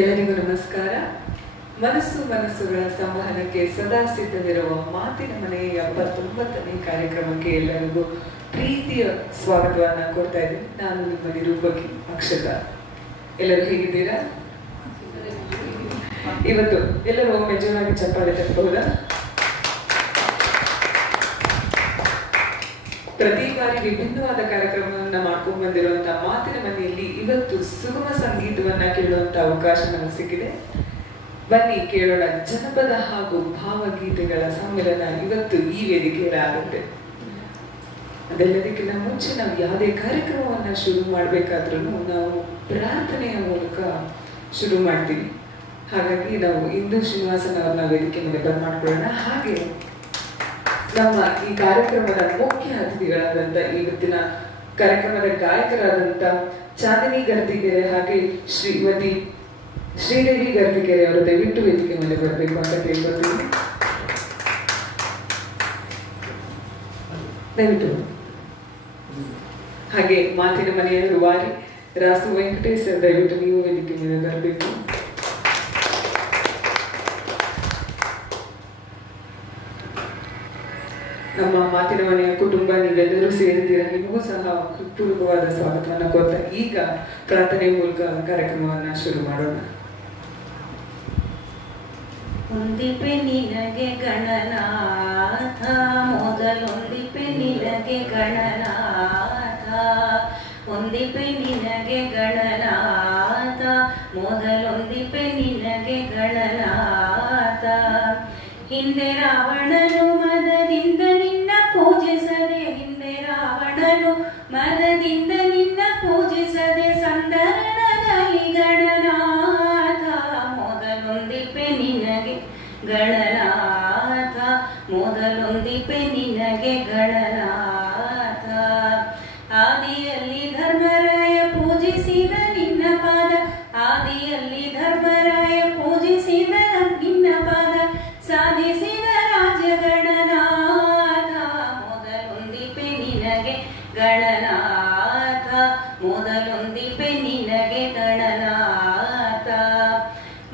ಎಲ್ಲರಿಗೂ ನಮಸ್ಕಾರ. ಮನಸ್ಸುಗಳ ಸಂವಹನಕ್ಕೆ ಸದಾ ಸಿದ್ಧವಿರುವ ಮಾತಿನ ಮನೆ 79ನೇ ಕಾರ್ಯಕ್ರಮಕ್ಕೆ ಎಲ್ಲರಿಗೂ ಪ್ರೀತಿಯ ಸ್ವಾಗತವನ್ನ ಕೋರ್ತಾ ಇದ್ದೀನಿ. ನಾನು ನಿಮ್ಮ ನಿರೂಪಕಿ ಅಕ್ಷತಾ. ಎಲ್ಲರೂ ಹೇಗಿದ್ದೀರಾ? ಇವತ್ತು ಎಲ್ಲರೂ ಒಮ್ಮೆ ಜೋರಾಗಿ ಚಪ್ಪಾಳೆ ತಟ್ಟಬಹುದಾ? ಪ್ರತಿ ಬಾರಿ ವಿಭಿನ್ನವಾದ ಕಾರ್ಯಕ್ರಮವನ್ನ ಮಾಡ್ಕೊಂಡು ಬಂದಿರುವಂತಹ ಮಾತಿನ ಮನೆಯಲ್ಲಿ ಇವತ್ತು ಸುಗಮ ಸಂಗೀತವನ್ನ ಕೇಳುವಂತ ಅವಕಾಶ ನಮಗೆ ಸಿಕ್ಕಿದೆ. ಬನ್ನಿ ಕೇಳೋಣ. ಜನಪದ ಹಾಗೂ ಭಾವಗೀತೆಗಳ ಸಮ್ಮಿಲನ ಇವತ್ತು ಈ ವೇದಿಕೆಯಲ್ಲಿ ಆಗುತ್ತೆ. ಅದೆಲ್ಲದಕ್ಕಿಂತ ಮುಂಚೆ ನಾವು ಯಾವುದೇ ಕಾರ್ಯಕ್ರಮವನ್ನ ಶುರು ಮಾಡಬೇಕಾದ್ರೂ ನಾವು ಪ್ರಾರ್ಥನೆಯ ಮೂಲಕ ಶುರು ಮಾಡ್ತೀವಿ. ಹಾಗಾಗಿ ನಾವು ಇಂದು ಶ್ರೀನಿವಾಸನ್ ಅವ್ರನ್ನ ವೇದಿಕೆ ಮೇಲೆ ಬರ್ಮಾಡ್ಕೊಳ್ಳೋಣ. ಹಾಗೆ ನಮ್ಮ ಈ ಕಾರ್ಯಕ್ರಮದ ಮುಖ್ಯ ಅತಿಥಿಗಳಾದಂಥ ಇವತ್ತಿನ ಕಾರ್ಯಕ್ರಮದ ಗಾಯಕರಾದಂಥ ಚಾಂದಿನಿ ಗರ್ತಿಕೆರೆ ಹಾಗೆ ಶ್ರೀಮತಿ ಶ್ರೀದೇವಿ ಗರ್ತಿಕೆರೆ ಅವರು ದಯವಿಟ್ಟು ವೇದಿಕೆ ಮೇಲೆ ಬರಬೇಕು ಅಂತ ಕೇಳ್ಕೊಳ್ತೀನಿ. ದಯವಿಟ್ಟು. ಹಾಗೆ ಮಾತಿನ ಮನೆಯ ರೂವಾರಿ ರಾಸು ವೆಂಕಟೇಶ್ ದಯವಿಟ್ಟು ನೀವು ವೇದಿಕೆ ಮೇಲೆ ಬರಬೇಕು. ನಮ್ಮ ಮಾತಿನ ಮನೆಯ ಕುಟುಂಬ ನೀವೆಲ್ಲರೂ ಸೇರಿದ್ದೀರಾ. ನಿಮಗೂ ಸಹ ಹೃತ್ಪೂರ್ವಕವಾದ ಸ್ವಾಗತವನ್ನು ಕೋರ್ತಾ ಈಗ ಪ್ರಾರ್ಥನೆ ಮೂಲಕ ಕಾರ್ಯಕ್ರಮವನ್ನ ಶುರು ಮಾಡೋಣ. ಒಂದಿಪೆ ನಿನಗೆ ಗಣನಾಥ, ಮೊದಲೊಂದಿಪೆ ನಿನಗೆ ಗಣನಾಥ, ಒಂದಿಪೆ ನಿನಗೆ ಗಣನಾಥ, ಮೊದಲೊಂದಿಪೆ ನಿನಗೆ ಗಣನಾಥ. ಹಿಂದೆ ರಾವಣನು ಮದದಿಂದ ನಿನ್ನ ಪೂಜಿಸದೆ, ಹಿಂದೆ ರಾವಣನು ಮದದಿಂದ ನಿನ್ನ ಪೂಜಿಸದೆ, ಸಂದರ್ಣದ ಈ ಗಣನಾಥ, ಮೊದಲೊಂದಿಪೆ ನಿನಗೆ ಗಣನಾಥ, ಮೊದಲೊಂದಿಪೆ ನಿನಗೆ ಗಣನಾಥ. ಆದಿಯಲ್ಲಿ ಧರ್ಮರಾಯ ಪೂಜಿಸಿದ ನಿನ್ನ ಪಾದ, ಆದಿಯಲ್ಲಿ ಧರ್ಮರಾಯ ಪೂಜಿಸಿದ ನಿನ್ನ ಪಾದ, ಸಾಧಿಸಿದ ರಾಜ್ಯ ಗಣನಾಥ, ಮೊದಲೊಂದಿಪೆ ನಿನಗೆ ಗಣನಾಥ, ಮೊದಲೊಂದಿಪೆ ನಿನಗೆ ಗಣನಾಥ.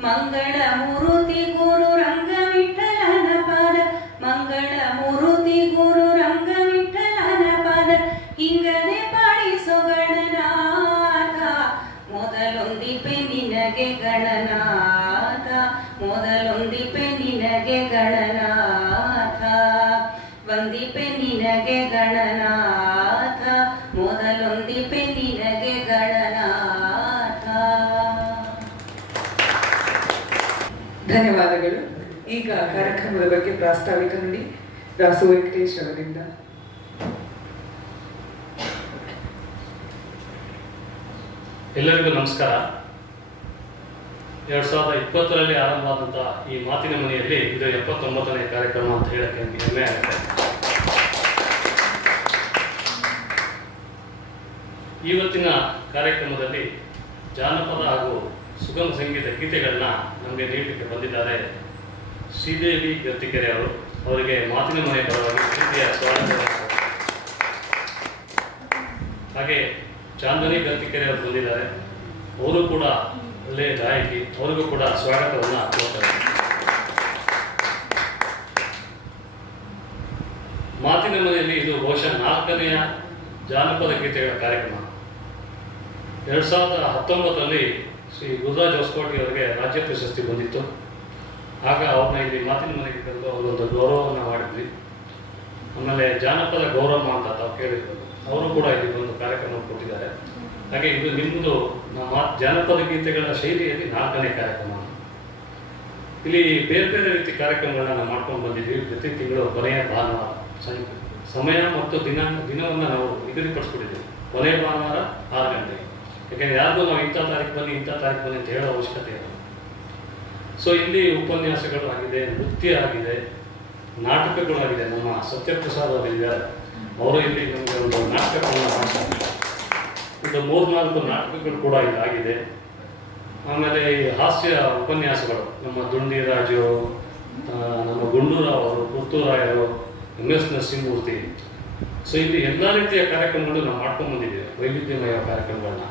ಮಂಗಳ ಮೂರುತಿ ಗುರು ರಂಗ ವಿಠಲನ ಪಾದ, ಮಂಗಳ ಮೂರುತಿ ಗುರು ರಂಗ ವಿಠಲನ ಪಾದ, ಹಿಂಗದೆ ಪಾಡಿಸೋ ಗಣನಾಥ, ಮೊದಲೊಂದಿಪೆ ನಿನಗೆ ಗಣನಾಥ, ಮೊದಲೊಂದಿಪೆ ನಿನಗೆ ಗಣನಾಥ, ಒಂದಿಪೆ ನಿನಗೆ ಗಣನಾಥ, ಮೊದಲೊಂದಿಪೆ ನಿನಗೆ ಗಣನಾಥ. ಧನ್ಯವಾದಗಳು. ಈಗ ಕಾರ್ಯಕ್ರಮದ ಬಗ್ಗೆ ಪ್ರಾಸ್ತಾವಿಕ ನುಡಿ ರಾಸು ವೆಂಕಟೇಶ್ ಅವರಿಂದ. ಎಲ್ಲರಿಗೂ ನಮಸ್ಕಾರ. 2020ರಲ್ಲಿ ಆರಂಭವಾದಂಥ ಈ ಮಾತಿನ ಮನೆಯಲ್ಲಿ ಇದು 79ನೇ ಕಾರ್ಯಕ್ರಮ ಅಂತ ಹೇಳಕ್ಕೆ ನನಗೆ ಹೆಮ್ಮೆ ಆಗುತ್ತೆ. ಇವತ್ತಿನ ಕಾರ್ಯಕ್ರಮದಲ್ಲಿ ಜಾನಪದ ಹಾಗೂ ಸುಗಮ ಸಂಗೀತ ಗೀತೆಗಳನ್ನ ನಮಗೆ ನೀಡಲಿಕ್ಕೆ ಬಂದಿದ್ದಾರೆ ಶ್ರೀದೇವಿ ಗರ್ತಿಕೆರೆ ಅವರು. ಅವರಿಗೆ ಮಾತಿನ ಮನೆ ಪರವಾಗಿ ಪ್ರೀತಿಯ ಸ್ವಾಗತ. ಹಾಗೆ ಚಾಂದನಿ ಗರ್ತಿಕೆರೆ ಅವರು ಬಂದಿದ್ದಾರೆ. ಅವರು ಕೂಡ ಒಳ್ಳೆಯ ಗಾಯಕಿ. ಅವರಿಗೂ ಕೂಡ ಸ್ವಾಗತವನ್ನು ಕೋರ್ತಾರೆ. ಮಾತಿನ ಮನೆಯಲ್ಲಿ ಇದು ಬಹುಶಃ 4ನೆಯ ಜಾನಪದ ಗೀತೆಗಳ ಕಾರ್ಯಕ್ರಮ. 2019ರಲ್ಲಿ ಶ್ರೀ ಗುರುರಾಜ್ ಹೊಸಕೋಟೆ ಅವರಿಗೆ ರಾಜ್ಯ ಪ್ರಶಸ್ತಿ ಬಂದಿತ್ತು. ಆಗ ಅವ್ರನ್ನ ಇಲ್ಲಿ ಮಾತಿನ ಮನೆಗೆ ಕರೆದು ಅವರೊಂದು ಗೌರವವನ್ನು ಮಾಡಿದ್ವಿ. ಆಮೇಲೆ ಜಾನಪದ ಗೌರಮ್ಮ ಅಂತ ತಾವು ಕೇಳಿರ್ಬೋದು, ಅವರು ಕೂಡ ಇಲ್ಲಿ ಒಂದು ಕಾರ್ಯಕ್ರಮ ಕೊಟ್ಟಿದ್ದಾರೆ. ಹಾಗೆ ಇದು ನಿಮ್ಮದು ನಮ್ಮ ಜಾನಪದ ಗೀತೆಗಳ ಶೈಲಿಯಲ್ಲಿ 4ನೇ ಕಾರ್ಯಕ್ರಮ. ಇಲ್ಲಿ ಬೇರೆ ಬೇರೆ ರೀತಿ ಕಾರ್ಯಕ್ರಮಗಳನ್ನ ನಾವು ಮಾಡ್ಕೊಂಡು ಬಂದಿದ್ವಿ. ಪ್ರತಿ ತಿಂಗಳು ಕೊನೆಯ ಭಾನುವಾರ ಸಮಯ ಮತ್ತು ದಿನವನ್ನು ನಾವು ನಿಗದಿಪಡಿಸ್ಬಿಟ್ಟಿದ್ವಿ. ಕೊನೆಯ ಭಾನುವಾರ 6 ಗಂಟೆಗೆ. ಯಾಕೆಂದರೆ ಯಾರಿಗೂ ನಾವು ಇಂಥ ತಾರೀಕು ಬನ್ನಿ ಅಂತ ಹೇಳೋ ಅವಶ್ಯಕತೆ ಇಲ್ಲ. ಸೊ ಇಲ್ಲಿ ಉಪನ್ಯಾಸಗಳು ಆಗಿದೆ, ನೃತ್ಯ ಆಗಿದೆ, ನಾಟಕಗಳು ಆಗಿದೆ. ನಮ್ಮ ಸತ್ಯಪ್ರಸಾದ್ ಅವರು ಇದ್ದಾರೆ, ಅವರು ಇಲ್ಲಿ ನಮಗೆ ಒಂದು ನಾಟಕವನ್ನು ಮಾಡ್ತಾರೆ. ಇದು 3-4 ನಾಟಕಗಳು ಕೂಡ ಇದಾಗಿದೆ. ಆಮೇಲೆ ಈ ಹಾಸ್ಯ ಉಪನ್ಯಾಸಗಳು ನಮ್ಮ ದುಂಡಿರಾಜು, ನಮ್ಮ ಗುಂಡೂರಾವ್ ಅವರು, ಪುತ್ತೂರಾಯರು, MS ನರಸಿಂಹಮೂರ್ತಿ. ಸೊ ಇಲ್ಲಿ ಎಲ್ಲ ರೀತಿಯ ಕಾರ್ಯಕ್ರಮಗಳು ನಾವು ಮಾಡ್ಕೊಂಡು ಬಂದಿದ್ದೇವೆ, ವೈವಿಧ್ಯಮಯ ಕಾರ್ಯಕ್ರಮಗಳನ್ನ.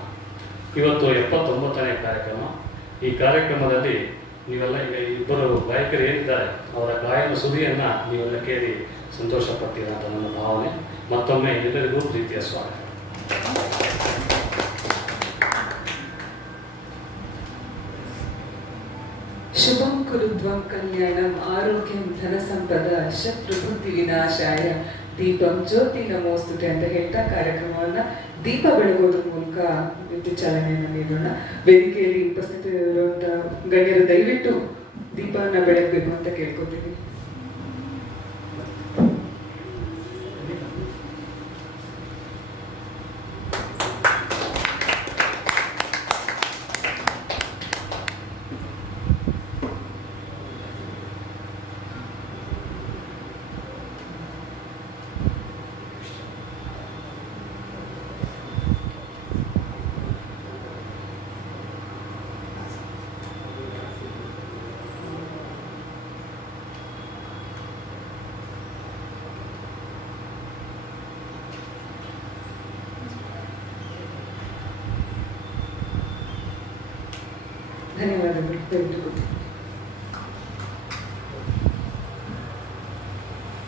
ಇವತ್ತು 79ನೇ ಕಾರ್ಯಕ್ರಮ. ಈ ಕಾರ್ಯಕ್ರಮದಲ್ಲಿ ನೀವೆಲ್ಲ ಈಗ ಇಬ್ಬರು ಗಾಯಕರು ಏನಿದ್ದಾರೆ ಅವರ ಗಾಯನ ಸುದಿಯನ್ನು ನೀವೆಲ್ಲ ಕೇಳಿ ಸಂತೋಷ ಪಡ್ತೀರ ಅಂತ ನನ್ನ ಭಾವನೆ. ಮತ್ತೊಮ್ಮೆ ಎಲ್ಲರಿಗೂ ಪ್ರೀತಿಯ ಸ್ವಾಗತ. ಶುಭಂ ಕುರುಧ್ವಂ ಕಲ್ಯಾಣಂ ಆರೋಗ್ಯಂ ಧನ ಸಂಪದ ಶತ್ರುಬುದ್ಧಿ ವಿನಾಶಾಯ ದೀಪಂ ಜ್ಯೋತಿ ನಮೋಸ್ತುತೆ ಅಂತ ಹೇಳ್ತಾ ಕಾರ್ಯಕ್ರಮವನ್ನ ದೀಪ ಬೆಳಗೋದ್ರ ಮೂಲಕ ಚಾಲನೆಯನ್ನು ನೀಡೋಣ. ವೇದಿಕೆಯಲ್ಲಿ ಉಪಸ್ಥಿತರಿರುವಂತಹ ಗಣ್ಯರು ದಯವಿಟ್ಟು ದೀಪವನ್ನ ಬೆಳಗಬೇಕು ಅಂತ ಕೇಳ್ಕೊತೀನಿ. ಧನ್ಯವಾದಗಳು. ದಯವಿಟ್ಟು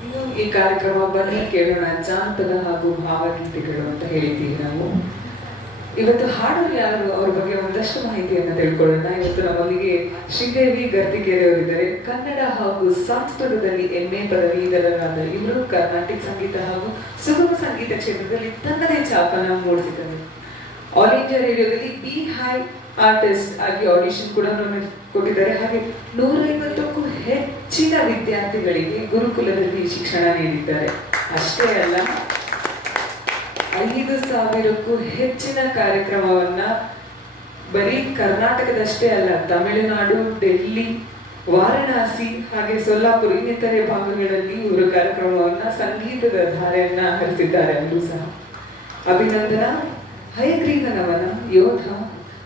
ಇನ್ನು ಈ ಕಾರ್ಯಕ್ರಮ ಬನ್ನಿ ಕೇಳೋಣ ಜಾನಪದ ಹಾಗೂ ಭಾವಗೀತೆಗಳು ಅಂತ ಹೇಳಿದ್ದೀವಿ ನಾವು. ಇವತ್ತು ಹಾಡೋರು ಯಾರು ಅವ್ರ ಬಗ್ಗೆ ಒಂದಷ್ಟು ಮಾಹಿತಿಯನ್ನ ತಿಳ್ಕೊಳ್ಳೋಣ. ಇವತ್ತು ನಮ್ಮೊಂದಿಗೆ ಶ್ರೀದೇವಿ ಗರ್ತಿಕೆರೆ ಅವರಿದ್ದಾರೆ. ಕನ್ನಡ ಹಾಗೂ ಸಂಸ್ಕೃತದಲ್ಲಿ MA ಪದವೀಧರರಾದ ಇವರು ಕರ್ನಾಟಕ ಸಂಗೀತ ಹಾಗೂ ಸುಗಮ ಸಂಗೀತ ಕ್ಷೇತ್ರದಲ್ಲಿ ತನ್ನದೇ ಛಾಪನ್ನ ಮೂಡಿಸಿದ್ದಾರೆ. ಆಲ್ ಇಂಡಿಯಾ ರೇಡಿಯೋದಲ್ಲಿ ಬಿ ಹೈ ಆರ್ಟಿಸ್ಟ್ ಆಗಿ ಆಡಿಷನ್ ಕೂಡ ಕೊಟ್ಟಿದ್ದಾರೆ. ಹಾಗೆ 150ಕ್ಕೂ ಹೆಚ್ಚಿನ ವಿದ್ಯಾರ್ಥಿಗಳಿಗೆ ಗುರುಕುಲದಲ್ಲಿ ಶಿಕ್ಷಣ ನೀಡಿದ್ದಾರೆ. ಅಷ್ಟೇ ಅಲ್ಲ, 5,000ಕ್ಕೂ ಹೆಚ್ಚಿನ ಕಾರ್ಯಕ್ರಮವನ್ನ ಬರೀ ಕರ್ನಾಟಕದಷ್ಟೇ ಅಲ್ಲ, ತಮಿಳುನಾಡು, ಡೆಲ್ಲಿ, ವಾರಣಾಸಿ ಹಾಗೆ ಸೊಲ್ಲಾಪುರ ಇನ್ನಿತರೆ ಭಾಗಗಳಲ್ಲಿ ಇವರು ಕಾರ್ಯಕ್ರಮವನ್ನ ಸಂಗೀತದ ಧಾರೆಯನ್ನ ಹರಿಸಿದ್ದಾರೆ. ಅಲ್ಲೂ ಸಹ ಅಭಿನಂದನಾ, ಹಯಗ್ರೀವನವನ, ಯೋಧ,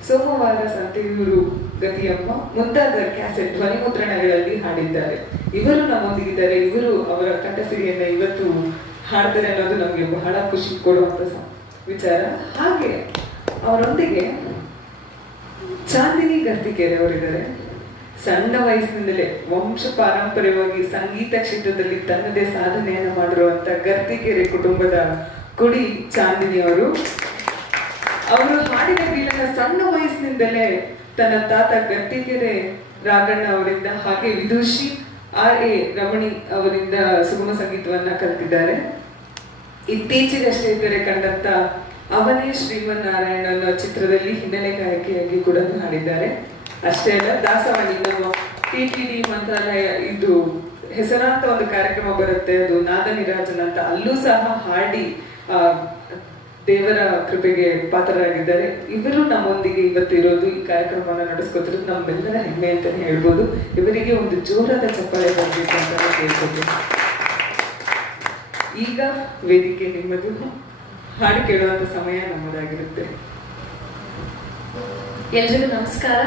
ಸೋಮವಾರ ಸಂತೆಯೂರು ಗತಿಯಮ್ಮ ಮುಂತಾದ ಕ್ಯಾಸೆಟ್ ಧ್ವನಿ ಮುದ್ರಣಗಳಲ್ಲಿ ಹಾಡಿದ್ದಾರೆ. ಇವರು ನಮ್ಮೊಂದಿಗಿದ್ದಾರೆ. ಇವರು ಅವರ ಕಂಠಸಿರಿಯನ್ನ ಇವತ್ತು ಹಾಡ್ತಾರೆ ಅನ್ನೋದು ನಮಗೆ ಬಹಳ ಖುಷಿ ಕೊಡುವಂತ ವಿಚಾರ. ಹಾಗೆ ಅವರೊಂದಿಗೆ ಚಾಂದಿನಿ ಗರ್ತಿಕೆರೆ ಅವರಿದ್ದಾರೆ. ಸಣ್ಣ ವಯಸ್ಸಿನಿಂದಲೇ ವಂಶ ಪಾರಂಪರ್ಯವಾಗಿ ಸಂಗೀತ ಕ್ಷೇತ್ರದಲ್ಲಿ ತನ್ನದೇ ಸಾಧನೆಯನ್ನು ಮಾಡಿರುವಂತ ಗರ್ತಿಕೆರೆ ಕುಟುಂಬದ ಕುಡಿ ಚಾಂದಿನಿ ಅವರು ಹಾಡಿನ ಬೀಳನ್ನ ಸಣ್ಣ ವಯಸ್ಸಿನಿಂದಲೇ ತನ್ನ ತಾತ ಗರ್ತಿಕೆರೆ ರಾಘಣ್ಣ ಅವರಿಂದ ಹಾಗೆ ವಿದುಷಿ RA ರಮಣಿ ಅವರಿಂದ ಸುಗಮ ಸಂಗೀತವನ್ನ ಕಲಿತಿದ್ದಾರೆ. ಇತ್ತೀಚೆಗಷ್ಟೇ ತೆರೆ ಕಂಡಂತ ಅವನೇ ಶ್ರೀಮನ್ನಾರಾಯಣ ಅನ್ನೋ ಚಿತ್ರದಲ್ಲಿ ಹಿನ್ನೆಲೆ ಗಾಯಕಿಯಾಗಿ ಕೂಡ ಹಾಡಿದ್ದಾರೆ. ಅಷ್ಟೇ ಅಲ್ಲ, ದಾಸವಾಣಿ ನಮ್ಮ TTD ಮಂತ್ರಾಲಯ ಇದು ಹೆಸರಾಂತ ಒಂದು ಕಾರ್ಯಕ್ರಮ ಬರುತ್ತೆ, ಅದು ನಾದ ನಿರಾಜನ ಅಂತ, ಅಲ್ಲೂ ಸಹ ಹಾಡಿ ದೇವರ ಕೃಪೆಗೆ ಪಾತ್ರರಾಗಿದ್ದಾರೆ. ಇವರು ನಮ್ಮೊಂದಿಗೆ ಇವತ್ತು ಇರೋದು, ಈ ಕಾರ್ಯಕ್ರಮವನ್ನು ನಡೆಸ್ಕೊತಿರೋದು ನಮ್ಮೆಲ್ಲರ ಹೆಮ್ಮೆ ಅಂತಾನೆ ಹೇಳ್ಬೋದು. ಇವರಿಗೆ ಒಂದು ಜೋರಾದ ಚಪ್ಪಾಳೆ ಬರಬೇಕು ಅಂತ ಕೇಳ್ಕೊತೀನಿ. ಈಗ ವೇದಿಕೆ ನಿಮ್ಮದು, ಹಾಡು ಕೇಳುವಂತ ಸಮಯ ನಮ್ಮದಾಗಿರುತ್ತೆ. ಎಲ್ರಿಗೂ ನಮಸ್ಕಾರ.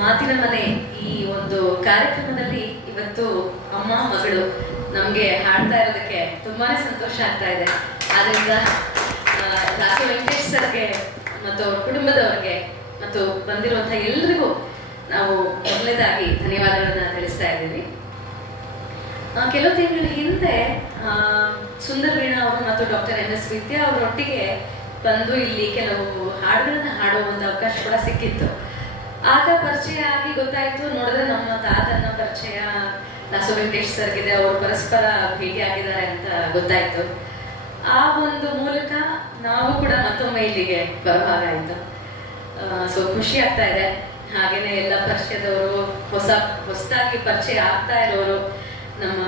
ಮಾತಿನ ಮನೆ ಈ ಒಂದು ಕಾರ್ಯಕ್ರಮದಲ್ಲಿ ಇವತ್ತು ಅಮ್ಮ ಮಗಳು ನಮ್ಗೆ ಹಾಡ್ತಾ ಇರೋದಕ್ಕೆ ತುಂಬಾನೇ ಸಂತೋಷ ಆಗ್ತಾ ಇದೆ. ಆದ್ರಿಂದ ದಾಸು ವೆಂಕಟೇಶ್ ಸರ್ಗೆ ಮತ್ತು ಅವ್ರ ಕುಟುಂಬದವ್ರಿಗೆ ಮತ್ತು ಬಂದಿರುವಂತಹ ಎಲ್ರಿಗೂ ನಾವು ಮೊದಲನೇದಾಗಿ ಧನ್ಯವಾದಗಳನ್ನ ತಿಳಿಸ್ತಾ ಇದ್ದೀವಿ. ಕೆಲವು ತಿಂಗಳ ಹಿಂದೆ ಸುಂದರ್ ವೀಣಾ ಅವರು ಮತ್ತು ಡಾಕ್ಟರ್ NS ವಿದ್ಯಾ ಅವರೊಟ್ಟಿಗೆ ಬಂದು ಇಲ್ಲಿ ಕೆಲವು ಹಾಡುಗಳನ್ನ ಹಾಡುವಂತ ಅವಕಾಶ ಕೂಡ ಸಿಕ್ಕಿತ್ತು. ಆಗ ಪರಿಚಯ ಆಗಿ ಗೊತ್ತಾಯ್ತು, ನೋಡಿದ್ರೆ ನಮ್ಮ ತಾತನ ಪರಿಚಯ ದಾಸು ವೆಂಕಟೇಶ್ ಸರ್ಗಿದೆ, ಅವರು ಪರಸ್ಪರ ಭೇಟಿ ಆಗಿದ್ದಾರೆ ಅಂತ ಗೊತ್ತಾಯ್ತು. ಆ ಒಂದು ಮೂಲಕ ನಾವು ಕೂಡ ಮತ್ತೊಮ್ಮೆ ಇಲ್ಲಿಗೆ ಬರಬೇಕಾಯಿತು. ಸೊ ಖುಷಿ ಆಗ್ತಾ ಇದೆ. ಹಾಗೇನೆ ಎಲ್ಲ ಪರಿಚಯದವರು, ಹೊಸದಾಗಿ ಪರಿಚಯ ಆಗ್ತಾ ಇರೋರು, ನಮ್ಮ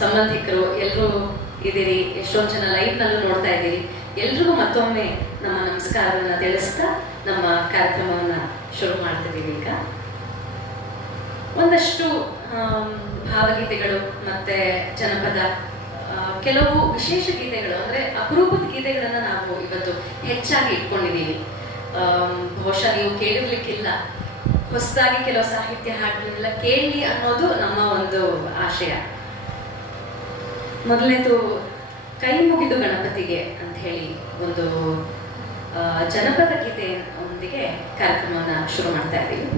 ಸಂಬಂಧಿಕರು ಎಲ್ಲರೂ ಇದ್ದೀರಿ. ಎಷ್ಟೊಂದು ಜನ ಲೈವ್ನಲ್ಲೂ ನೋಡ್ತಾ ಇದ್ದೀರಿ. ಎಲ್ರಿಗೂ ಮತ್ತೊಮ್ಮೆ ನಮ್ಮ ನಮಸ್ಕಾರವನ್ನ ತಿಳಿಸ್ತಾ ನಮ್ಮ ಕಾರ್ಯಕ್ರಮವನ್ನ ಶುರು ಮಾಡ್ತಿದ್ದೀವಿ. ಈಗ ಒಂದಷ್ಟು ಭಾವಗೀತೆಗಳು ಮತ್ತೆ ಜನಪದ, ಕೆಲವು ವಿಶೇಷ ಗೀತೆಗಳು ಅಂದ್ರೆ ಅಪರೂಪದ ಗೀತೆಗಳನ್ನ ನಾವು ಇವತ್ತು ಹೆಚ್ಚಾಗಿ ಇಟ್ಕೊಂಡಿದ್ದೀವಿ. ಬಹುಶಃ ನೀವು ಕೇಳಿರ್ಲಿಕ್ಕಿಲ್ಲ, ಹೊಸದಾಗಿ ಕೆಲವು ಸಾಹಿತ್ಯ ಹಾಡುಗಳನ್ನೆಲ್ಲ ಕೇಳಿ ಅನ್ನೋದು ನಮ್ಮ ಒಂದು ಆಶಯ. ಮೊದಲನೇದು ಕೈ ಮುಗಿದು ಗಣಪತಿಗೆ ಅಂತ ಹೇಳಿ ಒಂದು ಜನಪದ ಗೀತೆಯೊಂದಿಗೆ ಕಾರ್ಯಕ್ರಮವನ್ನು ಶುರು ಮಾಡ್ತಾ ಇದ್ದೀವಿ.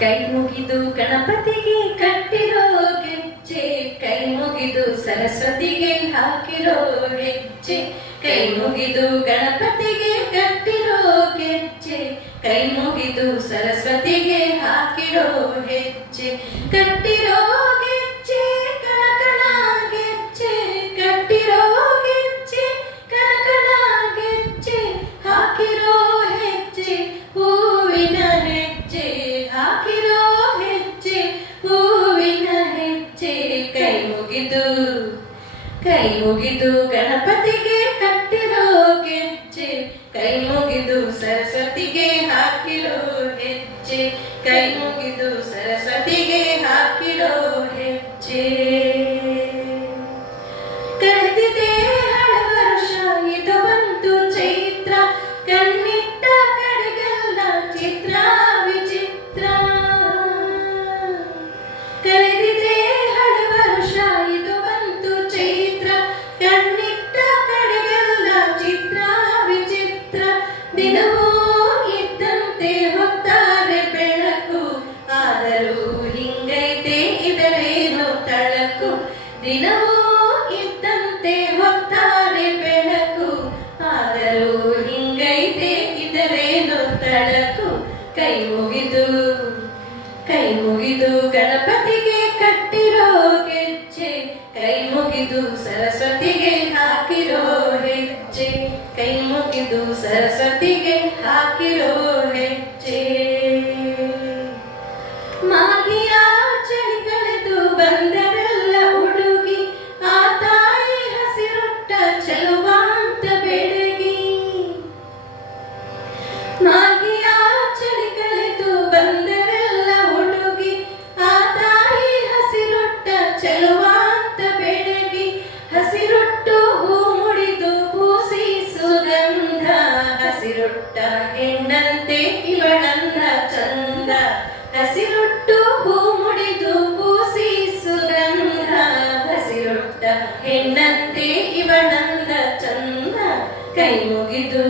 ಕೈ ಮುಗಿದು ಗಣಪತಿಗೆ ಕಟ್ಟಿರೋ ಗೆಜ್ಜೆ, ಕೈ ಮುಗಿದು ಸರಸ್ವತಿಗೆ ಹಾಕಿರೋ ಹೆಜ್ಜೆ, ಕೈ ಮುಗಿದು ಗಣಪತಿಗೆ ಕಟ್ಟಿರೋ ಗೆಜ್ಜೆ, ಕೈ ಮುಗಿದು ಸರಸ್ವತಿಗೆ ಹಾಕಿರೋ ಹೆಜ್ಜೆ, ಕಟ್ಟಿರೋ ಗೆಜ್ಜೆ ಕಣಕಣ ಗೆಜ್ಜೆ, ಕಟ್ಟಿರೋ ಗೆಜ್ಜೆ ಕಣಕಣ ಗೆಜ್ಜೆ, ಹಾಕಿರೋ ಹೆಜ್ಜೆ ಹೂವಿನ ಹೆಜ್ಜೆ, ಹಾಕಿರೋ ಹೆಜ್ಜೆ ಹೂವಿನ ಹೆಜ್ಜೆ, ಕೈ ಮುಗಿದು ಗಣಪತಿಗೆ ಕಟ್ಟಿರೋ ಗೆಜ್ಜೆ, ಕೈ ಮುಗಿದು ಸರಸ್ವತಿಗೆ ಹಾಕಿರೋ ಹೆಜ್ಜೆ, ಕೈ ಮುಗಿದು ಸರಸ್ವತಿಗೆ ಹಾಕಿರೋ ಹೆಜ್ಜೆ. ಕಳೆದಿದೆ ಹಳವರುಷ ಇದು ಬಂತು ಚೈತ್ರ, ಕಣ್ಣಿಟ್ಟ ಕಡೆಗೆಲ್ಲ ಚಿತ್ರ ವಿಚಿತ್ರ. ಕಳೆದಿದೆ ಹಳವರುಷ ಇದು ಬಂತು ಚೈತ್ರ, ಕಣ್ಣಿಟ್ಟ ಕಡೆಗೆಲ್ಲ ಚಿತ್ರ ವಿಚಿತ್ರ. ದಿನವೂ ಇದ್ದಂತೆ ಹೊತ್ತಾರೆ ಬೆಳಕು, ಆದರೂ ಹಿಂಗೈತೆ ಇದರೇನೋ ತಳಕು. ದಿನವೂ ಇದ್ದಂತೆ ಹೊತ್ತಾರೆ ಬೆಳಕು, ಆದರೂ ಹಿಂಗೈತೆ ಇದರೇನೋ ತಳಕು. ಕೈ ಮುಗಿದು ಗಣಪತಿಗೆ ಕಟ್ಟಿರೋ ಗೆಜ್ಜೆ, ಕೈ ಮುಗಿದು ಸರಸ್ವತಿಗೆ ಹಾಕಿರೋ ಹೆಜ್ಜೆ, ಕೈ ಮುಗಿದು ಸರಸ್ವತಿಗೆ ಹಾಕಿರೋ ಹೆಜ್ಜೆ. ಮಾಗಿಯ ಚಳಿ ಕಳೆದು ಬಂದರೆಲ್ಲ ಹುಡುಗಿ, ಆ ತಾಯಿ ಹಸಿರೊಟ್ಟ ಚೆಲುವಾಂತ ಬೆಳಗಿ. ಮಾಗಿಯ ಚಳಿ ಕಳೆದು ಬಂದರೆಲ್ಲ ಹುಡುಗಿ, ಆ ತಾಯಿ ಹಸಿರೊಟ್ಟ ಚೆಲುವಾಂತ ಬೆಳಗಿ. ಹಸಿರೊಟ್ಟು ಹೂ ಮುಡಿದು ಪೂಸಿ ಸುಗಂಧ, ಹಸಿರೊಟ್ಟ ಹೆಣ್ಣಂತೆ ಇವಳನ್ನ ಚಂದ. ಹಸಿರೊಟ್ಟು ಹೂ ಮುಡಿದು ಪೂಸಿ ಸುಗಂಧ, ಹಸಿರೊಟ್ಟ ಹೆಣ್ಣಂತೆ ಇವಳನ್ನ ಚಂದ. ಕೈ ಮುಗಿದು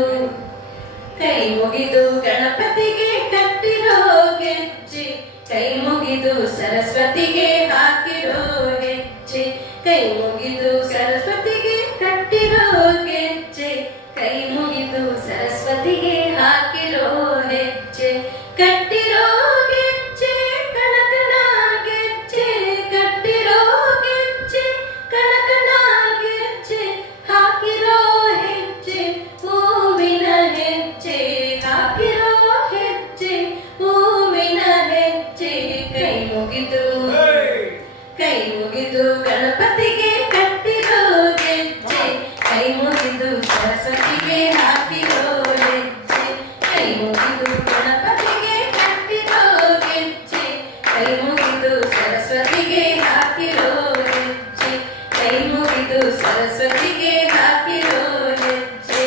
ಗಣಪತಿಗೆ ಕಟ್ಟಿರೋ ಗೆಜ್ಜೆ, ಕೈ ಮುಗಿದು ಸರಸ್ವತಿಗೆ ಹಾಕಿರೋ ಹೆಜ್ಜೆ, ಕೈ ಮುಗಿದು ಸರಸ್ವತಿಗೆ ಕಟ್ಟಿರೋ ಗೆಜ್ಜೆ, ಕೈ ಮುಗಿದು ಸರಸ್ವತಿಗೆ ಹಾಕಿರೋ ಹೆಜ್ಜೆ, ಕಟ್ಟಿರೋ ಗೆಜ್ಜೆ ಕಣಕಣ ಗೆಜ್ಜೆ, ಕಟ್ಟಿರೋ ಗೆಜ್ಜೆ ಕಣಕಣ ಗೆಜ್ಜೆ, ಹಾಕಿರೋ ಹೆಜ್ಜೆ ಹೂವಿನ ಹೆಜ್ಜೆ, ಹಾಕಿರೋ ಹೆಜ್ಜೆ ಹೂವಿನ ಹೆಜ್ಜೆ. ಕೈ ಮುಗಿದು ಗಣಪತಿಗೆ ಕಟ್ಟಿರೋ ಗೆಜ್ಜೆ, ಕೈ ಮುಗಿದು ಸರಸ್ವತಿಗೆ ಹಾಕಿರೋ ಹೆಜ್ಜೆ, ಕೈ ಮುಗಿದು ಗಣಪತಿಗೆ ಕಟ್ಟಿರೋ ಗೆಜ್ಜೆ, ಕೈ ಮುಗಿದು ಸರಸ್ವತಿಗೆ ಹಾಕಿರೋ ಹೆಜ್ಜೆ, ಕೈ ಮುಗಿದು ಸರಸ್ವತಿಗೆ ಹಾಕಿರೋ ಹೆಜ್ಜೆ,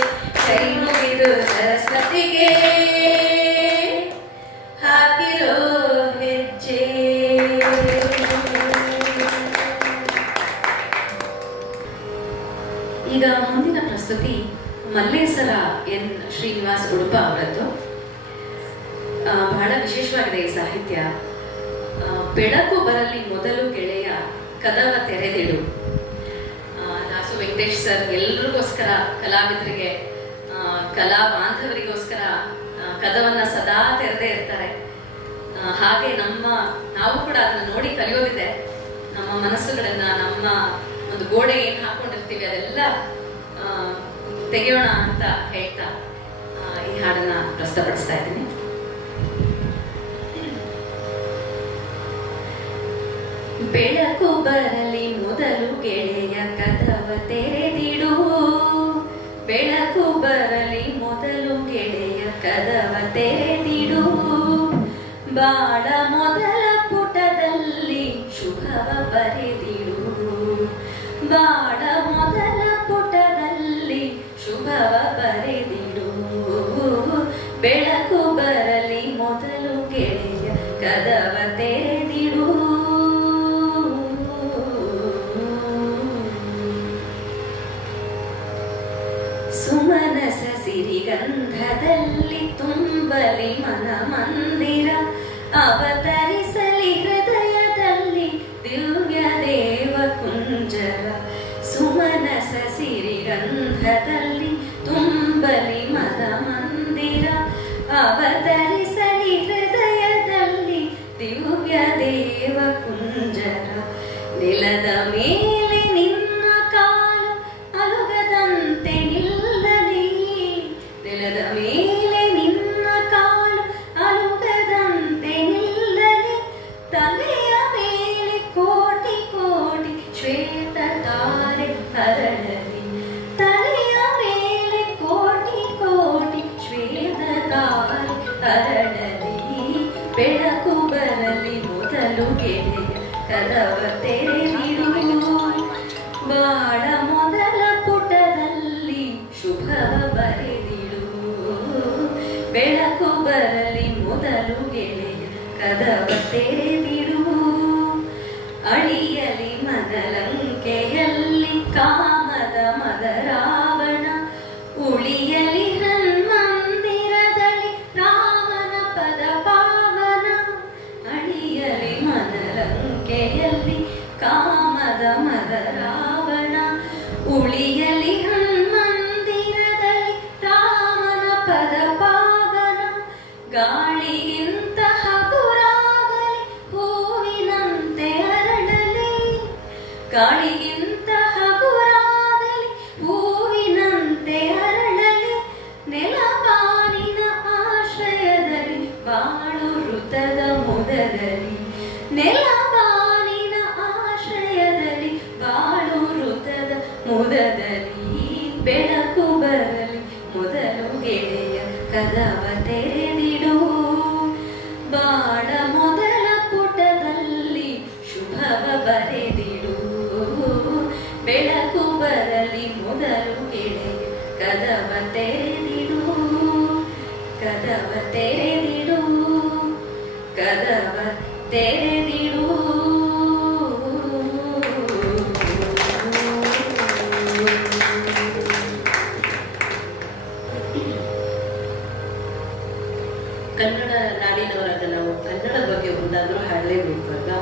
ಕೈ ಮುಗಿದು ಸರಸ್ವತಿಗೆ ಹಾಕಿರೋ ಹೆಜ್ಜೆ. ಈಗ ಮುಂದಿನ ಪ್ರಸ್ತುತಿ ಮಲ್ಲೇಸರ ಎನ್ ಶ್ರೀನಿವಾಸ್ ಉಡುಪ ಅವರದ್ದು. ಬಹಳ ವಿಶೇಷವಾಗಿದೆ ಈ ಸಾಹಿತ್ಯ. ಬೆಳಕು ಬರಲಿ ಮೊದಲು ಗೆಳೆಯ ಕದವ ತೆರೆದಿಡು. ದಾಸು ವೆಂಕಟೇಶ್ ಸರ್ ಎಲ್ರಿಗೋಸ್ಕರ, ಕಲಾವಿದರಿಗೆ, ಕಲಾ ಬಾಂಧವರಿಗೋಸ್ಕರ ಕದವನ್ನ ಸದಾ ತೆರೆದೇ ಇರ್ತಾರೆ. ಹಾಗೆ ನಾವು ಕೂಡ ಅದನ್ನ ನೋಡಿ ಕಲಿಯೋದಿದೆ. ನಮ್ಮ ಮನಸ್ಸುಗಳನ್ನ, ನಮ್ಮ ಒಂದು ಗೋಡೆ ಏನ್ ಹಾಕೊಂಡಿರ್ತೀವಿ ಅದೆಲ್ಲ ತೆಗೆಯೋಣ ಅಂತ ಹೇಳ್ತಾ ಈ ಹಾಡನ್ನ ಪ್ರಸ್ತುತಪಡಿಸ್ತಾ ಇದ್ದೀನಿ. ಬೆಳಕು ಬರಲಿ ಮೊದಲು ಗೆಳೆಯ ಕದವ ತೆರೆದಿಡು, ಬೆಳಕು ಬರಲಿ ಮೊದಲು ಗೆಳೆಯ ಕದವ ತೆರೆದಿಡು, ಬಾಳ ಮೊದಲ ಪುಟದಲ್ಲಿ ಶುಭವ ಬರೆದಿಡು, ಬಾಳ ಮೊದಲ ಪುಟದಲ್ಲಿ ಶುಭವ ಬರೆದಿಡು, ಬೆಳಕು ಬರಲಿ ಮೊದಲು ಗೆಳೆಯ ಕದವ ತೆರೆದಿಡು. ತುಂಬಲಿ ಮನ ಮಂದಿರ ಅವತರಿಸಲಿ ಹೃದಯದಲ್ಲಿ ದಿವ್ಯ ದೇವ ಕುಂಜರ ಸುಮನಸ ಸಿರಿಗಂಧದಲ್ಲಿ ತುಂಬಲಿ ಮನ ಮಂದಿರ ಅವತರಿಸಲಿ ಹೃದಯದಲ್ಲಿ ದಿವ್ಯ ದೇವ ಕುಂಜರ ನೆಲದ ಮೇಲೆ ನಿನ್ನ ಕಾಲು ಅಲುಗದಂತೆ ನಿಲ್ಲಲಿ ನೆಲದ ಮೇಲೆ ನಿನ್ನ ಕಾಲು ಅಲುಗದಂತೆ ನಿಲ್ಲಲಿ ತಲೆಯ ಮೇಲೆ ಕೋಟಿ ಕೋಟಿ ಶ್ವೇತ ತಾರೆ ಹರಳಲಿ ತಲೆಯ ಮೇಲೆ ಕೋಟಿ ಕೋಟಿ ಶ್ವೇತ ತಾರೆ ಹರಳಲಿ ಬೆಳಕು ಬರಲಿ ಮೊದಲು ಗೆಳೆಯ ಕದವ ತೆರೆದಿಡು ಬಾಳ ಮೊದಲ ಪುಟದಲ್ಲಿ ಶುಭವ ಬರೆದಿಡು ಬೆಳಕು ಬರಲಿ ಮೊದಲು ಗೆಳೆಯ ಕದವ ತೆರೆದಿಡು ಅಳಿಯಲಿ ಮದಲಂಕೆಯಲ್ಲಿ ಕಾಮದ ಮದ ರಾವಣ ಉಳಿಯಲಿ ಹನ್ಮಂದಿರದಲ್ಲಿ ರಾಮನ ಪದ ಪಾವನ ಅಳಿಯಲಿ ಮದಲಂಕೆಯಲ್ಲಿ ಕಾಮದ ಮದ ರಾವಣ ಉಳಿಯಲಿ ಹನ್ಮಂದಿರದಲ್ಲಿ ರಾಮನ ಪದ ಪಾವನ ಗಾಳಿಗಿಂತ ಹಗುರಾಗಲಿ ಹೂವಿನಂತೆ ಅರಳಲಿ ಗಾಳಿಗಿಂತ ಹಗುರಾಗಲಿ ಹೂವಿನಂತೆ ಅರಳಲಿ ನೆಲಬಾನಿನ ಆಶ್ರಯದಲ್ಲಿ ಬಾಳು ಋತದ ಮುದದಲ್ಲಿ ನೆಲಬಾನಿನ ಆಶ್ರಯದಲ್ಲಿ ಬಾಳು ಋತದ ಮುದದಲ್ಲಿ ಬೆಳಕು ಬರಲಿ ಮೊದಲು ಗೆಳೆಯ ಕದವ ತೆರೆದಿಡು ಬಾಳ ಮೊದಲ ಪುಟದಲ್ಲಿ ಶುಭವ ಬರೆದಿಡು ಬೆಳಕು ಬರಲಿ ಮೊದಲು ಗೆಳೆಯ ಕದವ ತೆರೆದಿಡು ಕದವ ತೆರೆದಿಡು ಕದವ ತೆರೆದಿಡು ಕನ್ನಡ ನಾಡಿನವರಾದ ನಾವು ಕನ್ನಡ ಬಗ್ಗೆ ಒಂದಾದರೂ ಹಾಡಲೇಬೇಕು ಅಲ್ವಾ.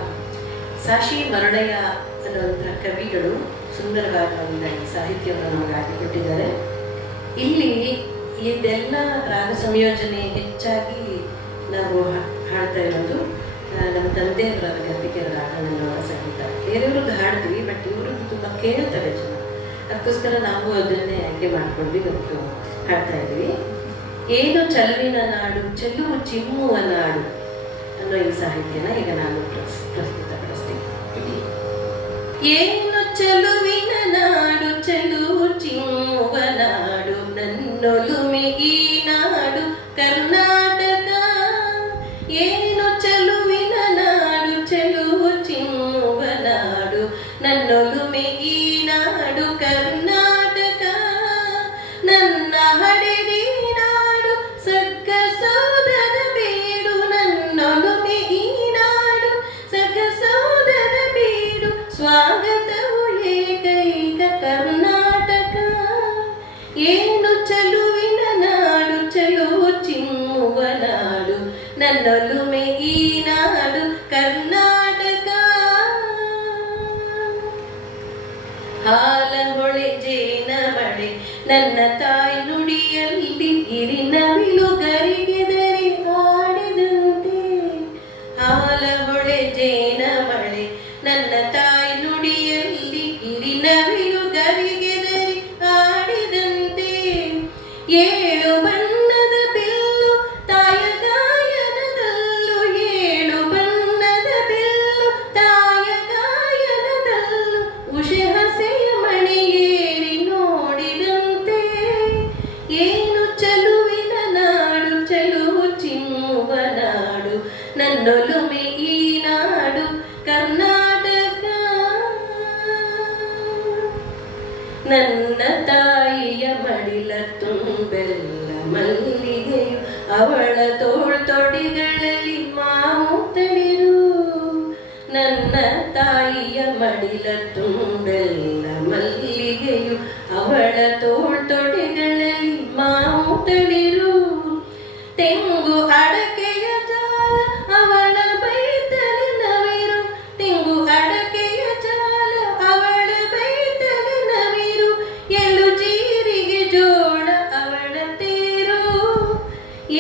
ಸಾಶಿ ಮರಳಯ್ಯ ಅನ್ನುವಂಥ ಕವಿಗಳು ಸುಂದರವಾದ ಒಂದು ಸಾಹಿತ್ಯವನ್ನು ನಮಗೆ ಹಾಕಿಕೊಟ್ಟಿದ್ದಾರೆ. ಇಲ್ಲಿ ಇದೆಲ್ಲ ರಾಗ ಸಂಯೋಜನೆ ಹೆಚ್ಚಾಗಿ ನಾವು ಹಾಡ್ತಾ ಇರೋದು ನಮ್ಮ ತಂದೆಯವರ ಗದ್ದಿಗೆ ರಾಘವಣ್ಣನವರ ಸಂಗೀತ. ಬೇರೆಯವ್ರದ್ದು ಹಾಡ್ತೀವಿ, ಬಟ್ ಇವ್ರದ್ದು ತುಂಬ ಕೇಳ್ತಾರೆ ಜನ, ಅದಕ್ಕೋಸ್ಕರ ನಾವು ಅದನ್ನೇ ಆಯ್ಕೆ ಮಾಡ್ಕೊಂಡು ಇವತ್ತು ಹಾಡ್ತಾ ಇದ್ವಿ. ಏನು ಚೆಲುವಿನ ನಾಡು ಚೆಲುವು ಚಿಮ್ಮುವ ನಾಡು ಅನ್ನೋ ಈ ಸಾಹಿತ್ಯನ ಈಗ ನಾನು ಪ್ರಸ್ತುತಪಡಿಸ್ತೀನಿ. ಏನು ಚೆಲುವಿನ ನಾಡು ಚೆಲುವು ಚಿಮ್ಮುವ ನಾಡು ನನ್ನೊಲುಮೆ ಈ ನಾಡು ಕರ್ನಾಟಕ. ಏನು ಚೆಲುವಿನ ನಾಡು ಚೆಲುವು ಚಿಮ್ಮುವ ನಾಡು ನನ್ನೊಲುಮೆ ಈ ನಾಡು ಕರ್ನಾಟಕ. ನನ್ನ ಹಡೆದಿ ನಾಡು ಸಗ್ಗ ಸೌದದ ಬೀಡು ನನ್ನೊಲುಮೆ ಈ ನಾಡು ಸಗ್ಗ ಸೌದದ ಬೀಡು ಸ್ವಾಗತವು ಏಕೈಕ ಕರ್ನಾಟಕ. ಏನು ಚೆಲುವಿನ ನಾಡು ಚೆಲುವು ಚಿಮ್ಮುವ ನಾಡು ನನ್ನೊಲುಮೆ ಈ ನಾಡು ಕರ್ನಾಟಕ. ಹಾಲ ಹೊಳೆ ಜೇನ ಮಳೆ ನನ್ನ ತಾಯಿ ನುಡಿಯಲ್ಲಿ ಗಿರಿನವಿಲು ಗರಿಗೆದರಿ ಹಾಡಿದಂತೆ. ಹಾಲ ಹೊಳೆ ಜೇನ ಮಳೆ ನನ್ನ ತಾಯಿ ನುಡಿಯಲ್ಲಿ ಗಿರಿನವಿಲು ಗರಿಗೆದರಿ ಹಾಡಿದಂತೆ. ಏಳು ಬಣ್ಣದ ಬಿಲ್ಲು ತಾಯ ಗಾಯನದಲ್ಲೂ ಏಳು ಬಣ್ಣದ ಬಿಲ್ಲು ತಾಯ ಗಾಯನದಲ್ಲೂ ಉಷೆ ಹಸೆಯ ಮಣಿಯೇರಿ ನೋಡಿದಂತೆ. ಏನು ಚೆಲುವಿನ ನಾಡು ಚೆಲುವು ಚಿಮ್ಮುವ ನಾಡು ನನ್ನೊಲುಮೆ ಈ ನಾಡು ಕರ್ನಾಟಕ. ನನ್ನ ತಾಯಿಯ ಮಡಿಲ ತುಂಬೆಲ್ಲ ಮಲ್ಲಿಗೆಯು ಅವಳ ತೋಳ್ತೊಡಿಗಳಲ್ಲಿ ಮಾವು ತಳಿರು. ನನ್ನ ತಾಯಿಯ ಮಡಿಲ ತುಂಬೆಲ್ಲ ಮಲ್ಲಿಗೆಯು ಅವಳ ತೋಳ್ತೊಡಿಗಳಲ್ಲಿ ಮಾವು ತಳಿರು. ತೆಂಗು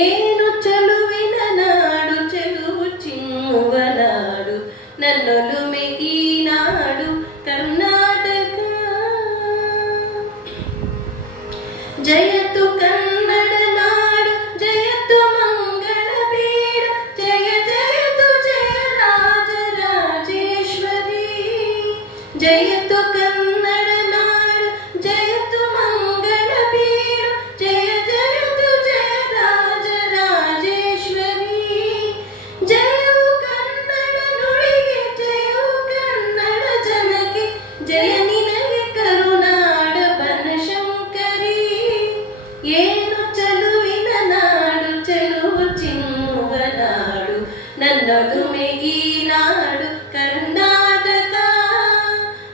ಏನು ಚೆಲುವಿನ ನಾಡು, ಚೆಲುವು ಚಿಮ್ಮುವ ನಾಡು, ನನ್ನೊಲುಮೆ ಈ ನಾಡು ಕರ್ನಾಟಕ. ಜಯತು ಕನ್ನಡ ನಾಡು, ಜಯತು ಮಂಗಳ ಬೀಡ, ಜಯ ಜಯತು ಜಯ ರಾಜರಾಜೇಶ್ವರಿ. ಜಯತು ಕನ್ನಡ ನಾಡು, ಜಯತು ಮಂಗಳ ಬೀಡ, ಜಯ ಜಯತು ಜಯ ರಾಜರಾಜೇಶ್ವರಿ. ಜಯವು ಕನ್ನಡ ನುಡಿಗೆ, ಜಯವು ಕನ್ನಡ ಜನಕ್ಕೆ, ಜಯ ನಿನಗೆ ಕರುನಾಡ ಬನಶಂಕರಿ. ಏನು ಚೆಲುವಿನ ನಾಡು, ಚೆಲುವು ಚಿಮ್ಮುವ ನಾಡು, ನನ್ನೊಲುಮೆ ಈ ನಾಡು ಕರ್ನಾಟಕ.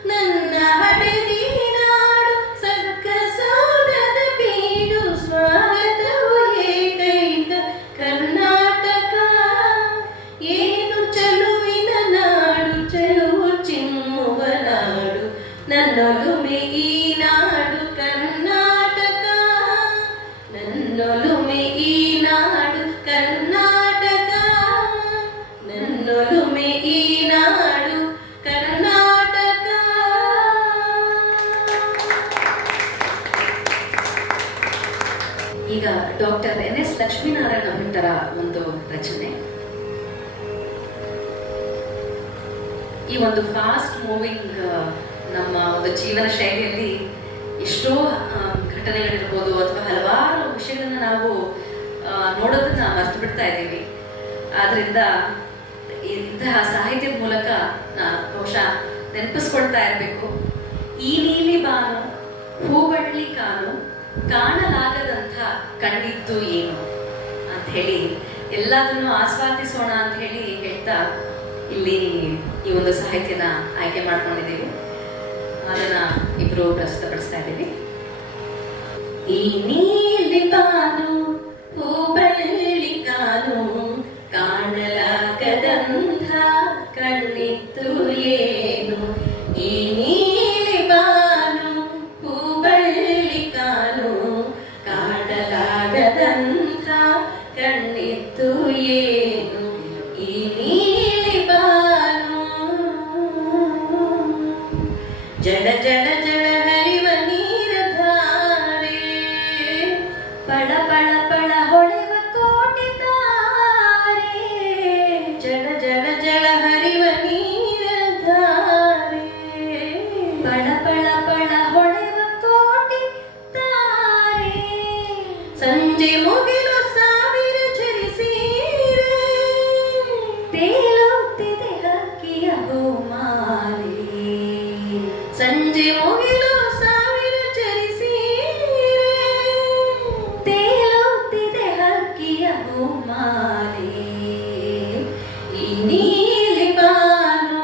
ನನ್ನ ಹಡೆದಿ ನಾಡು ಸರ್ಕಸೌಧದ ಬೀಡು, ಸ್ವಾಗತವು ಏಕೈಕ ಕರ್ನಾಟಕ. ಏನು ಚೆಲುವಿನ ನಾಡು, ಚೆಲುವು ಚಿಮ್ಮುವ ನಾಡು, ನನ್ನೊಲುಮೆ ಈ ನಾಡು ಕರ್ನಾಟಕ. ನನ್ನೊಲುಮೆ ಈ ನಾಡು ಕರ್ನಾಟಕ, ನನ್ನೊಲುಮೆ ಈ ನಾಡು ಕರ್ನಾಟಕ. ಈಗ ಡಾಕ್ಟರ್ NS ಲಕ್ಷ್ಮೀನಾರಾಯಣ ಭಟ್ಟರ ಒಂದು ರಚನೆ. ಈ ಒಂದು ಫಾಸ್ಟ್ ಮೂವಿಂಗ್ ನಮ್ಮ ಒಂದು ಜೀವನ ಶೈಲಿಯಲ್ಲಿ ಎಷ್ಟೋ ಘಟನೆಗಳಿರ್ಬೋದು ಅಥವಾ ಹಲವಾರು ವಿಷಯಗಳನ್ನ ನಾವು ನೋಡೋದನ್ನ ಮರ್ತು ಬಿಡ್ತಾ ಇದ್ದೀವಿ. ಆದ್ರಿಂದ ಇಂತಹ ಸಾಹಿತ್ಯದ ಮೂಲಕ ಬಹುಶಃ ನೆನಪಿಸ್ಕೊಳ್ತಾ ಇರಬೇಕು. ಈ ನೀಲಿ ಬಾನು ಹೂಬಳ್ಳಿ ಕಾನು, ಕಾಣಲಾಗದಂಥ ಕಣ್ಣಿದ್ದು ಏನು ಅಂತ ಹೇಳಿ ಎಲ್ಲದನ್ನು ಆಸ್ವಾದಿಸೋಣ ಅಂತ ಹೇಳಿ ಹೇಳ್ತಾ ಇಲ್ಲಿ ಈ ಒಂದು ಸಾಹಿತ್ಯನ ಆಯ್ಕೆ ಮಾಡ್ಕೊಂಡಿದ್ದೀವಿ. ಅದನ್ನ ಇಬ್ರು ಪ್ರಸ್ತುತಪಡಿಸ್ತಾ ಇದ್ದೀವಿ. ಈ ನೀಲಿ ಬಾನು ಹೂಬಳ್ಳಿ ಕಾನು, ಕಾಣಲಾಗದಂಥ ಕಣ್ಣಿತ್ತು ಏನು. ಈ ನೀಲಿ ಬಾನು ಹೂಬಳ್ಳಿ ಕಾನು, ಕಾಣಲಾಗದಂಥ ಕಣ್ಣಿತ್ತು ಏನು. ಈ ನೀಲಿ ಬಾನು ಜಡ ಜಡ ಜಡ ಹರಿವ ನೀರ ಧಾರೆ, ಪಳ ಪಳ ಪಳ ಹೊಳೆವ ಕೋಟಿ ತಾರೆ. ಜಡ ಜಡ ಜಡ ಹರಿವ ನೀರ ಧಾರೆ, ಪಳ ಪಳ ಪಳ ಹೊಳೆವ ಕೋಟಿ ತಾರೆ. ಸಂಜೆ ಮುಗಿಲು ಸಾವಿರ ಚರಿಸೀರೆ, ತೇಲುತ್ತಿದೆ ಹಕ್ಕಿಯ ಹೂಮಾಲೆ. ಸಂಜೆ ಮುಗಿಲು ಸಾವಿರ ಚರಿಸೀರೆ, ತೇಲುತ್ತಿದೆ ಹಕ್ಕಿಯ ಹೂಮಾಲೆ. ಈ ನೀಲಿ ಬಾನು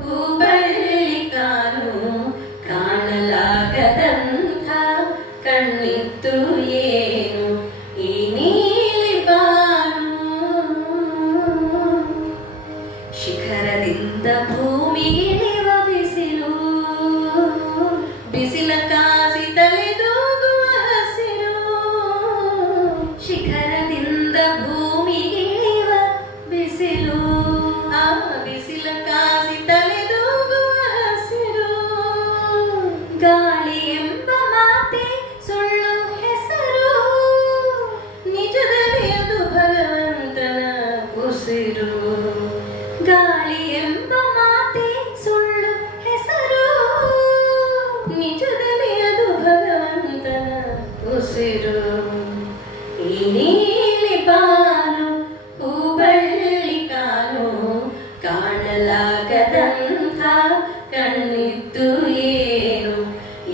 ಹೂಬಳ್ಳಿ ಕಾನು, ಕಾಣಲಾಗದಂಥ ಕಣ್ಣಿತ್ತು ಏನು. ಈ ನೀಲಿ ಬಾನು ಶಿಖರದಿಂದ ಭೂಮಿಗಿಳಿವ ಬಿಸಿಲು, ಬಿಸಿಲ ಕಾಸಿ ತಲೆದೂಗುವ ಹಸಿರು. ಶಿಖರದಿಂದ ಭೂಮಿಗಿಳಿವ ಬಿಸಿಲು, ಆ ಬಿಸಿಲ ಕಾಸಿ ತಲೆದೂಗುವ ಹಸಿರು. ಗಾಳಿ ಎಂಬ ಮಾತೆ ಸುಳ್ಳು ಹೆಸರು, ನಿಜದಲ್ಲಿ ಅದು ಭಗವಂತನ ಉಸಿರು. ಗಾಳಿ ಎಂಬ ಮಾತೆ ಸುಳ್ಳು ಹೆಸರು, ನಿಜದಲ್ಲಿ ಅದು ಭಗವಂತನ ಉಸಿರು. ಈ ನೀಲಿ ಬಾನು ಹೂಬಳ್ಳಿ ಕಾನು, ಕಾಣಲಾಗದಂಥ ಕಣ್ಣಿತ್ತು ಏನು.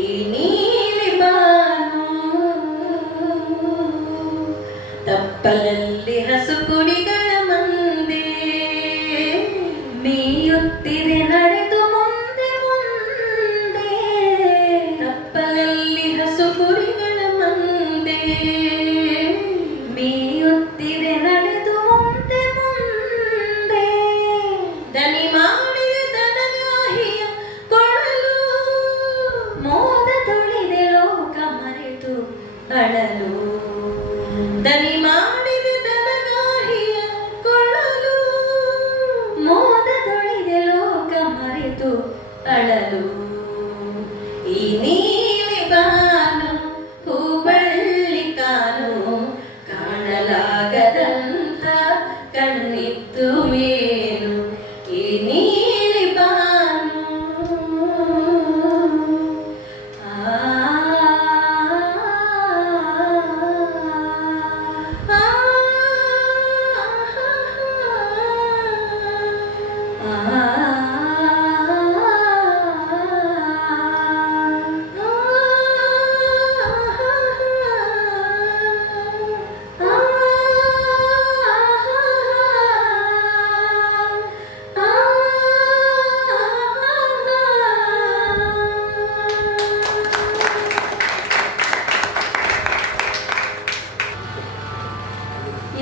ಈ ನೀಲಿ ಬಾನು ತಪ್ಪಲಲ್ಲಿ ಹಸು ಕುಡಿಗಳ ಮಂದೆ, ಮೇಯುತ್ತಿದೆ ನಡೆದು ಮುಂದೆ ಮುಂದೆ. ತಪ್ಪಲಲ್ಲಿ ಹಸು ಕುರಿಗಳ ಮಂದೆ, ಮೇಯುತ್ತಿದೆ ನಡೆದು ಮುಂದೆ ಮುಂದೆ. ದನಿ ಮಾಡಿದ ದನಗಾಹಿಯ ಕೊಳಲು, ಮೋದ ತುಳಿದೆ ಲೋಕ ಮರೆತು ಅಳಲು. ದನಿ ಮಾಡಿದ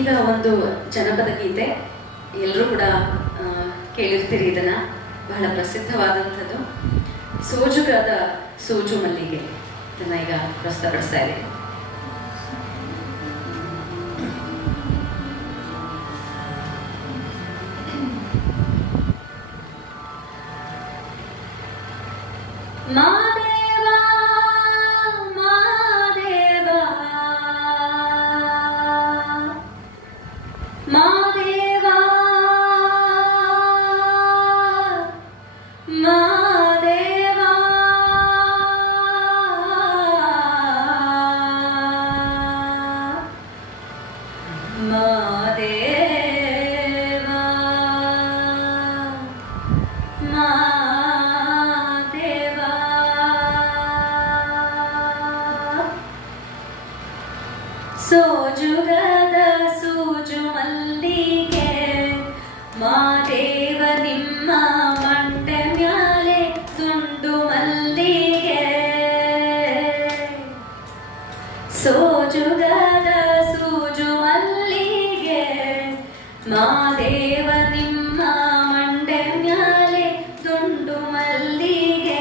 ಈಗ ಒಂದು ಜನಪದ ಗೀತೆ, ಎಲ್ಲರೂ ಕೂಡ ಕೇಳಿರ್ತೀರಿ ಇದನ್ನ, ಬಹಳ ಪ್ರಸಿದ್ಧವಾದಂಥದ್ದು. ಸೋಜುಗಾದ ಸೋಜು ಮಲ್ಲಿಗೆ ಇದನ್ನ ಈಗ ಪ್ರಸ್ತುತಪಡಿಸ್ತಾ ಇದೆ. ಮಾದೇವ ಮಾದೇವ ಮಾದೇವ ಮಾದೇವ ಸೋಜುಗದ ಸೂಜು ಮಲ್ಲಿಗೆ ಮಾದೇವ ನಿಮ್ಮ ಮಂಡೆ ಮ್ಯಾಲೆ ತುಂಡು ಮಲ್ಲಿಗೆ. ಸೋಜುಗದ ಸೂಜು ಮಲ್ಲಿಗೆ ಮಾದೇವ ನಿಮ್ಮ ಮಂಡೆ ಮ್ಯಾಲೆ ತುಂಡು ಮಲ್ಲಿಗೆ.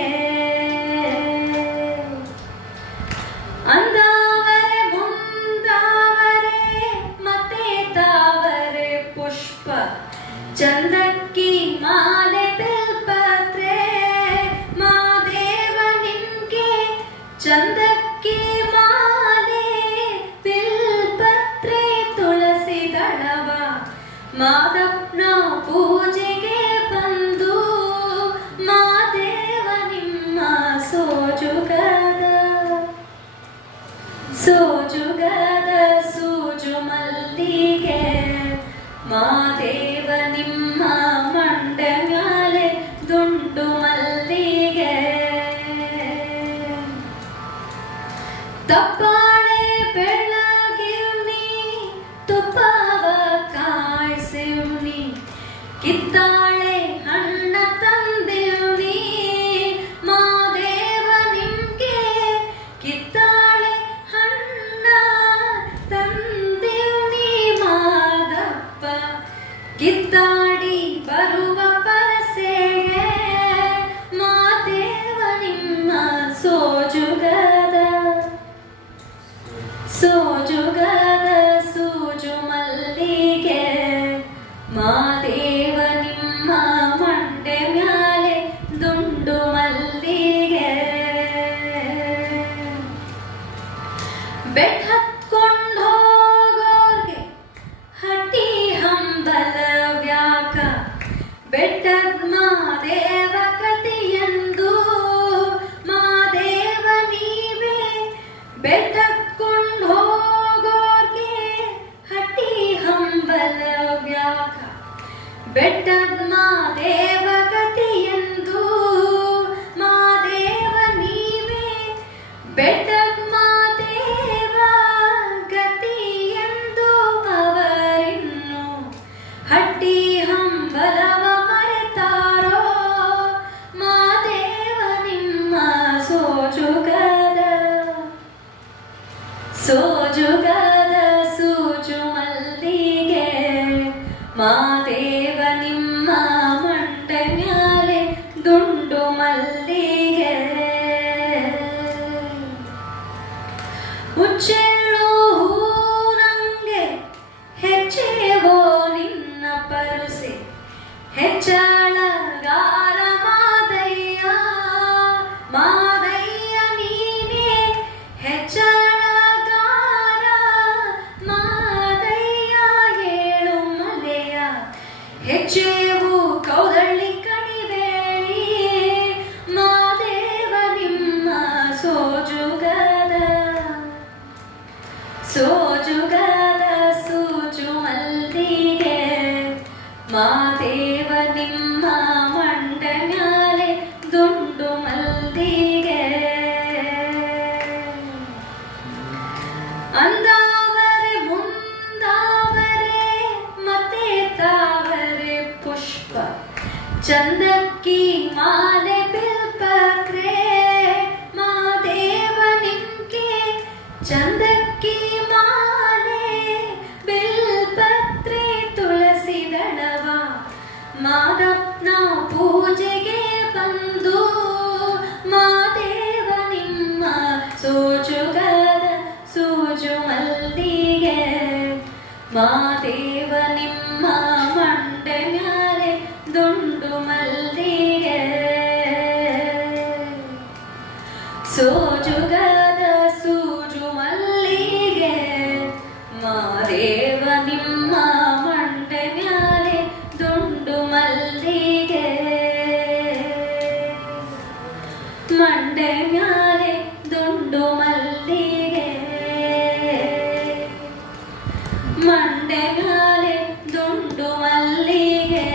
ಅಂದಾವರೆ ಮುಂದಾವರೆ ಮತ್ತೆ ತಾವರೆ ಪುಷ್ಪ ಚಂದಕ್ಕಿ ಮಾಲೆ ಬಿಲ್ಪತ್ರೆ ಮಾದೇವ ನಿಮ್ಗೆ ಚಂದಕ್ಕಿ ಮಾಲೆ ಬಿಲ್ಪತ್ರೆ ತುಳಸಿ ದಳವ ಮಾದಪ್ಪನ ಪೂಜೆಗೆ ಬಂದು ಮಾದೇವ ನಿಮ್ಮ ಸೋಜುಗದ ಸೋಜುಗದ ಸೂಜು ಮಲ್ಲಿಗೆ ಮಾದೇವ ನಿಮ್ಮ ಮಂಡೆ ಮ್ಯಾಲೆ ದುಂಡು ಮಲ್ಲಿಗೆ. ತಪ್ಪಾಳೆ ಬೆಳಗಿವ್ನಿ ತುಪ್ಪವ ಕಾಯಿಸಿವ್ನಿ ಕಿತ್ತಾಳೆ ಹಣ್ಣ ತಂದಿವ್ನಿ ಮಾದೇವ ನಿಮ್ಗೆ ಕಿತ್ತಾಳೆ ಹಣ್ಣ ತಂದಿವ್ನಿ ಮಾದಪ್ಪ ಕಿತ್ತಾಡಿ ಬರುವ ಪರಸೆಗೆ ಮಾದೇವ ನಿಮ್ಮ ಸೋಜುಗದ ಸೋಜುಗದ ಸೂಜು ಮಲ್ಲಿಗೆ ಮಾದೇವ ನಿಮ್ಮ ಮಂಡೆ ಮ್ಯಾಲೆ ದುಂಡು ಮಲ್ಲಿಗೆ. ಬೆಟ್ ಹತ್ಕೊಂಡ್ ಹೋಗೋರ್ಗೆ ಹಟ್ಟಿ ಹಂಬಲವ್ಯಾಕ ಬೆಟ್ಟದ್ ಮಾದೇವ ಕತಿಯೆಂದು ಮಾದೇವ ನೀವೇ. ಬೆಟ್ ಹತ್ಕೊಂಡ್ ಹೋಗೋರ್ಗೆ ಹಟ್ಟಿ ಹಂಬಲವ್ಯಾಕ ಬೆಟ್ಟದ್ ಮಾದೇವ ಕತಿಯೆಂದು ಮಾದೇವ ನೀವೇ. ಬೆಟ್ಟದ್ ಮಾದೇವ ಗತಿಯೆಂದು ಅವರಿನ್ನು ಹಟ್ಟಿ ಹಂಬಲವ ಮರೆತಾರೋ ಮಾದೇವ ನಿಮ್ಮ ಸೋಜುಗದ ಸೋಜುಗದ ಸೂಜು ಮಲ್ಲಿಗೆ ಮಾದೇವ ನಿಮ್ಮ ಮಂಡೆ ಮ್ಯಾಲೆ ದುಂಡು ಮಲ್ಲಿಗೆ. ಹುಚ್ಚೆಳ್ಳು ಹೂರಂಗೆ ಹೆಚ್ಚೇವೋ ನಿನ್ನ ಪರುಸೆ ಹೆಚ್ಚಳಗಾರ ಮಾದಯ್ಯ ಮಾದಯ್ಯ ನೀನೇ ಹೆಚ್ಚಳಗಾರ ಮಾದಯ್ಯ ಏಳು ಮಲೆಯ ಹೆಚ್ಚೇವು ಕೌದಳ್ಳಿ ಕಣಿವೇಳಿ ಮಾದೇವ ನಿಮ್ಮ ಸೋಜುಗದ ಸೋಜುಗದ ಸೂಜು ಮಲ್ಲಿಗೆ ಮಾದೇವ ನಿಮ್ಮ ಮಂಡೆ ಮ್ಯಾಲೆ ದುಂಡು ಮಲ್ಲಿಗೆ. ಅಂದಾವರೆ ಮುಂದಾವರೆ ಮತ್ತೆ ತಾವರೆ ಪುಷ್ಪ ಚಂದಕ್ಕಿ ಮಾಲೆ ಬಿಲ್ಪತ್ರೆ ಮಾದೇವ ನಿಮ್ಗೆ ಚಂದಕ್ಕಿ ಮಾಲೆ ಬಿಲ್ಪತ್ರೆ ಮಾದಪ್ಪನ ಪೂಜೆಗೆ ಬಂದು ಮಾದೇವ ನಿಮ್ಮ ಸೋಜುಗದ ಸೂಜು ಮಲ್ಲಿಗೆ ಮಾದೇವ ನಿಮ್ಮ ಮಂಡೆ ಮ್ಯಾಲೆ ದುಂಡು ಮಲ್ಲಿಗೆ ಸೋಜುಗದ ಸೂಜು ಮಲ್ಲಿಗೆ ಮಾದೇವ ನಿಮ್ಮ ಮಂಡೆ ಮ್ಯಾಲೆ ದುಂಡು ಮಲ್ಲಿಗೆ ಮಂಡೆ ಮ್ಯಾಲೆ ದುಂಡು ಮಲ್ಲಿಗೆ ಮಂಡೆ ಮ್ಯಾಲೆ ದುಂಡು ಮಲ್ಲಿಗೆ.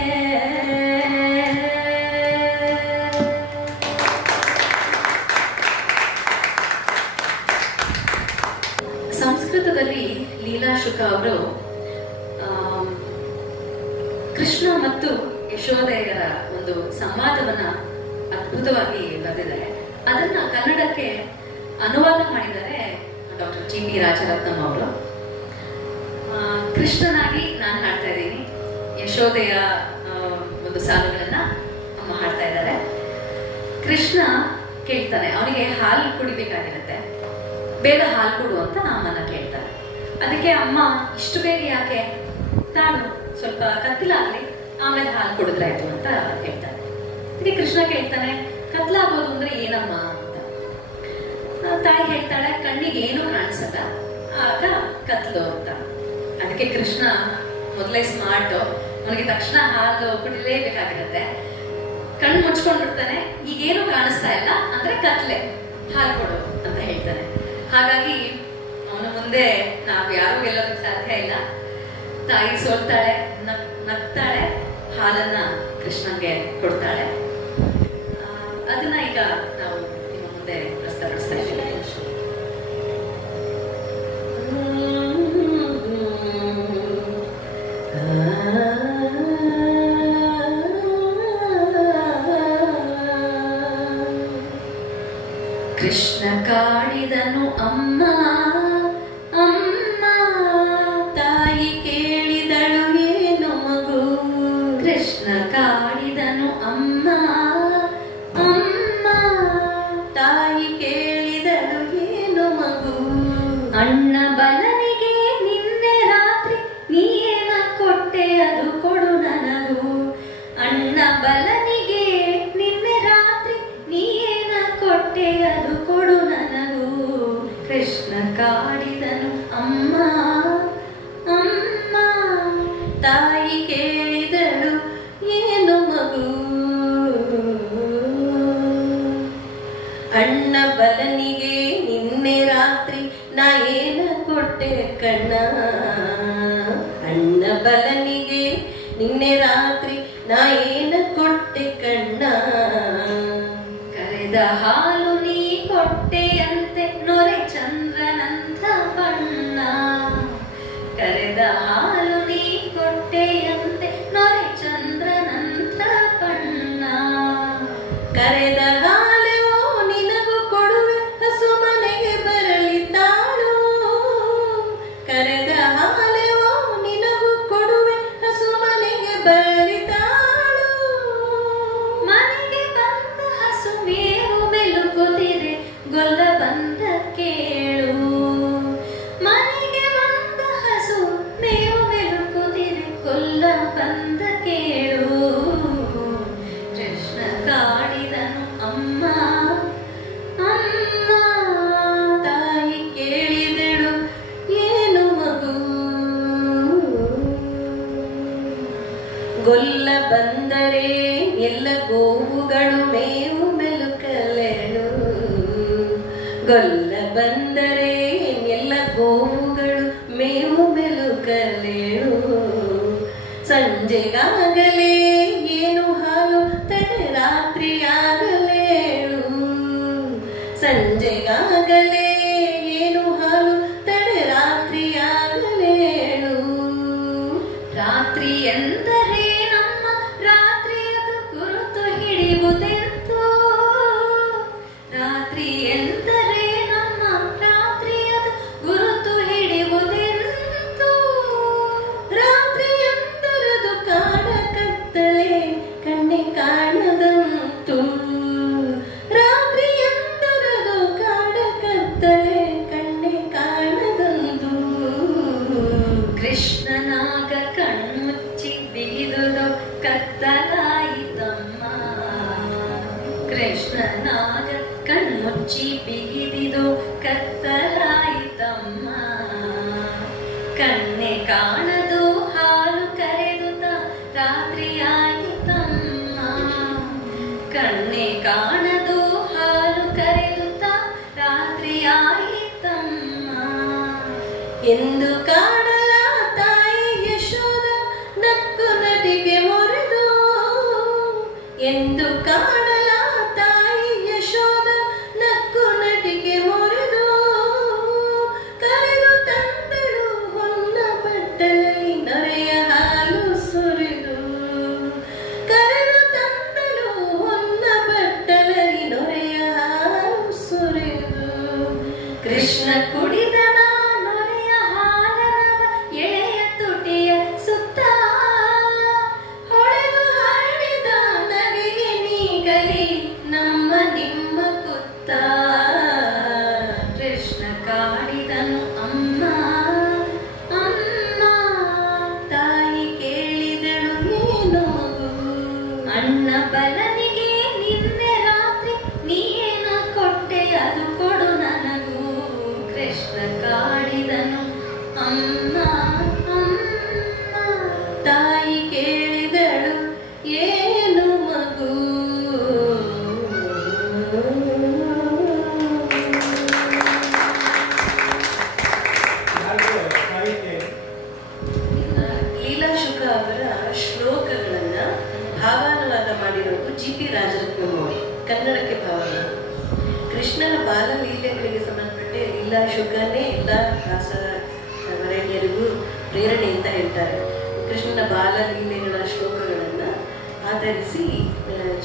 ಸಂಸ್ಕೃತದಲ್ಲಿ ಲೀಲಾ ಶುಕ ಅವರು ಕೃಷ್ಣ ಮತ್ತು ಯಶೋದೆಯರ ಒಂದು ಸಂವಾದವನ್ನ ಅದ್ಭುತವಾಗಿ ಬರೆದಿದ್ದಾರೆ. ಅದನ್ನ ಕನ್ನಡಕ್ಕೆ ಅನುವಾದ ಮಾಡಿದ್ದಾರೆ ಡಾಕ್ಟರ್ ಜಿ ಬಿ ರಾಜರತ್ನಂ ಅವರು. ಕೃಷ್ಣನಾಗಿ ನಾನು ಹಾಡ್ತಾ ಇದ್ದೀನಿ, ಯಶೋದೆಯ ಒಂದು ಸಾಲುಗಳನ್ನ ಅಮ್ಮ ಹಾಡ್ತಾ ಇದ್ದಾರೆ. ಕೃಷ್ಣ ಕೇಳ್ತಾನೆ, ಅವನಿಗೆ ಹಾಲು ಕುಡಿಬೇಕಾಗಿರುತ್ತೆ, ಬೇಗ ಹಾಲು ಕೊಡು ಅಂತ ಅಮ್ಮನ ಕೇಳ್ತಾರೆ. ಅದಕ್ಕೆ ಅಮ್ಮ ಇಷ್ಟು ಬೇಗ ಯಾಕೆ, ತಾನು ಸ್ವಲ್ಪ ಕತ್ತಲಾಗ್ಲಿ ಆಮೇಲೆ ಹಾಲು ಕುಡಿದ್ರಾಯ್ತು ಅಂತ ಹೇಳ್ತಾರೆ. ಇದಕ್ಕೆ ಕೃಷ್ಣ ಕೇಳ್ತಾನೆ, ಕತ್ಲಾಗೋದು ಅಂದ್ರೆ ಏನಮ್ಮ ಅಂತ. ತಾಯಿ ಹೇಳ್ತಾಳೆ, ಕಣ್ಣಿಗೆ ಏನು ಕಾಣಿಸಲ್ಲ, ಆಗ ಕತ್ಲು ಅಂತ. ಅದಕ್ಕೆ ಕೃಷ್ಣ ಮೊದಲೇ ಸ್ಮಾರ್ಟ್, ಅವನಿಗೆ ತಕ್ಷಣ ಹಾಲು ಕುಡಿಲೇಬೇಕಾಗಿರುತ್ತೆ. ಕಣ್ಣು ಮುಚ್ಕೊಂಡ್ಬಿಡ್ತಾನೆ, ಈಗೇನು ಕಾಣಿಸ್ತಾ ಇಲ್ಲ ಅಂದ್ರೆ ಕತ್ಲೆ, ಹಾಲು ಕೊಡು ಅಂತ ಹೇಳ್ತಾನೆ. ಹಾಗಾಗಿ ಅವನ ಮುಂದೆ ನಾವು ಯಾರು ಗೆಲ್ಲೋದಕ್ಕೆ ಸಾಧ್ಯ ಇಲ್ಲ. ತಾಯಿ ಸೋಲ್ತಾಳೆ, ನಗ್ತಾಳೆ, ಹಾಲನ್ನ ಕೃಷ್ಣನ್ಗೆ ಕೊಡ್ತಾಳೆ. ಅದನ್ನ ಈಗ ನಾವು ನಿಮ್ಮ ಮುಂದೆ ಪ್ರಸ್ತುತಪಡಿಸ್ತಾ ಇದ್ದೀವಿ. ಕೃಷ್ಣ ಕಾಡಿದನು ಅಮ್ಮ ಅಮ್ಮ, ತಾಯಿ ಕೇಳಿದಳು ಏನು ಮಗು. ಕೃಷ್ಣ ಕಾಡಿದನು ಅಮ್ಮ ಅಮ್ಮ, ತಾಯಿ ಕೇಳಿದಳು ಏನು ಮಗು. ಅಣ್ಣ ಬಲನಿಗೆ ನಿನ್ನೆ ರಾತ್ರಿ ನೀನ ಕೊಟ್ಟೆ ಅದು ಕೊಡು ನನಗೂ. ಅಣ್ಣ ಬಲನಿಗೆ ನಿನ್ನೆ ರಾತ್ರಿ ನೀನ ಕೊಟ್ಟೆ ಅದು ಕೊಡು ನನಗೂ. ಕೃಷ್ಣ ಕಾಡಿದನು ಅಮ್ಮ ಅಮ್ಮ, ತಾಯಿ ಕೇಳಿದಳು ಏನು ಮಗು. ಅಣ್ಣ ಬಲನಿಗೆ ನಿನ್ನೆ ರಾತ್ರಿ ನಾ ಏನ ಕೊಟ್ಟೆ ಕಣ್ಣ. ಅಣ್ಣ ಬಲನಿಗೆ ನಿನ್ನೆ ರಾತ್ರಿ ನಾ ಏನ ಕೊಟ್ಟೆ ಕಣ್ಣ. ಕರೆದ ಹಾಲು ನೀ ಕೊಟ್ಟೆಯಂತೆ ನೊರೆ ಚಂದ್ರನಂಥ ಬಣ್ಣ. ಕರೆದ ಹಾಲು ನೀ ಕೊಟ್ಟೆಯಂತೆ ನೊರೆ ಚಂದ್ರನಂಥ ಬಣ್ಣ. ಕರೆದ ಹಾಲೆವೋ ನಿನಗೂ ಕೊಡುವೆ ಹಸು ಮನೆಗೆ ಬರಲಿ ತಾಳು. ಕರೆದ ಹಾಲೆವೋ ನಿನಗೂ ಕೊಡುವೆ ಹಸು ಮನೆಗೆ ಬರಲಿ ತಾಳು. ಮನೆಗೆ ಬಂದ ಹಸು ಮೇವು ಮೆಲುಕುತ್ತಿದೆ ಗೊಲ್ಲ ಬಂದ ಕೇಳು. ಮನೆಗೆ ಬಂದ ಹಸು ಮೇವು ಮೆಲುಕುತ್ತಿದೆ ಗೊಲ್ಲ ಬಂದ ಕೇಳು. ಕೃಷ್ಣ ಕಾಡಿದನು ಅಮ್ಮ ಅಮ್ಮ, ತಾಯಿ ಕೇಳಿದಳು ಏನು ಮಗು. ಗೊಲ್ಲ ಬಂದರೆ ಎಲ್ಲ ಗೋವುಗಳು ಮೇವು ಮೆಲುಕಲೆಳು. ಗೊಲ್ಲ ಬಂದರೆ ಎಲ್ಲ ಗೋವುಗಳು ಮೇವು ಮೆಲುಕಲೆಳು. ಸಂಜೆಗಾಗಲೇ ಏನು ಹಾಲು ತಡೆ ರಾತ್ರಿಯಾಗಲೇಳು. ಸಂಜೆಗಾಗಲೇ ಏನು ಹಾಲು ತಡೆ ರಾತ್ರಿಯಾಗಲೇಳು. ರಾತ್ರಿ ಎಂದರೆ ನಮ್ಮ ರಾತ್ರಿಯದು ಗುರುತು ಹಿಡಿಯುವುದೆಂತು. ರಾತ್ರಿ ಎಂದರೆ ನಮ್ಮ ರಾತ್ರಿಯದು ಗುರುತು ಹಿಡಿಯುವುದೆಂತು. ರಾತ್ರಿ ಎಂದರದು ಕಾಡ ಕತ್ತಲೆ ಕುಡಿದನ ನೊರೆಯ ಹಾಲನವ ಎಳೆಯ ತುಟಿಯ ಸುತ್ತ ಹೊಳೆದು ಹರಡಿದ ನಗೆಗೆ ನೀಗಲಿ ನಮ್ಮ ನಿಮ್ಮ ಕುತ್ತ ಕೃಷ್ಣ ಕಾಡಿದನು ಅಮ್ಮ ಅಮ್ಮ ತಾಯಿ ಕೇಳಿದಳು ಏನು ಅಣ್ಣ ಬಲನಿಗೆ ನಿನ್ನೆ ರಾತ್ರಿ ನೀನ ಕೊಟ್ಟೆ ಅದು ಕೊಡು ನನಗೂ ಕೃಷ್ಣ ಕಾಡಿದನು ಅಮ್ಮ ಅಮ್ಮ ತಾಯಿ ಕೇಳಿದಳು ಏನು ಮಗು. ಲೀಲಾ ಶುಕ ಅವರ ಶ್ಲೋಕಗಳನ್ನ ಭಾವಾನುವಾದ ಮಾಡಿರೋದು GP ರಾಜರತ್ನಂ ಅವರು, ಕನ್ನಡಕ್ಕೆ ಭಾವಾನುವಾದ. ಕೃಷ್ಣನ ಬಾಲಲೀಲೆಗಳಿಗೆ ಸಂಬಂಧಪಟ್ಟೆ ಲೀಲಾ ಶುಕನೇ ಎಲ್ಲ ರಾಸ ವರೇಣ್ಯರಿಗೂ ಪ್ರೇರಣೆ ಅಂತ ಹೇಳ್ತಾರೆ. ಕೃಷ್ಣನ ಬಾಲಲೀಲೆಗಳ ಶ್ಲೋಕಗಳನ್ನ ಆಧರಿಸಿ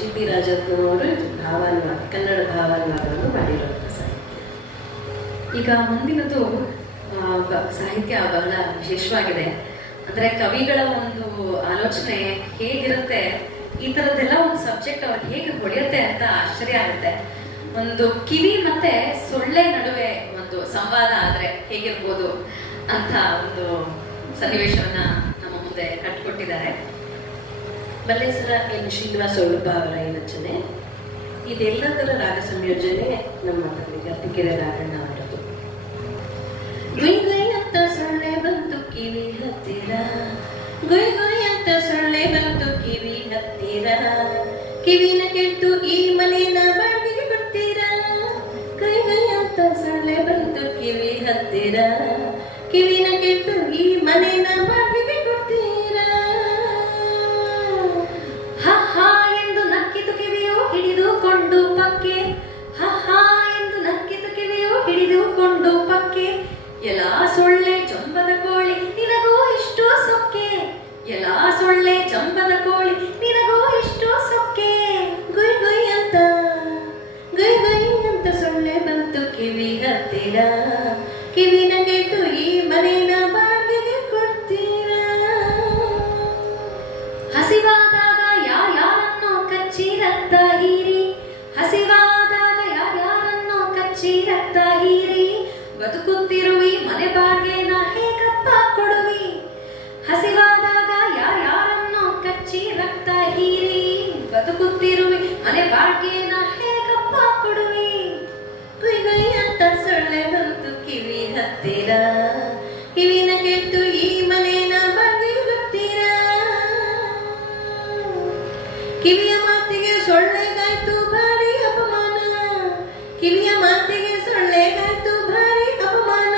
GP ರಾಜರತ್ನಂ ಅವರು ಭಾವಾನುವಾದ, ಕನ್ನಡ ಭಾವಾನುವಾದವನ್ನು ಮಾಡಿರುವಂಥ ಸಾಹಿತ್ಯ. ಈಗ ಮುಂದಿನದು ಸಾಹಿತ್ಯ ಬಹಳ ವಿಶೇಷವಾಗಿದೆ. ಅಂದ್ರೆ ಕವಿಗಳ ಒಂದು ಆಲೋಚನೆ ಹೇಗಿರುತ್ತೆ, ಈ ತರದ್ದೆಲ್ಲ ಒಂದು ಸಬ್ಜೆಕ್ಟ್ ಅವ್ರಿಗೆ ಹೇಗೆ ಹೊಳೆಯುತ್ತೆ ಅಂತ ಆಶ್ಚರ್ಯ ಆಗುತ್ತೆ. ಒಂದು ಕಿವಿ ಮತ್ತೆ ಸೊಳ್ಳೆ ನಡುವೆ ಒಂದು ಸಂವಾದ ಆದ್ರೆ ಹೇಗಿರ್ಬೋದು ಅಂತ ಒಂದು ಸನ್ನಿವೇಶವನ್ನ ನಮ್ಮ ಮುಂದೆ ಕಟ್ಟಿಕೊಟ್ಟಿದ್ದಾರೆ. ಬಲ್ಲೇಸರ ಎನ್ ಶ್ರೀನಿವಾಸ ಉಳುಪ ಅವರ ಈ ರಚನೆ. ಇದೆಲ್ಲದರ ರಾಗ ಸಂಯೋಜನೆ ನಮ್ಮ ತಂದೆಗೆ ಅತ್ತಿಕೆರೆ ರಾಘಣ್ಣ ಅವರದು. ಗುಯ್ ಗುಯ್ ಅಂತ ಸೊಳ್ಳೆ ಬಂತು ಕಿವಿ ಹತ್ತಿರ, ಗುಯ್ ಗುಯ್ ಅಂತ ಸೊಳ್ಳೆ ಬಂತು ಕಿವಿ ಹತ್ತಿರ, ಕಿವಿನ ಕೆಟ್ಟು ಈ ಮನೇನ ಬಾಡಿಗೆ ಕೊಡ್ತೀರಾ. ಗುಯ್ ಗುಯ್ ಅಂತ ಸೊಳ್ಳೆ ಬಂತು ಕಿವಿ ಹತ್ತಿರ, ಕಿವಿನ ಕೆಟ್ಟು ಈ ಮನೇನ ಬಾಡಿಗೆ ಕೊಡ್ತೀರಾ. ಹಾ ಎಂದು ನಕ್ಕಿತು ಕಿವಿಯು ಹಿಡಿದುಕೊಂಡು ಪಕ್ಕೆ, ಹಾ ಎಂದು ನಕ್ಕಿತು ಕಿವಿಯು ಹಿಡಿದುಕೊಂಡು ಪಕ್ಕೆ. ಎಲ್ಲಾ ಸೊಳ್ಳೆ ಚಂಬದ ಕೋಳಿ ನಿನಗೂ ಇಷ್ಟು ಸೊಕ್ಕೆ, ಎಲ್ಲಾ ಸೊಳ್ಳೆ ಚಂಬದ ಕೋಳಿ ನಿನಗೂ ಇಷ್ಟು ಸೊಕ್ಕೆ. ಗುಯ್ ಗುಯ್ ಅಂತ ಸೊಳ್ಳೆ ಬಂತು ಕಿವಿ ಹತ್ತಿರ, ಕಿವಿನ ಕೆಟ್ಟು ಈ ಮನೇನ ಬಾಡಿಗೆ ಕೊಡ್ತೀರಾ. ಹಸಿವಾದಾಗ ಯಾರ್ಯಾರನ್ನೋ ಕಚ್ಚಿ ರಕ್ತ ಹೀರಿ, ಹಸಿವಾದಾಗ ಯಾರ್ಯಾರನ್ನೋ ಕಚ್ಚಿ ರಕ್ತ ಹೀರಿ, ಬದುಕುತ್ತಿರುವಿ ಮನೆ ಬಾಡ್ಗೆನ ಹೇಗಪ್ಪ ಕೊಡುವಿ. ಹಸಿವಾದಾಗ ಯಾರ್ಯಾರನ್ನೋ ಕಚ್ಚಿ ರಕ್ತ ಹೀರಿ, ಬದುಕುತ್ತಿರುವಿ ಮನೆ ಬಾಡ್ಗೆನ ಹೇಗಪ್ಪ ಕೊಡುವಿ. ಗುಯ್ ಗುಯ್ ಅಂತ ಸೊಳ್ಳೆ ಬಂತು ಕಿವಿ ಹತ್ತಿರ, ಕಿವಿನ ಕೆಟ್ಟು ಈ ಮನೇನ ಬಾಡಿಗೆ ಕೊಡ್ತೀರಾ. ಕಿವಿಯ ಮಾತಿಗೆ ಸೊಳ್ಳೆಗಾಯ್ತು ಭಾರಿ ಅಪಮಾನ, ಕಿವಿಯ ಮಾತಿಗೆ ಸೊಳ್ಳೆಗಾಯ್ತು ಭಾರಿ ಅಪಮಾನ.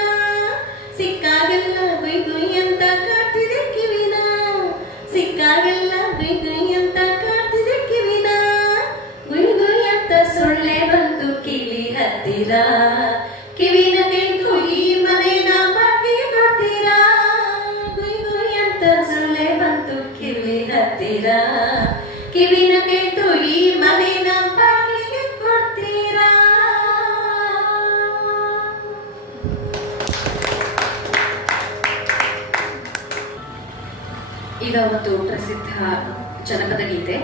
ಸಿಕ್ಕಾಗೆಲ್ಲ ಗುಯ್ ಗುಯ್ ಅಂತ ಕಾಡ್ತಿದೆ ಕಿವಿನ, ಸಿಕ್ಕಾಗೆಲ್ಲ ಗುಯ್ ಗುಯ್ ಅಂತ ಕಾಡ್ತಿದೆ ಕಿವಿನ. ಗುಯ್ ಗುಯ್ ಅಂತ ಸೊಳ್ಳೆ ಬಂತು ಕಿವಿ ಹತ್ತಿರ, ಕಿವಿನ ಕೆಟ್ಟು ಈ ಮನೇನ ಬಾಡಿಗೆ ಕೊಡ್ತೀರಾ. ಗುಯ್ ಗುಯ್ ಅಂತ ಸೊಳ್ಳೆ ಬಂತು ಕಿವಿ ಹತ್ತಿರ, ಕಿವಿನ ಕೆಟ್ಟು ಈ ಮನೇನ ಬಾಡಿಗೆ ಕೊಡ್ತೀರಾ. ಈಗ ಒಂದು ಪ್ರಸಿದ್ಧ ಜನಪದ ಗೀತೆ,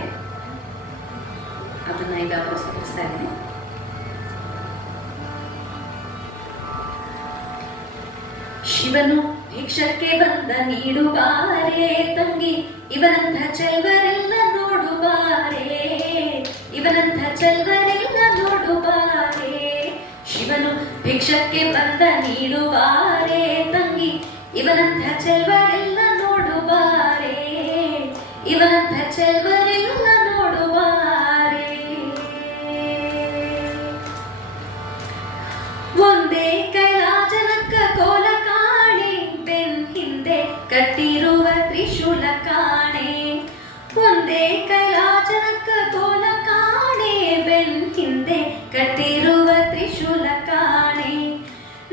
ಅದನ್ನ ಈಗ ಪ್ರಸ್ತುತಿಸ್ತಾ ಇದ್ದೀನಿ. ಶಿವನು ಭಿಕ್ಷಕ್ಕೆ ಬಂದ ನೀಡುಬಾರೆ ತಂಗಿ, ಇವನಂಥ ಚೆಲ್ವರೆಲ್ಲ ನೋಡುಬಾರೆ, ಇವನಂಥ ಚೆಲ್ವರೆಲ್ಲ ನೋಡುಬಾರೆ. ಶಿವನು ಭಿಕ್ಷಕ್ಕೆ ಬಂದ ನೀಡುಬಾರೆ ತಂಗಿ, ಇವನಂಥ ಚೆಲ್ವರೆಲ್ಲ ನೋಡುಬಾರೆ, ಇವನಂಥ ಚೆಲ್ವರೆಲ್ಲ ನೋಡುಬಾರೆ. ಒಂದೇ ಕೈಲಾಜನಕ್ಕ ಕೋಲ ಕಾಣೆ, ಬೆನ್ ಹಿಂದೆ ಕಟ್ಟಿರುವ ತ್ರಿಶೂಲ ಕಾಣೆ. ಒಂದೇ ಕೈಲಾಜನಕ್ಕ ಕೋಲ ಕಾಣೆ, ಬೆನ್ ಹಿಂದೆ ಕಟ್ಟಿರುವ ತ್ರಿಶೂಲ ಕಾಣೆ.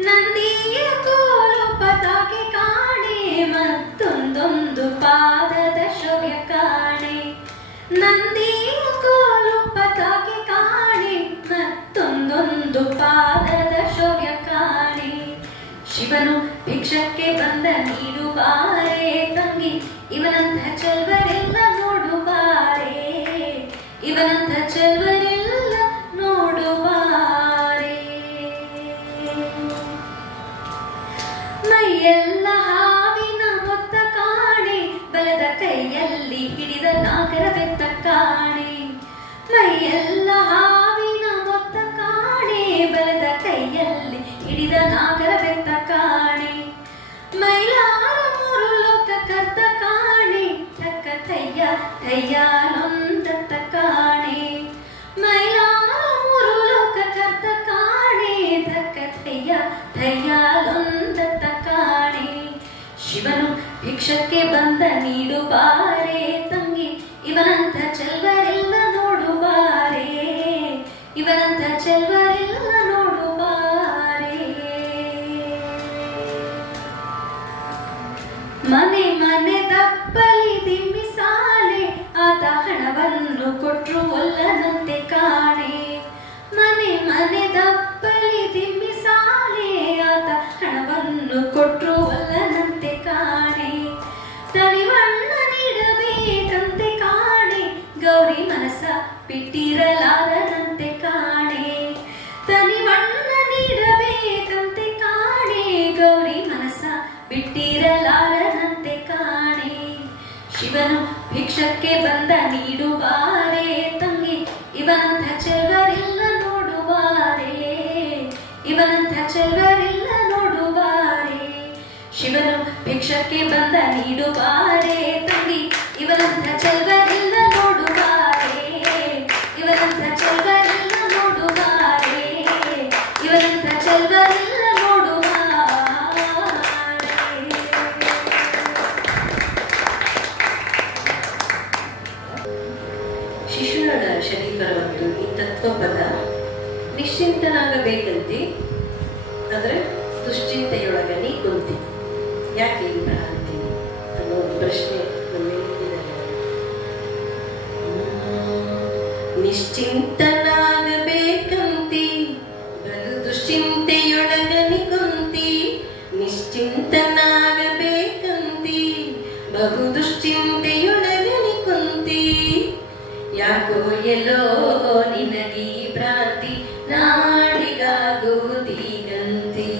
ನಂದಿಯ ಕೋಲು ಪತಾಕೆ ಕಾಣೆ, ಮತ್ತೊಂದೊಂದು ಪಾದದ ಶೌರ್ಯ ಕಾಣೆ. ನಂದಿಯ ಕೋಲು ಪತಾಕೆ ಕಾಣೆ, ಮತ್ತೊಂದೊಂದು ಪಾದದ ಶೌರ್ಯ ಕಾಣೆ. ಶಿವನು ಭಿಕ್ಷಕ್ಕೆ ಬಂದ ನೀಡುವಾರೆ ತಂಗಿ, ಇವನಂಥ ಚೆಲ್ವರೆಲ್ಲ ನೋಡುವಾರೆ, ಇವನಂಥ ಚೆಲ್ವರೆಲ್ಲ ನೋಡುವಾರೆ. ಮೈಯೆಲ್ಲ ಹಾವಿನ ಹೊತ್ತ ಕಾಣೆ, ಬಲದ ಕೈಯಲ್ಲಿ ಹಿಡಿದ ನಾಗರ ಬೆತ್ತ ಕಾಣೆ. ಮೈಯೆಲ್ಲ ಹಾವಿನ ಹೊತ್ತ ಕಾಣೆ, ಬಲದ ಕೈಯಲ್ಲಿ ಹಿಡಿದ ನಾಗರ ಬೆತ್ತ ಕಾಣೆ. ಮೈಲಾರ ಮೂರು ಲೋಕ ಕರ್ತ ಕಾಣೆ, ತಕ್ಕ ಕೈಯ ಕೈಯಾಲೊಂದತ್ತ ಕಾಣೆ. ಮೈಲಾರ ಮೂರು ಲೋಕ ಕರ್ತ ಕಾಣೆ, ತಕ್ಕ ಕೈಯ ಕೈಯಾಲೊಂದತ್ತ ಕಾಣೆ. ಶಿವನು ಭಿಕ್ಷಕ್ಕೆ ಬಂದ ನೀಡುವಾರೆ ತಂಗಿ, ಇವನಂಥ ಚೆಲ್ವರೆಲ್ಲ ನೋಡುವಾರೆ, ಇವನಂಥ ಚೆಲ್ವರೆಲ್ಲ ನೋಡುವಾರೆ. ಮನೆ ಮನೆ ದಪ್ಪಲಿ ದಿಮ್ಮಿಸಾಲೆ, ಆತ ಹಣವನ್ನು ಕೊಟ್ರು ಒಲ್ಲನಂತೆ ಕಾಣೆ. ಮನೆ ಮನೆ ದಪ್ಪಲಿ ದಿಮ್ಮಿಸಾಲೆ, ಆತ ಹಣವನ್ನು ಕೊಟ್ರು ಒಲ್ಲನಂತೆ ಕಾಣೆ. ತನಿವಣ್ಣ ನೀಡಬೇಕಂತೆ ಕಾಣೆ, ಗೌರಿ ಮನಸ ಬಿಟ್ಟಿರಲಾರನಂತೆ ಕಾಣೆ. ತನಿವಣ್ಣ ನೀಡಬೇಕಂತೆ ಕಾಣೆ, ಗೌರಿ ಮನಸ ಬಿಟ್ಟಿರಲಾರನಂತೆ ಕಾಣೆ. ಶಿವನು ಭಿಕ್ಷಕ್ಕೆ ಬಂದ ನೀಡುವಾರೆ ತಂಗಿ, ಇವನಂಥ ಚೆಲ್ವರೆಲ್ಲ ನೋಡುವಾರೆ, ಇವನಂಥ ಚೆಲ್ವರೆಲ್ಲ ನೋಡುವಾರೆ. ಶಿವನು ಭಿಕ್ಷಕ್ಕೆ ಬಂದ ನೀಡುವಾರೆ ತಂಗಿ, ಇವನಂಥ ಚೆಲ್ವರೆಲ್ಲ ನೋಡುವಾರೆ, ಇವನಂಥ ಚೆಲ್ವರೆಲ್ಲ ನೋಡುವಾರೆ, ಇವನಂಥ ಚೆಲ್ವರೆಲ್ಲ ನೋಡುವಾರೆ. ಶಿಶುನಾಳ ಶರೀಫರ ಒಂದು ಈ ತತ್ವಪದ ನಿಶ್ಚಿಂತನಾಗಬೇಕಂತೆ, ಆದರೆ ದುಶ್ಚಿಂತೆಯೊಳಗನಿ ಕುಂತಿ. ಯಾಕೆ ಈ ಭ್ರಾಂತಿ ಅನ್ನೋ ಪ್ರಶ್ನೆ ನಮ್ಮೆಲ್ಲರಿಗೂ. ನಿಶ್ಚಿಂತನಾಗಬೇಕಂತಿ, ಬಲು ದುಶ್ಚಿಂತೆಯೊಳಗನಿ ಕುಂತಿ. ನಿಶ್ಚಿಂತನಾಗಬೇಕಂತಿ, ಬಹು ದುಶ್ಚಿಂತೆಯೊಳಗನಿ ಕುಂತಿ. ಯಾಕೋ ಎಲ್ಲೋ ನಿನಗೀ ಭ್ರಾಂತಿ, ನಾಡಿಗಾಗುವುದೀಗಂತಿ.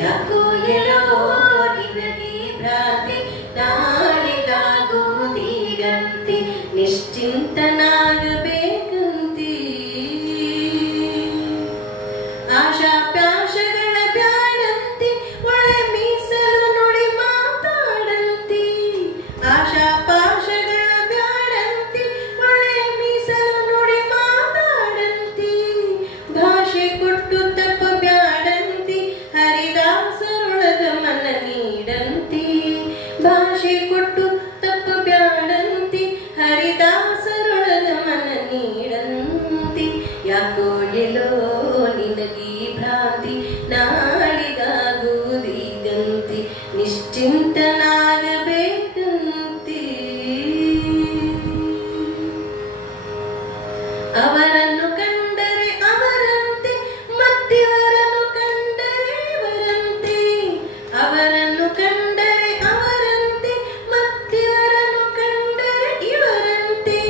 ಯಾಕೋ ಎಲ್ಲೋ ನಿನಗೀ ಭ್ರಾಂತಿ, ನಾಡಿಗಾಗುವುದೀಗಂತಿ. ನಿಶ್ಚಿಂತನಾಗಬೇಕಂತಿ. ಆಶಾಪ್ಯಾಶಗಳ ಬ್ಯಾಡಂತಿ, ಒಳೆ ಮೀಸಲು ನುಡಿ ಮಾತಾಡಂತಿ. ಆಶಾಪಾಶಗಳ ಬ್ಯಾಡಂತಿ, ಒಳೆ ಮೀಸಲು ನುಡಿ ಮಾತಾಡಂತಿ. ಭಾಷೆ ಕೊಟ್ಟು ತಪ್ಪ ಬ್ಯಾಡಂತಿ, ಹರಿದಾಸರೊಳಗ ಮನ ನೀಡಂತಿ. ಭಾಷೆ ಕೊಟ್ಟು ತಪ್ಪ ಬ್ಯಾಡಂತಿ, ಹರಿದಾಸರೊಳಗ ಮನ ನೀಡಂತಿ. ಯಾಕೋ ಎಲ್ಲೋ ನಿನಗೀ ಭ್ರಾಂತಿ, ನಾಳಿಗಾಗುವುದೀಗಂತಿ. ನಿಶ್ಚಿಂತನಾಗಬೇಕಂತಿ. ಅವರನ್ನು ಕಂಡರೆ ಅವರಂತೆ, ಮತ್ತಿವರನ್ನು ಕಂಡರೆ ಇವರಂತೆ. ಅವರನ್ನು ಕಂಡರೆ ಅವರಂತೆ, ಮತ್ತಿವರನ್ನು ಕಂಡರೆ ಇವರಂತೆ.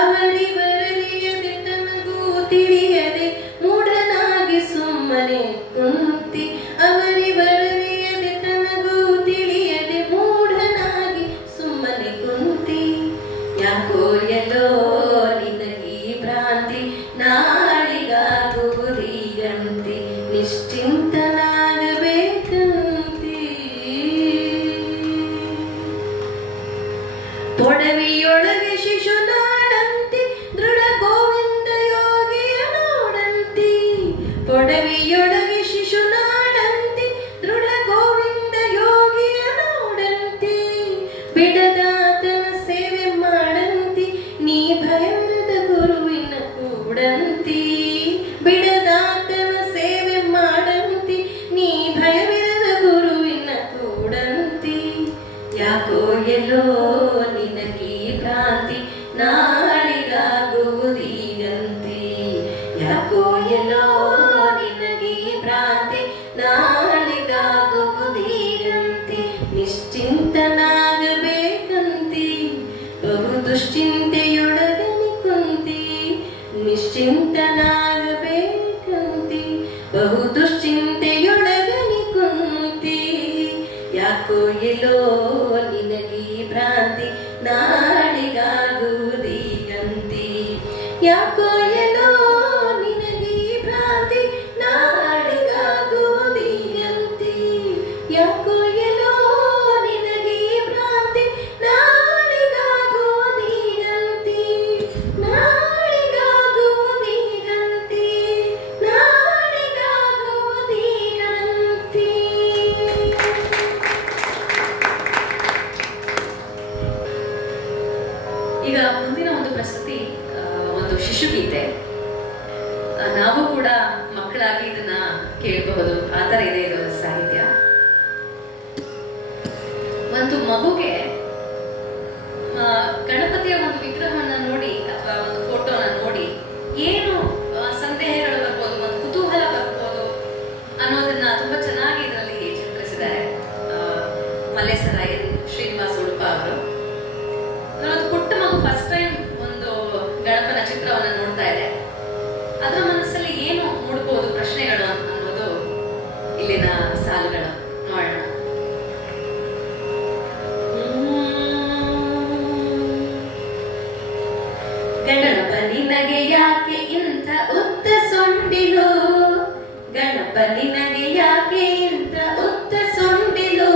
ಅವರಿವರರಿಯದೆ ತನಗೂ ತಿಳಿಯದೆ ಮೂಢನಾಗಿ ಸುಮ್ಮನೆ ಕುಂತಿ. ಅವರಿವರರಿಯದೆ ತನಗೂ ತಿಳಿಯದೆ ಮೂಢನಾಗಿ ಸುಮ್ಮನೆ ಕುಂತಿ. ಯಾಕೋ ಎಲ್ಲೋ ನಿನಗೀ ಭ್ರಾಂತಿ, ನಾಳಿಗಾಗುವುದೀಗಂತಿ. ನಿಶ್ಚಿಂತನಾಗಬೇಕಂತಿ. ಪೊಡವಿಯೊಳಗೆ ಶಿಶುನಾಳಂತಿ, ದೃಢ ಗೋವಿಂದ ಯೋಗಿಯ ನೋಡಂತಿ. ಪೊಡವಿಯೊಳಗೆ ಶಿಶುನಾಳಂತಿ, ದೃಢ ಗೋವಿಂದ ಯೋಗಿಯ ನೋಡಂತಿ. ಬಿಡದಾತನ ಸೇವೆ ಮಾಡಂತಿ, ನೀ ಭಯವಿರದ ಗುರುವಿನ ಕೂಡಂತಿ. ಬಿಡದಾತನ ಸೇವೆ ಮಾಡಂತಿ, ನೀ ಭಯವಿರದ ಗುರುವಿನ ಕೂಡಂತಿ. ಯಾಕೋ ಎಲ್ಲೋ ನಿನಗೀ ಭ್ರಾಂತಿ, ನಾಳಿಗಾಗುವುದೀಗಂತಿ. ಯಾಕೋ ಎಲ್ಲೋ ನಿನಗೀ ಭ್ರಾಂತಿ, ನಾಳಿಗಾಗುವುದೀಗಂತಿ. ದುಶ್ಚಿಂತೆಯೊಳಗನೆ ಕುಂತಿ ನಿಶ್ಚಿಂತನಾಗಬೇಕಂತಿ ಬಹು ದುಶ್ಚಿಂತೆಯೊಳಗನೆ ಕುಂತಿ ಯಾಕೋ ಎಲ್ಲೋ ನಿನಗೀ ಭ್ರಾಂತಿ ನಾಡಿಗಾಗುವುದೀಗಂತಿ ಯಾಕೋ ಎಲ್ಲೋ ನಿನಗೀ ಭ್ರಾಂತಿ ನಾಡಿಗಾಗುವುದೀಗಂತಿ ಯಾಕೋ ಎಲ್ಲೋ ನಿನಗೀ ಭ್ರಾಂತಿ ನಾಡಿಗಾಗುವುದೀಗಂತಿ ನಾಡಿಗಾಗುವುದೀಗಂತಿ ನಾಡಿಗಾಗುವುದೀಗಂತಿ. ಈಗ ಮುಂದಿನ ಒಂದು ಪ್ರಸ್ತುತಿ ಒಂದು ಶಿಶುಗೀತೆ. ನಾವು ಕೂಡ ಮಕ್ಕಳಾಗಿ ಇದನ್ನ ಕೇಳಬಹುದು, ಆ ಥರ ಇದೆ ಇದು ಸಾಹಿತ್ಯ. ಒಂದು ಮಗುಗೆ ಗಣಪತಿಯ ಒಂದು ವಿಗ್ರಹವನ್ನ ನೋಡಿ ಅಥವಾ ಒಂದು ಫೋಟೋನ ನೋಡಿ ಏನು ಸಂದೇಹಗಳು ಬರ್ಬೋದು, ಒಂದು ಕುತೂಹಲ ಬರ್ಬೋದು ಅನ್ನೋದನ್ನ ತುಂಬಾ ಚೆನ್ನಾಗಿ ಇದರಲ್ಲಿ ಚಿತ್ರಿಸಿದ್ದಾರೆ ಮಲ್ಲೇಸರಾಯ ಶ್ರೀನಿವಾಸ ಉಡುಪ ಅವರು. ಒಂದು ಪುಟ್ಟ ಮಗು ಫಸ್ಟ್ ಟೈಮ್ ಒಂದು ಗಣಪನ ಚಿತ್ರವನ್ನ ನೋಡ್ತಾ ಇದೆ. ಅದರ ಮನಸ್ಸಲ್ಲಿ ಏನು ಮೂಡಬಹುದು ಪ್ರಶ್ನೆಗಳು ಅನ್ನೋದು ಇಲ್ಲಿನ ಸಾಲುಗಳು ನೋಡೋಣ. ಗಣಪ ನಿನಗೆ ಯಾಕೆ ಇಂಥ ಉದ್ದ ಸೊಂಡಿಲು ಗಣಪ ನಿನಗೆ ಯಾಕೆ ಇಂಥ ಉದ್ದ ಸೊಂಡಿಲು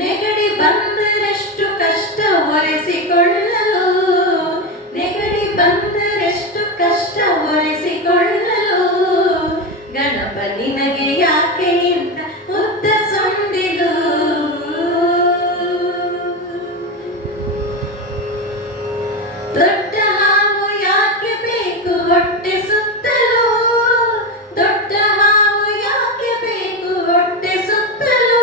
ನೆಗಡಿ ಬಂದರಷ್ಟು ಕಷ್ಟ ಒರೆಸಿಕೊಳ್ಳಲು ನೆಗಡಿ ಬಂದರಷ್ಟು ಕಷ್ಟ ಒರೆಸಿಕೊಳ್ಳಲು ಗಣಪ ನಿನಗೆ ಯಾಕೆ ಇಂಥ ಉದ್ದ ಸೊಂಡಿಲು ದೊಡ್ಡ ಹಾವು ಯಾಕೆ ಬೇಕು ಹೊಟ್ಟೆ ಸುತ್ತಲೂ ದೊಡ್ಡ ಹಾವು ಯಾಕೆ ಬೇಕು ಹೊಟ್ಟೆ ಸುತ್ತಲೂ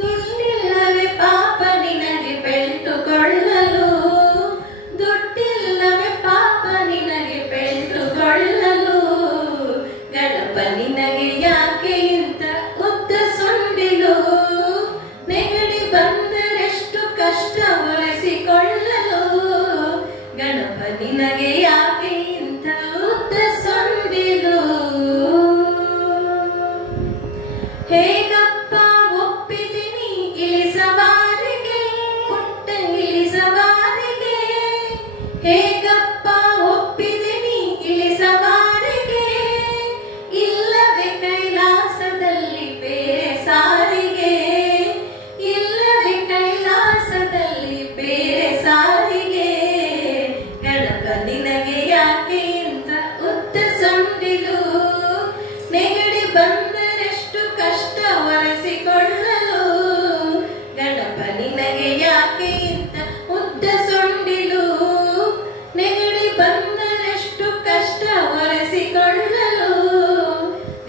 ದುಡ್ಡಿಲ್ಲವೇ ಪಾಪ ನಿನಗೆ ಬೆಳ್ಟುಕೊಳ್ಳಲು ದುಡ್ಡಿಲ್ಲವೇ ಪಾಪ ನಿನಗೆ ಬೆಳ್ಟುಕೊಳ್ಳಲು ಗಣಪ ನಿನಗೆ ಯಾಕೆ ಇಂಥ ಉದ್ದ ಸೊಂಡಿಲು ನೆಗಡಿ ಬಂದರೆಷ್ಟು ಕಷ್ಟ ಒರೆಸಿಕೊಳ್ಳಲು ಗಣಪ ನಿನಗೆ ಯಾಕೆ ಇಂಥ ಉದ್ದ ಸೊಂಡಿಲು ಹೇಗಪ್ಪ ಒಪ್ಪಿದ್ದೀನಿ ಇಳಿಸವಾರಿಗೆ ಪುಟ್ಟ ಇಳಿಸವಾರಿಗೆ ಹೇಗಪ್ಪ ಒಪ್ಪಿದ್ದೀನಿ ಇಳಿಸವಾರಿಗೆ ಇಲ್ಲವೇ ಕೈಲಾಸದಲ್ಲಿ ಬೇರೆ ಸಾರಿಗೆ ಇಲ್ಲವೇ ಕೈಲಾಸದಲ್ಲಿ ಬೇರೆ ಸಾರಿಗೆ ಗಣಪ ನಿನಗೆ ಯಾಕೆ ಇಂಥ ಉದ್ದ ಸೊಂಡಿಲು ನೆಗಡಿ ಬಂದರೆಷ್ಟು ಕಷ್ಟ ಒರೆಸಿಕೊಳ್ಳಲು ಗಣಪ ನಿನಗೆ ಯಾಕೆ ಇಂಥ ಉದ್ದ ಸೊಂಡಿಲು ನೆಗಡಿ ಬಂದರೆಷ್ಟು ಕಷ್ಟ ಒರೆಸಿಕೊಳ್ಳಲು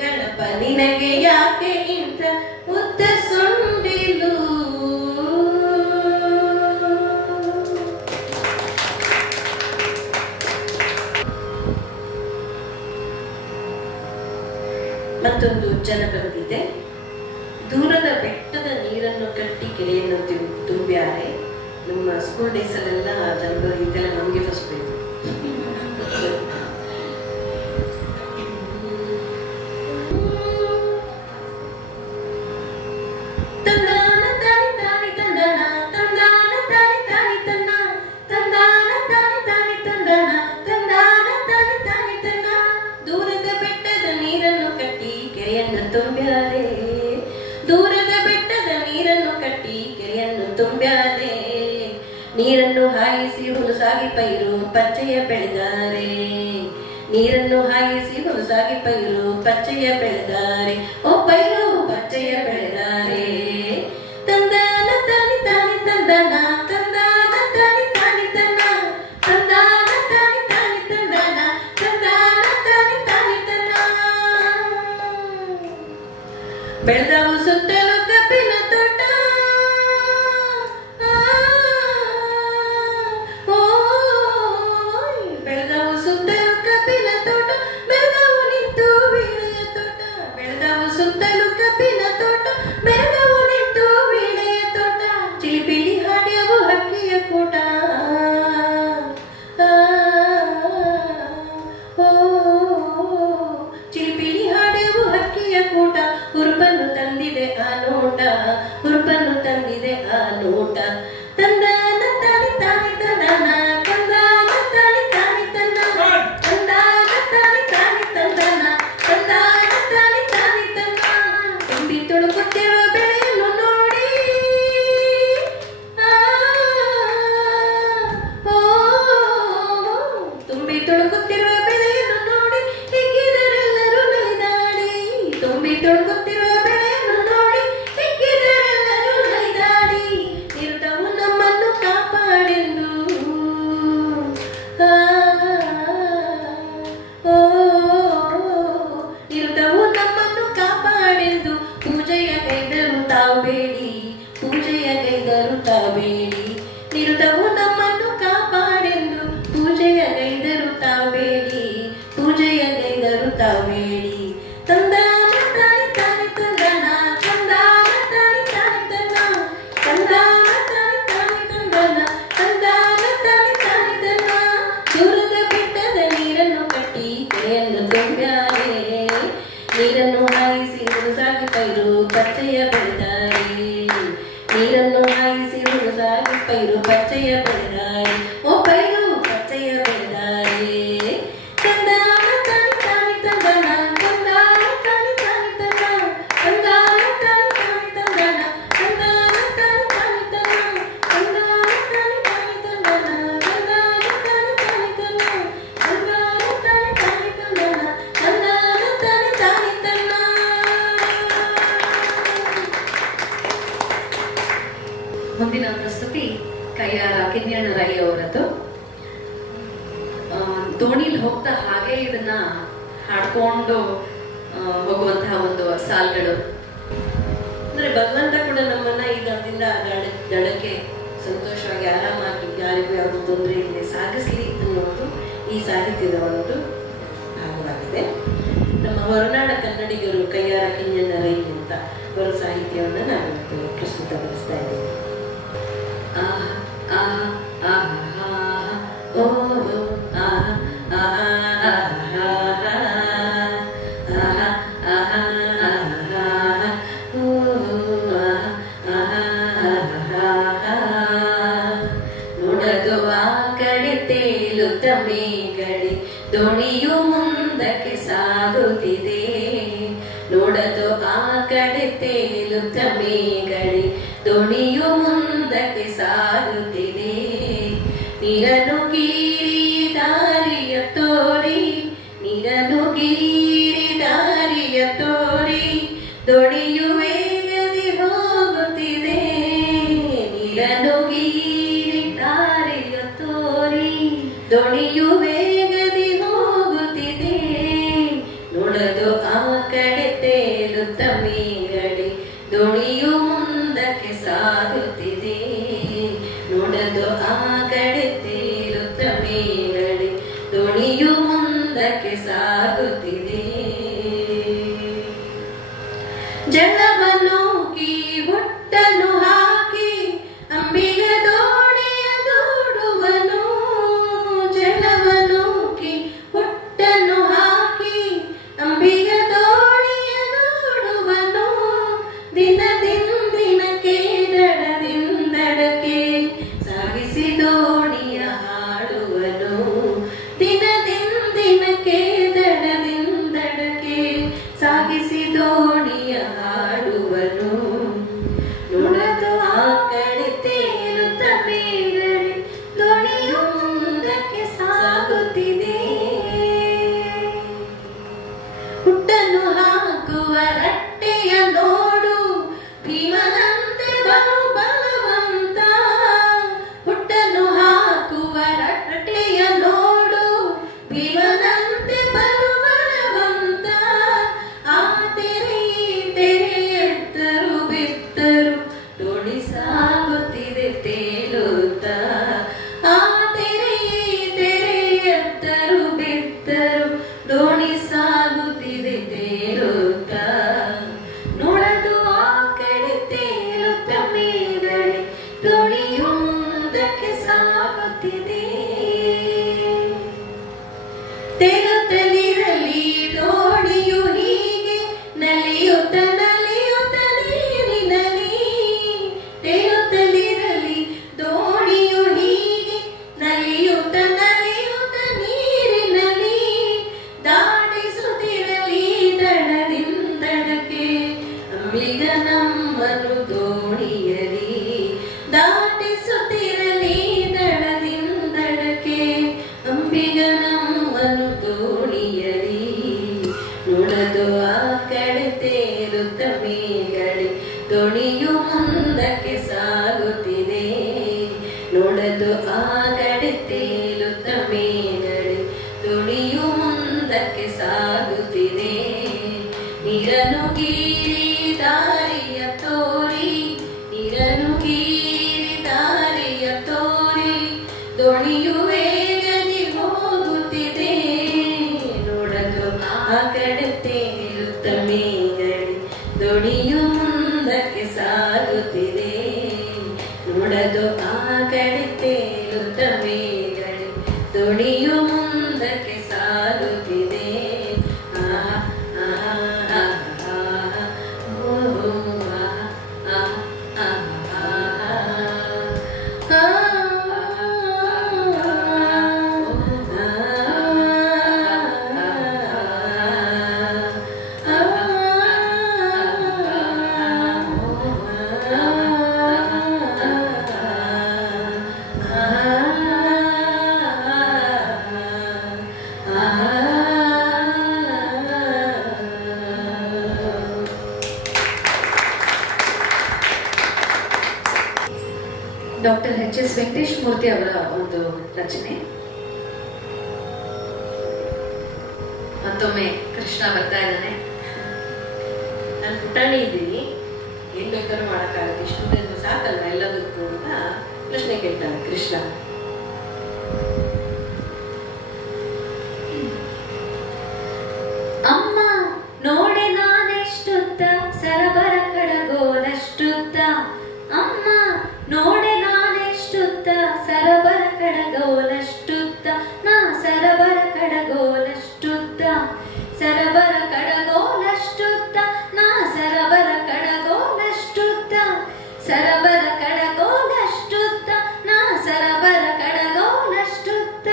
ಗಣಪ ನಿನಗೆ ಯಾಕೆ ಇಂಥ ಉದ್ದ ಸೊಂಡಿಲು. ಮತ್ತೊಂದು ಜನಪದ ಗೀತೆ. ದೂರದ ಬೆಟ್ಟದ ನೀರನ್ನು ಕಟ್ಟಿ ಕೆರೆಯನ್ನು ತುಂಬ್ಯಾರೆ. ನಮ್ಮ ಸ್ಕೂಲ್ ಡೇಸ್ ಅಲ್ಲೆಲ್ಲ ಜನಪದ ಗೀತೆ ಎಲ್ಲ ನಮಗೆ ಫಸ್ಟ್ ಪ್ರೈಸ್. ತಂದಾನ ತಾನಿ ತಾನಿ ತಂದಾನ ತಂದಾನ ತಾನಿ ತಾನಿ ತನ್ನ ತಂದಾನ ತಾನಿ ತಾನಿ ತಂದಾನ ತಂದಾನ ತಾನಿ ತಾನಿ ತನ್ನ ದೂರದ ಬೆಟ್ಟದ ನೀರನ್ನು ಕಟ್ಟಿ ಕೆರೆಯನ್ನು ತುಂಬ್ಯಾರೆ ದೂರದ ಬೆಟ್ಟದ ನೀರನ್ನು ಕಟ್ಟಿ ಕೆರೆಯನ್ನು ತುಂಬ್ಯಾರೆ ನೀರನ್ನು ಹಾಯಿಸಿ ಹುಲಸಾಗಿ ಪೈರು ಪಚ್ಚೆಯ ಬೆಳೆದಾರೆ ನೀರನ್ನು ಹಾಯಿಸಿ ಹುಲಸಾಗಿ ಪೈರು ಪಚ್ಚೆಯ ಬೆಳೆದಾರೆ ಓ ಪೈರು ಪಚ್ಚೆಯ ಬೆಳೆದಾರೆ ತಂದಾನ ತಾನಿ ತಾನಿ ತಂದಾನ ತಂದಾನ ತಾನಿ ತಾನಿ ತನ್ನ ತಂದಾನ ತಾನಿ ತಾನಿ ತಂದಾನ ತಂದಾನ ತಾನಿ ತಾನಿ ತನ್ನ ಬೆಳೆದವು ಸುತ್ತಲೂ ಕಬ್ಬಿನ ತೋಟ ಬೆಳೆದವು ಸುತ್ತಲೂ ಕಬ್ಬಿನ ತೋಟ ಬೆಳೆದವು ನಿಂತು ಬೀಳೆಯ ತೋಟ ಬೆಳೆದವು ಸುತ್ತಲೂ ಲೋಟ ತಂದಾನ ತಾನಿ ತಾನಿ ತಂದಾನ ತಂದಾನ ತಾನಿ ತಾನಿ ತಂದಾನ ತಂದಾನ ತಾನಿ ತಾನಿ ತಂದಾನ ತಂದಾನ ತಾನಿ ತಾನಿ ತಂದಾನ ತುಂಬಿ ತುಳುಕುತ್ತಿರುವ ಬೆಳೆಯನ್ನು ನೋಡಿ ತುಂಬಿ ತುಳುಕುತ್ತಿರುವ ಬೆಳೆಯನ್ನು ನೋಡಿ ಹಿಗ್ಗಿದರೆಲ್ಲರೂ ನಲಿದಾಡಿ ತುಂಬಿ ತುಳುಕುತ್ತಿರುವ ಬೆಳೆಯನ್ನು ನೋಡಿ ಹಿಗ್ಗಿದರೆಲ್ಲರೂ ನಲಿದಾಡಿ ನಿರುತವು ನಮ್ಮನ್ನು ಕಾಪಾಡೆಂದು ನಿರುತವು ನಮ್ಮನ್ನು ಕಾಪಾಡೆಂದು ಪೂಜೆಯ ಗೈದರು ತಾಬೇಡಿ ಪೂಜೆಯ ಗೈದರು ತಾಬೇಡಿ ನಿರುತವು ನಮ್ಮನ್ನು ಕಾಪಾಡೆಂದು ಪೂಜೆಯ ಗೈದರು ತಾಬೇಡಿ ಪೂಜೆಯ ಗೈದರು ತಾಬೇಡಿ ತಂದಾನ ತಾನಿ ತಾನಿ ತಂದಾನ ತಂದಾನ ತಾನಿ ತಾನಿ ತಂದಾನ ತಂದಾನ ತಾನಿ ತಾನಿ ತಂದಾನ ತಂದಾನ ತಾನಿ ತಾನಿ ತಂದಾನ ದೂರದ ಬೆಟ್ಟದ ನೀರನ್ನು ಕಟ್ಟಿ ಕೆರೆಯನ್ನು ತುಂಬ್ಯಾರೆ ನೀರನ್ನು ಹಾಯಿಸಿ ಹುಡುಸಾಗಿ ಪೈರು ಪಚ್ಚೆಯ ಬೆಳೆದಾರೆ ನೀರನ್ನು ಹಾಯಿಸಿ ಹುಡುಸಾಗಿ ಪೈರು ಪಚ್ಚೆಯ ಬೆಳೆದಾರೆ ಓ ಪೈರು ಪಚ್ಚೆಯ ಬೆಳೆದಾರೆ ತಂದಾನ ತಾನಿ ತಾನಿ ತಂದಾನ ತಂದಾನ ತಾನಿ ತಾನಿ ತಂದಾನ ತಂದಾನ ತಾನಿ ತಾನಿ ತಂದಾನ ತಂದಾನ ತಾನಿ ತಾನಿ ತಂದಾನ ತಂದಾನ ತಾನಿ ತಾನಿ ತಂದಾನ ತಂದಾನ ತಾನಿ ತಾನಿ ತಂದಾನ ತಂದಾನ ತಾನಿ ತಾನಿ ತಂದಾನ ತಂದಾನ ತಾನಿ ತಾನಿ ತಂದಾನ. ಮುಂದಿನ ಪ್ರಸ್ತುತಿ ಕೈಯಾರ ಕಿನ್ಯಣ್ಣ ರೈ ಅವರದ್ದು. ದೋಣಿಲಿ ಹೋಗ್ತಾ ಹಾಗೆ ಇದನ್ನ ಹಾಡ್ಕೊಂಡು ಹೋಗುವಂತಹ ಒಂದು ಸಾಲ್ಗಳು. ಅಂದ್ರೆ ಭಗವಂತ ಕೂಡ ನಮ್ಮನ್ನ ಈ ದಡದಿಂದ ದಡಕ್ಕೆ ಸಂತೋಷವಾಗಿ ಆರಾಮಾಗಿ ಯಾರಿಗೂ ಯಾವುದು ತೊಂದರೆ ಇಲ್ಲದೆ ಸಾಗಿಸ್ಲಿ ಅನ್ನೋದು ಈ ಸಾಹಿತ್ಯದ ಒಂದು ಭಾಗವಾಗಿದೆ. ನಮ್ಮ ಹೊರನಾಡ ಕನ್ನಡಿಗರು ಕೈಯಾರ ಕಿನ್ಯಣ್ಣ ರೈ ಅಂತ ಅವರ ಸಾಹಿತ್ಯವನ್ನು ನಾನು ಪ್ರಸ್ತುತಪಡಿಸ್ತಾ ಇದ್ದೇನೆ. ನೋಡದು ಆ ಕಡೆ ತೇಲುತ್ತ ಮೇಗಡೆ ದೋಣಿಯು ಮುಂದಕ್ಕೆ ಸಾಗುತ್ತಿದೆ ನೋಡದು ಆ ಕಡೆ ತೇಲುತ್ತ ಮೇಗಡೆ ದೋಣಿಯು ಮುಂದಕ್ಕೆ ಸಾಗುತ್ತಿದೆ ನೀರನ್ನು ಗೀರಿ ದಾರಿಯ ತೋರಿ ನೀರನ್ನು ಗೀರಿ ದಾರಿಯ ತೋರಿ ದೋಣಿಯು ವೇಗದಿ ಹೋಗುತ್ತಿದೆ ನೀರನ್ನು ಗೀರಿ ದಾರಿಯ ತೋರಿ ದೋಣಿಯು ವೇಗದಿ ಹೋಗುತ್ತಿದೆ ನೋಡದು ಆ ಕಡೆ ತೇಲುತ್ತ ಮೇಗಡೆ ದೋಣಿಯು ಮುಂದಕ್ಕೆ ಸಾಗುತ್ತಿದೆ ನೋಡದು ಆ ಕಡೆ ತೇಲುತ್ತ ಮೇಗಡೆ ದೋಣಿಯು ಮುಂದಕ್ಕೆ ಸಾಗುತ್ತಿದೆ ಜಲವನ್ನು ಕೀ ಹುಟ್ಟನ್ನು ಹಾಕಿ ಅಂಬಿಗ ದೋಣಿಯ ದೂಡುವನು ಜಲವನ್ನು ಚಲಿಸುತ್ತಿರಲಿ ದಡದಿಂದಡಕ್ಕೆ ಅಂಬಿಗ ನಮ್ಮನು ತೋಳಿಯಲಿ ನುಡದು ಆ ಕಡೆ ತೇರುತ್ತ ಮೇಗಡೆ ದೋಣಿಯು ಮುಂದಕ್ಕೆ ಸಾಗುತ್ತಿದೆ ನೋಡದು ಆ ಕಡೆ ತೇಲುತ್ತ ಮೇಗಡೆ ದೋಣಿಯು ಮುಂದಕ್ಕೆ ಸಾಗುತ್ತಿದೆ ನೀರನ್ನು ಗೀರಿ ದಾರಿಯ ತೋರಿ ನೀರನ್ನು ಗೀರಿ ದಾರಿಯ ತೋರಿ ದೋಣಿಯು ವೇಗದಿ ಹೋಗುತ್ತಿದೆ ನೋಡದು ಆ ಕಡೆ ತೇಲುತ್ತ ಮೇಗಡೆ ದೋಣಿಯು ಮುಂದಕ್ಕೆ ಸಾಗುತ್ತಿದೆ ನೋಡದು ಆ ಕಡೆ ತೇಲುತ್ತ ಮೇಗಡೆ ದೋಣಿಯು ಮುಂದಕ್ಕೆ ಸಾಗುತ್ತಿದೆ ಡಾಕ್ಟರ್ ಎಚ್ ಎಸ್ ವೆಂಕಟೇಶ್ ಮೂರ್ತಿ ಅವರ ಒಂದು ರಚನೆ. ಮತ್ತೊಮ್ಮೆ ಕೃಷ್ಣ ಬರ್ತಾ ಇದ್ದಾನೆ. ನಾನು ಪುಟಾಣಿ ಇದ್ದೀನಿ, ಏನ್ ಬೇಕಾದ್ರೂ ಮಾಡಕ್ಕಾಗತ್ತೆ, ಇಷ್ಟು ಸಾಕಲ್ಲ ಎಲ್ಲದಕ್ಕೂ ಅಂತ ಪ್ರಶ್ನೆ ಕೇಳ್ತಾನೆ ಕೃಷ್ಣ. ಅಮ್ಮ ನೋಡೆ ನಾನೆಷ್ಟುತ್ತ ಸರಬರ ಕಡಗೋಲಷ್ಟುತ್ತ, ಅಮ್ಮ ನೋಡೆ ನಾನೆಷ್ಟುತ್ತ ಸರಬರ ಕಡಗೋಲಷ್ಟುತ್ತ, ನಾ ಸರಬರ ಕಡಗೋಲಷ್ಟುತ್ತ, ಸರಬರ ಕಡಗೋಲಷ್ಟುತ್ತ, ನಾ ಸರಬರ ಕಡಗೋಲಷ್ಟುತ್ತ, ಸರಬರ ಕಡಗೋಲಷ್ಟುತ್ತ, ನಾ ಸರಬರ ಕಡಗೋಲಷ್ಟುತ್ತ.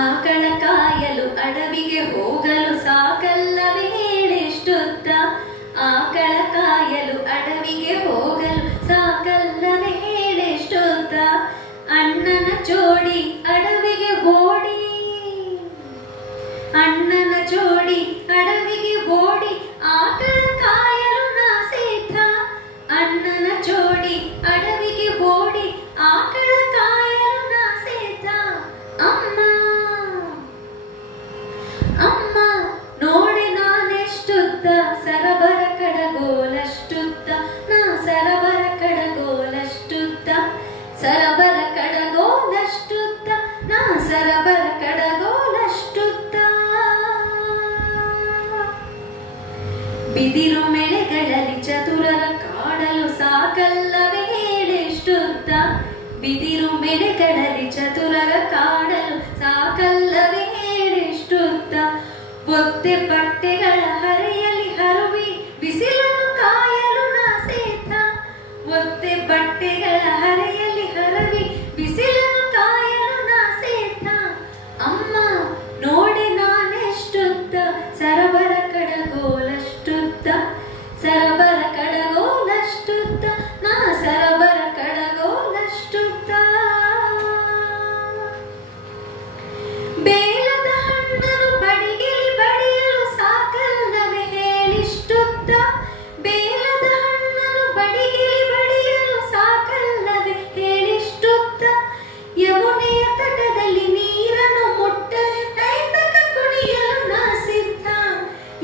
ಆಕಳ ಕಾಯಲು ಅಡವಿಗೆ ಹೋಗಲು ಸಾಕಲ್ಲವೇ ಹೇಳೆಷ್ಟುತ್ತ, ಆಕಳ ಕಾಯಲು ಅಡವಿಗೆ ಹೋಗಲು ಸಾಕಲ್ಲವೇ ಹೇಳೆಷ್ಟುತ್ತ, ಅಣ್ಣನ ಜೋಡಿ ಅಡವಿಗೆ ಓಡಿ, ಅಣ್ಣನ ಜೋಡಿ ಅಡವಿಗೆ ಓಡಿ ಆಕಳ ಕಾಯಲು ನಾ ಸೇತ, ಅಣ್ಣನ ಜೋಡಿ ಅಡವಿಗೆ ಓಡಿ ಆಕಳ ಕಾಯಲು ನಾ ಸೇತ. ಅಮ್ಮ ಅಮ್ಮ ನೋಡೆ ನಾನೆಷ್ಟುತ್ತ ಸರಬರ ಕಡಗೋಲಷ್ಟುತ್ತ, ನಾ ಸರಬರ ಕಡಗೋಲಷ್ಟುತ್ತ, ಸರಬರ ಕಡಗೋಲಷ್ಟುತ್ತ, ನಾ ಸರಬರ ಕಡಗೋಲಷ್ಟುತ್ತ. ಬಿದಿರು ಮೆಳೆಗಳಲ್ಲಿ ಚತುರರ ಕಾಡಲು ಸಾಕಲ್ಲವೇ ಹೇಳೆಷ್ಟುತ್ತ, ಬಿದಿರು ಮೆಳೆಗಳಲ್ಲಿ ಚತುರರ ಕಾಡಲು ಸಾಕಲ್ಲವೇ ಹೇಳೆಷ್ಟುತ್ತ, ಒತ್ತೆ ಬಟ್ಟೆಗಳ ಹರೆಯಲ್ಲಿ ಹರುವಿ ಬಿಸಿಲನ್ನು ಕಾಯಲು ನಾ ಸೇತ, ಒತ್ತೆ ಬಟ್ಟೆಗಳ ಹರೆಯಲ್ಲಿ ಹರವಿ ಬಿಸಿಲನ್ನು ಕಾಯಲು ನಾ ಸೇತ. ಅಮ್ಮ ನೋಡೆ ನಾನೆಷ್ಟುತ್ತ ಸರಬರ ಕಡಗೋಲಷ್ಟುತ್ತ, ಸರಬರ ಕಡಗೋಲಷ್ಟುತ್ತ, ನಾ ಸರಬರ ಕಡಗೋಲಷ್ಟುತ್ತ. ಬೇಲದ ಹಣ್ಣನು ಬಡಿಗೆಲಿ ಬಡಿಯಲು ಸಾಕಲ್ಲವೇ ಹೇಳಿಷ್ಟುತ್ತ, ಬೇಲದ ಹಣ್ಣನು ಬಡಿಗೆಲಿ ಬಡಿಯಲು ಸಾಕಲ್ಲವೇ ಹೇಳಿಷ್ಟುತ್ತ, ಯಮುನೆಯ ತಟದಲ್ಲಿ ನೀರನ್ನು ಮುಟ್ಟಲೆ ಕೈತಕ ಕುಣಿಯಲು ನಾ ಸಿದ್ಧ,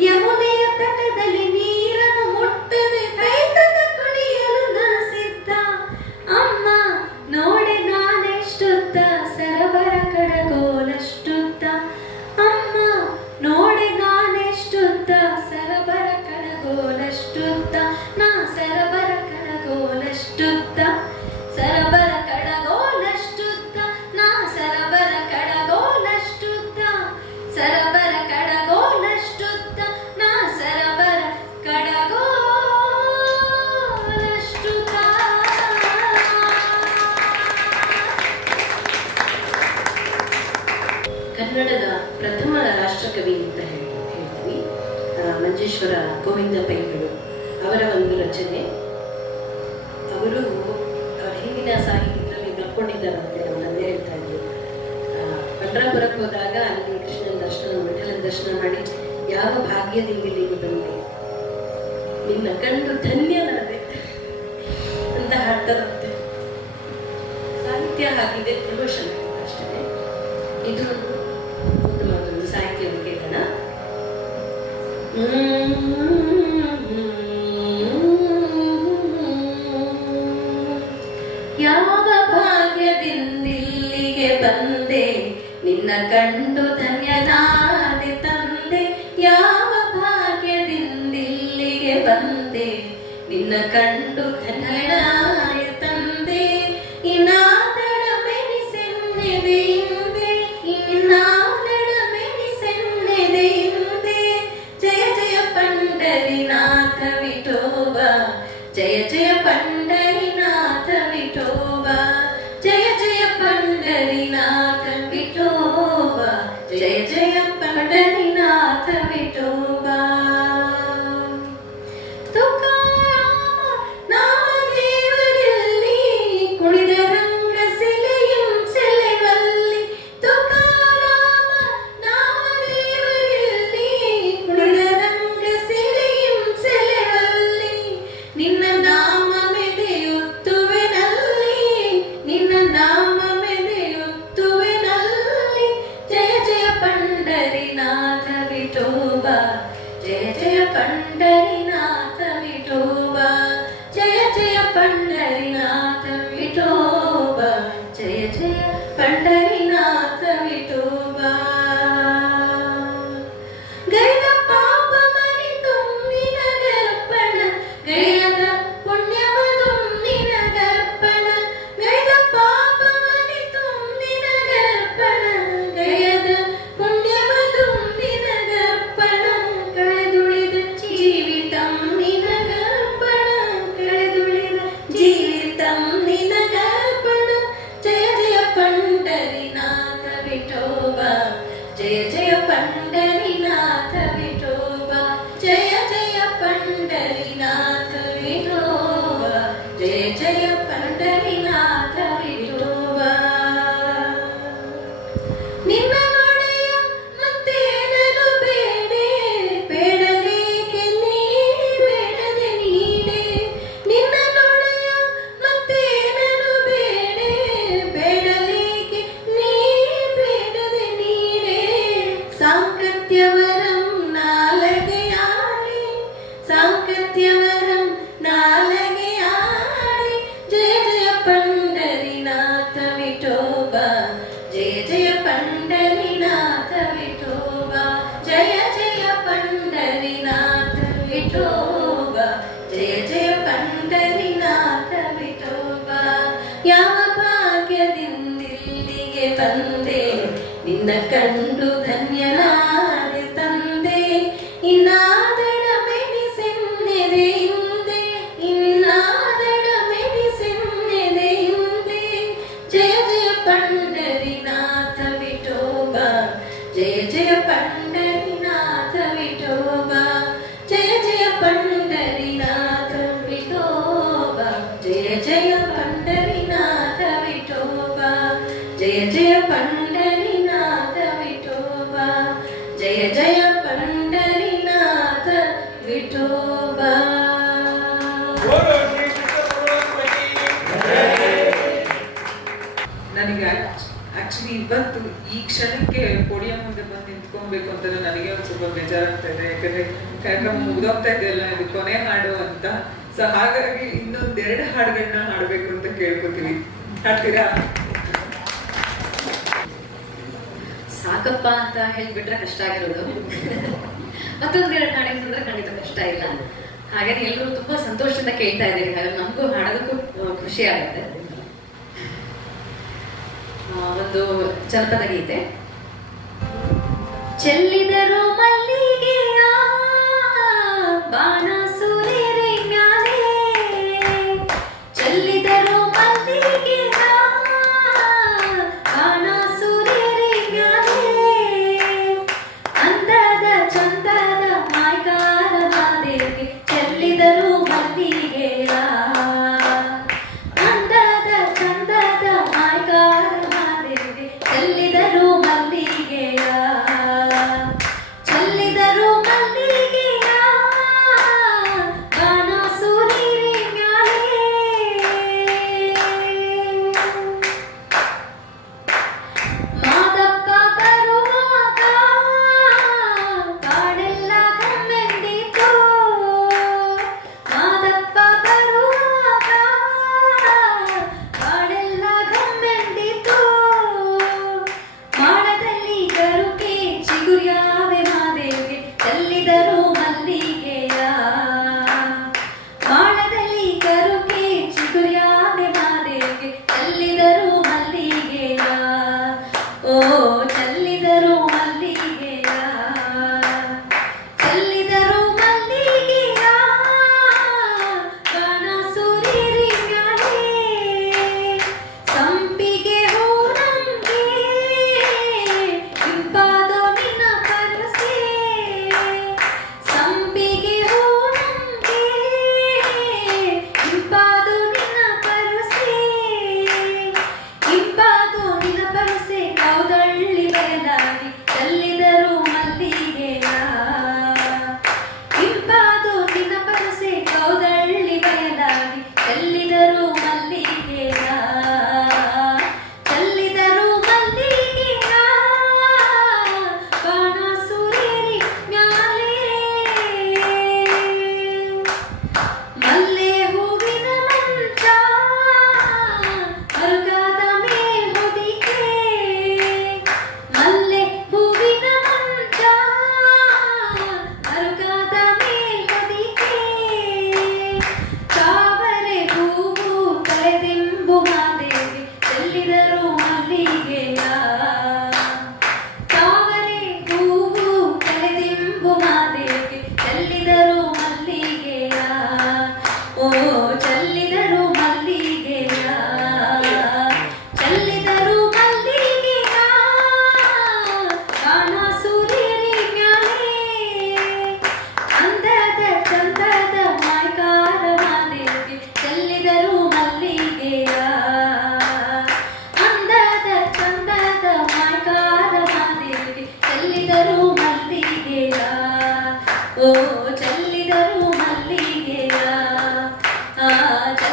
ಯಮುನೆಯ ತಟದಲ್ಲಿ ನೀರನ್ನು ಮುಟ್ಟಲೆ ಕೈತಕ ಕುಣಿಯಲು ನಾ ಸಿದ್ಧ. ಅಮ್ಮ ನೋಡೆ ನಾನೆಷ್ಟುತ್ತ ಸರಬರ ಕಡಗೋಲಷ್ಟುತ್ತ, ಅಮ್ಮ ನೋಡೆ ನಾನೆಷ್ಟುತ್ತ ಸರಬರ ಕಡಗೋಲಷ್ಟುತ್ತ, ನಾ ಸರಬರ ಕಡಗೋಲಷ್ಟುತ್ತ, ಸರಬರ ಕಡಗೋಲಷ್ಟುತ್ತ, ನಾ ಸರಬರ ಕಡಗೋಲಷ್ಟುತ್ತ, ಸರಬರ ಕಡಗೋಲಷ್ಟುತ್ತ, ನಾ ಸರಬರ ಕಡಗೋಲಷ್ಟುತ್ತ. ಕನ್ನಡದ ಪ್ರಥಮ ರಾಷ್ಟ್ರಕವಿ ಅಂತ ಹೇಳ್ತೀವಿ ಮಂಜೇಶ್ವರ ಗೋವಿಂದ ಪೈಗಳು ಅವರ ಒಂದು ರಚನೆ ಉಪನ್ಯಾಸ ಇದರಲ್ಲಿ ಬರ್ಕೊಂಡಿದ್ದಾರೆ ಅಂತ ನಮ್ಮ ತಂದೆ ಹೇಳ್ತಾ ಇದ್ರು. ಪಂಡ್ರಾಪುರಕ್ಕೆ ಹೋದಾಗ ಅಲ್ಲಿ ಕೃಷ್ಣನ ದರ್ಶನ, ವಿಠಲನ ದರ್ಶನ ಮಾಡಿ ಯಾವ ಭಾಗ್ಯದಿಂದ ಇಲ್ಲಿಗೆ ಬಂದೆ, ನಿನ್ನ ಕಂಡು ಧನ್ಯನಾದೆ ಅಂತ ಹಾಡ್ತಾರಂತೆ. ಸಾಹಿತ್ಯ ಹಾಕಿದೆ ಪ್ರಮೋಷನ್ ಅಷ್ಟೇ. ಇದು ಒಂದು ಮತ್ತೊಂದು ಸಾಹಿತ್ಯವನ್ನು ಕೇಳೋಣ. ಯಾವ ಭಾಗ್ಯದಿಂದಿಲ್ಲಿಗೆ ಬಂದೆ, ನಿನ್ನ ಕಂಡು ಧನ್ಯನಾದೆ ತಂದೆ. ಯಾವ ಭಾಗ್ಯದಿಂದಿಲ್ಲಿಗೆ ಬಂದೆ, ನಿನ್ನ ಕಂಡು ಧನ್ಯನಾದೆ ತಂದೆ. ಇನ್ನಾದಳ ಮೆಣಿಸೆನ್ನೆದೆಯಿಂದೆ, ಇನ್ನಾದಳ ಮೆಣಿಸೆನ್ನೆದೆಯಿಂದೆ. ಜಯ ಜಯ ಪಂಡರಿನಾಥ ವಿಠೋಬ, ಜಯ ಜಯ ಪಂಡರಿನಾಥ ವಿಠೋಬ, ಜಯ ಜಯ ಪಂಡರಿನಾಥ ವಿಠೋಬ, ಜಯ ಜಯ ಪಂಡರಿನಾಥ ವಿಠೋಬ. ತುಕಾರಾಮ ನಾಮದೇವರಲ್ಲಿ ಕುಣಿದ ರಂಗ ಸೆಲೆಯುಂ ಸೆಲೆವಲ್ಲಿ. ತುಕಾರಾಮ ನಾಮದೇವರಲ್ಲಿ ಕುಣಿದ ರಂಗ ಸೆಲೆಯುಂ ಸೆಲೆವಲ್ಲಿ. ನಿನ್ನ ನಾಮ ಮೆದೆಯುತ್ತುವೆನಲ್ಲಿ, ನಿನ್ನ ನಾಮ ಮೆದೆಯುತ್ತುವೆನಲ್ಲಿ. ಜಯ ಜಯ ಪಂಡರಿನಾಥ ವಿಠೋಬ, ಜಯ ಜಯ ಪಂಡರಿನಾಥ ವಿಠೋಬ, ಜಯ ಜಯ ಪಂಡರಿನಾಥ ವಿಠೋಬ, ಜಯ ಜಯ ಪಂಡರಿನಾಥ ವಿಠೋಬ. ಗೈದ ಪಾಪ ಮನಿತು ನಿನಗರ್ಪಣ, ಗೈದ ಪುಣ್ಯವದು ನಿನಗರ್ಪಣ. ಗೈದ ಪಾಪ ಮನಿತು ನಿನಗರ್ಪಣ, ಗೈದ ಪುಣ್ಯವದು ನಿನಗರ್ಪಣ. ಕಳೆದುಳಿದ ಜೀವಿತಂ ನಿನಗರ್ಪಣ, ಕಳೆದುಳಿದ ಜೀವಿತಂ ನಿನಗರ್ಪಣ. ಜಯ ಜಯ ಪಂಡರಿನಾಥ ವಿಠೋಬ, ಜಯ ಜಯ ಪಂಡರಿನಾಥ ವಿಠೋಬ, ಜಯ ಜಯ ಪಂಡರಿನಾಥ ವಿಠೋಬ, ಜಯ ಜಯ ಪಂಡರಿನಾಥ ವಿಠೋಬ. ನಿನ್ನ ನೊಡೆಯ ಮತ್ತೇನದು ಬೇಡೆ, ಬೇಡಲೇಕೆ ನೀ ಬೇಡದೆ ನೀಡೆ. ನಿನ್ನ ನೊಡೆಯ ಮತ್ತೇನದು ಬೇಡೆ, ಬೇಡಲೇಕೆ ನೀ ಬೇಡದೆ ನೀಡೆ. ಸಾಂಕತ್ಯವರಂ ನಾಲಗೆಯಾಡಿ, ಸಾಂಕತ್ಯವರಂ ನಾಲಗೆಯಾಡಿ. ಜಯ ಜಯ ಪಂಡರಿನಾಥ ವಿಠೋಬ, ಜಯ ಜಯ ಪಂಡರಿನಾಥ ವಿಠೋಬ, ಜಯ ಜಯ ಪಂಡರಿನಾಥ ವಿಠೋಬ, ಜಯ ಜಯ ಪಂಡರಿನಾಥ ವಿಠೋಬ. ಯಾವ ಭಾಗ್ಯದಿಂದಿಲ್ಲಿಗೆ ಬಂದೆ, ನಿನ್ನ ಕಂಡು ಧನ್ಯನಾದೆ ತಂದೆ. ಇನ್ನಾದಳ ಮೆಣಿಸೆನ್ನೆದೆಯಿಂದೆ, ಇನ್ನಾದಳ ಮೆಣಿಸೆನ್ನೆದೆಯಿಂದೆ. ಜಯ ಜಯ ಪಂಡರಿನಾಥ ವಿಠೋಬ, ಜಯ ಜಯ ಪಂಡರಿನಾಥ ವಿಠೋಬ, ಜಯ ಜಯ ಪಂಡರಿನಾಥ ವಿಠೋಬ, ಜಯ ಜಯ ಪಂಡರಿನಾಥ ವಿಠೋಬ, ಜಯ ಜಯ ಪಂಡರಿನಾಥ ವಿಠೋಬ, ಜಯ ಜಯ ಪಂಡರಿನಾಥ ವಿಠೋಬ. ನನಗೆ ಆಕ್ಚುಲಿ ಇವತ್ತು ಈ ಕ್ಷಣಕ್ಕೆ ಪೋಡಿಯಂ ಮುಂದೆ ಬಂದು ನಿಂತ್ಕೊಬೇಕು ಅಂತ ನನಗೆ ಒಂದು ಸ್ವಲ್ಪ ಬೇಜಾರಾಗ್ತಾ ಇದೆ. ಯಾಕಂದ್ರೆ ಕಾರ್ಯಕ್ರಮ ಮುಗ್ದೋಗ್ತಾ ಇದೆಯಲ್ಲ, ಇದು ಕೊನೆ ಹಾಡು ಅಂತ. ಸೊ ಹಾಗಾಗಿ ಇನ್ನೊಂದೆರಡು ಹಾಡುಗಳನ್ನ ಹಾಡ್ಬೇಕು ಅಂತ ಕೇಳ್ಕೊತೀವಿ. ಹಾಡ್ತೀರಾ? ಸಾಕಪ್ಪ ಅಂತ ಹೇಳ್ಬಿಟ್ರೆ ಕಷ್ಟ ಆಗಿರೋದು. ಮತ್ತೊಂದೆರಡು ಹಾಡಿಂತಂದ್ರೆ ಖಂಡಿತ ಕಷ್ಟ ಇಲ್ಲ. ಹಾಗಾಗಿ ಎಲ್ಲರೂ ತುಂಬಾ ಸಂತೋಷದಿಂದ ಕೇಳ್ತಾ ಇದ್ದೀರಿ. ಹಾಗಾಗಿ ನಮಗೂ ಹಾಡೋದಕ್ಕೂ ಖುಷಿ ಆಗುತ್ತೆ. ಒಂದು ಜನಪದ ಗೀತೆ. ಚೆಲ್ಲಿದರು ಮಲ್ಲಿಗೆಯ ಬಾಣ ಸೂರ್ಯರೆ ಮ್ಯಾಲೆ, ಚೆಲ್ಲಿದರು ಮಲ್ಲಿಗೆಯ ಬಾಣ ಸೂರ್ಯರೆ ಮ್ಯಾಲೆ. ಅಂದದ ಚಂದದ ಮಾಯ್ಗಾರ ಮಾದೇವಿ ಚೆಲ್ಲಿದರು ಮಲ್ಲಿಗೆಯ, ಅಂದದ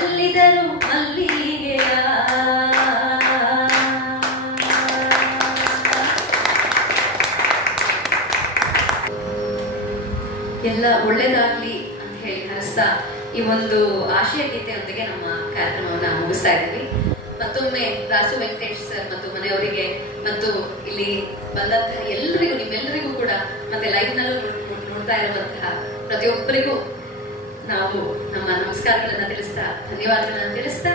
ಚೆಲ್ಲಿದರು ಮಲ್ಲಿಗೆಯ. ಎಲ್ಲ ಒಳ್ಳೇದಾಗ್ಲಿ ಅಂತ ಹೇಳಿ ಹರಿಸ್ತಾ ಈ ಒಂದು ಆಶಯ ಗೀತೆಯೊಂದಿಗೆ ನಮ್ಮ ಕಾರ್ಯಕ್ರಮವನ್ನ ಮುಗಿಸ್ತಾ ಇದ್ದೀವಿ. ಮತ್ತೊಮ್ಮೆ ರಾಸು ವೆಂಕಟೇಶ್ ಸರ್ ಮತ್ತು ಮನೆಯವರಿಗೆ ಮತ್ತು ಇಲ್ಲಿ ಬಂದಂತಹ ಎಲ್ಲರಿಗೂ, ನಿಮ್ಮೆಲ್ಲರಿಗೂ ಕೂಡ ಮತ್ತೆ ಲೈವ್ ನಲ್ಲೂ ನೋಡ್ತಾ ಇರುವಂತಹ ಪ್ರತಿಯೊಬ್ಬರಿಗೂ ನಾವು ನಮ್ಮ ನಮಸ್ಕಾರಗಳನ್ನ ತಿಳಿಸ್ತಾ, ಧನ್ಯವಾದಗಳನ್ನ ತಿಳಿಸ್ತಾ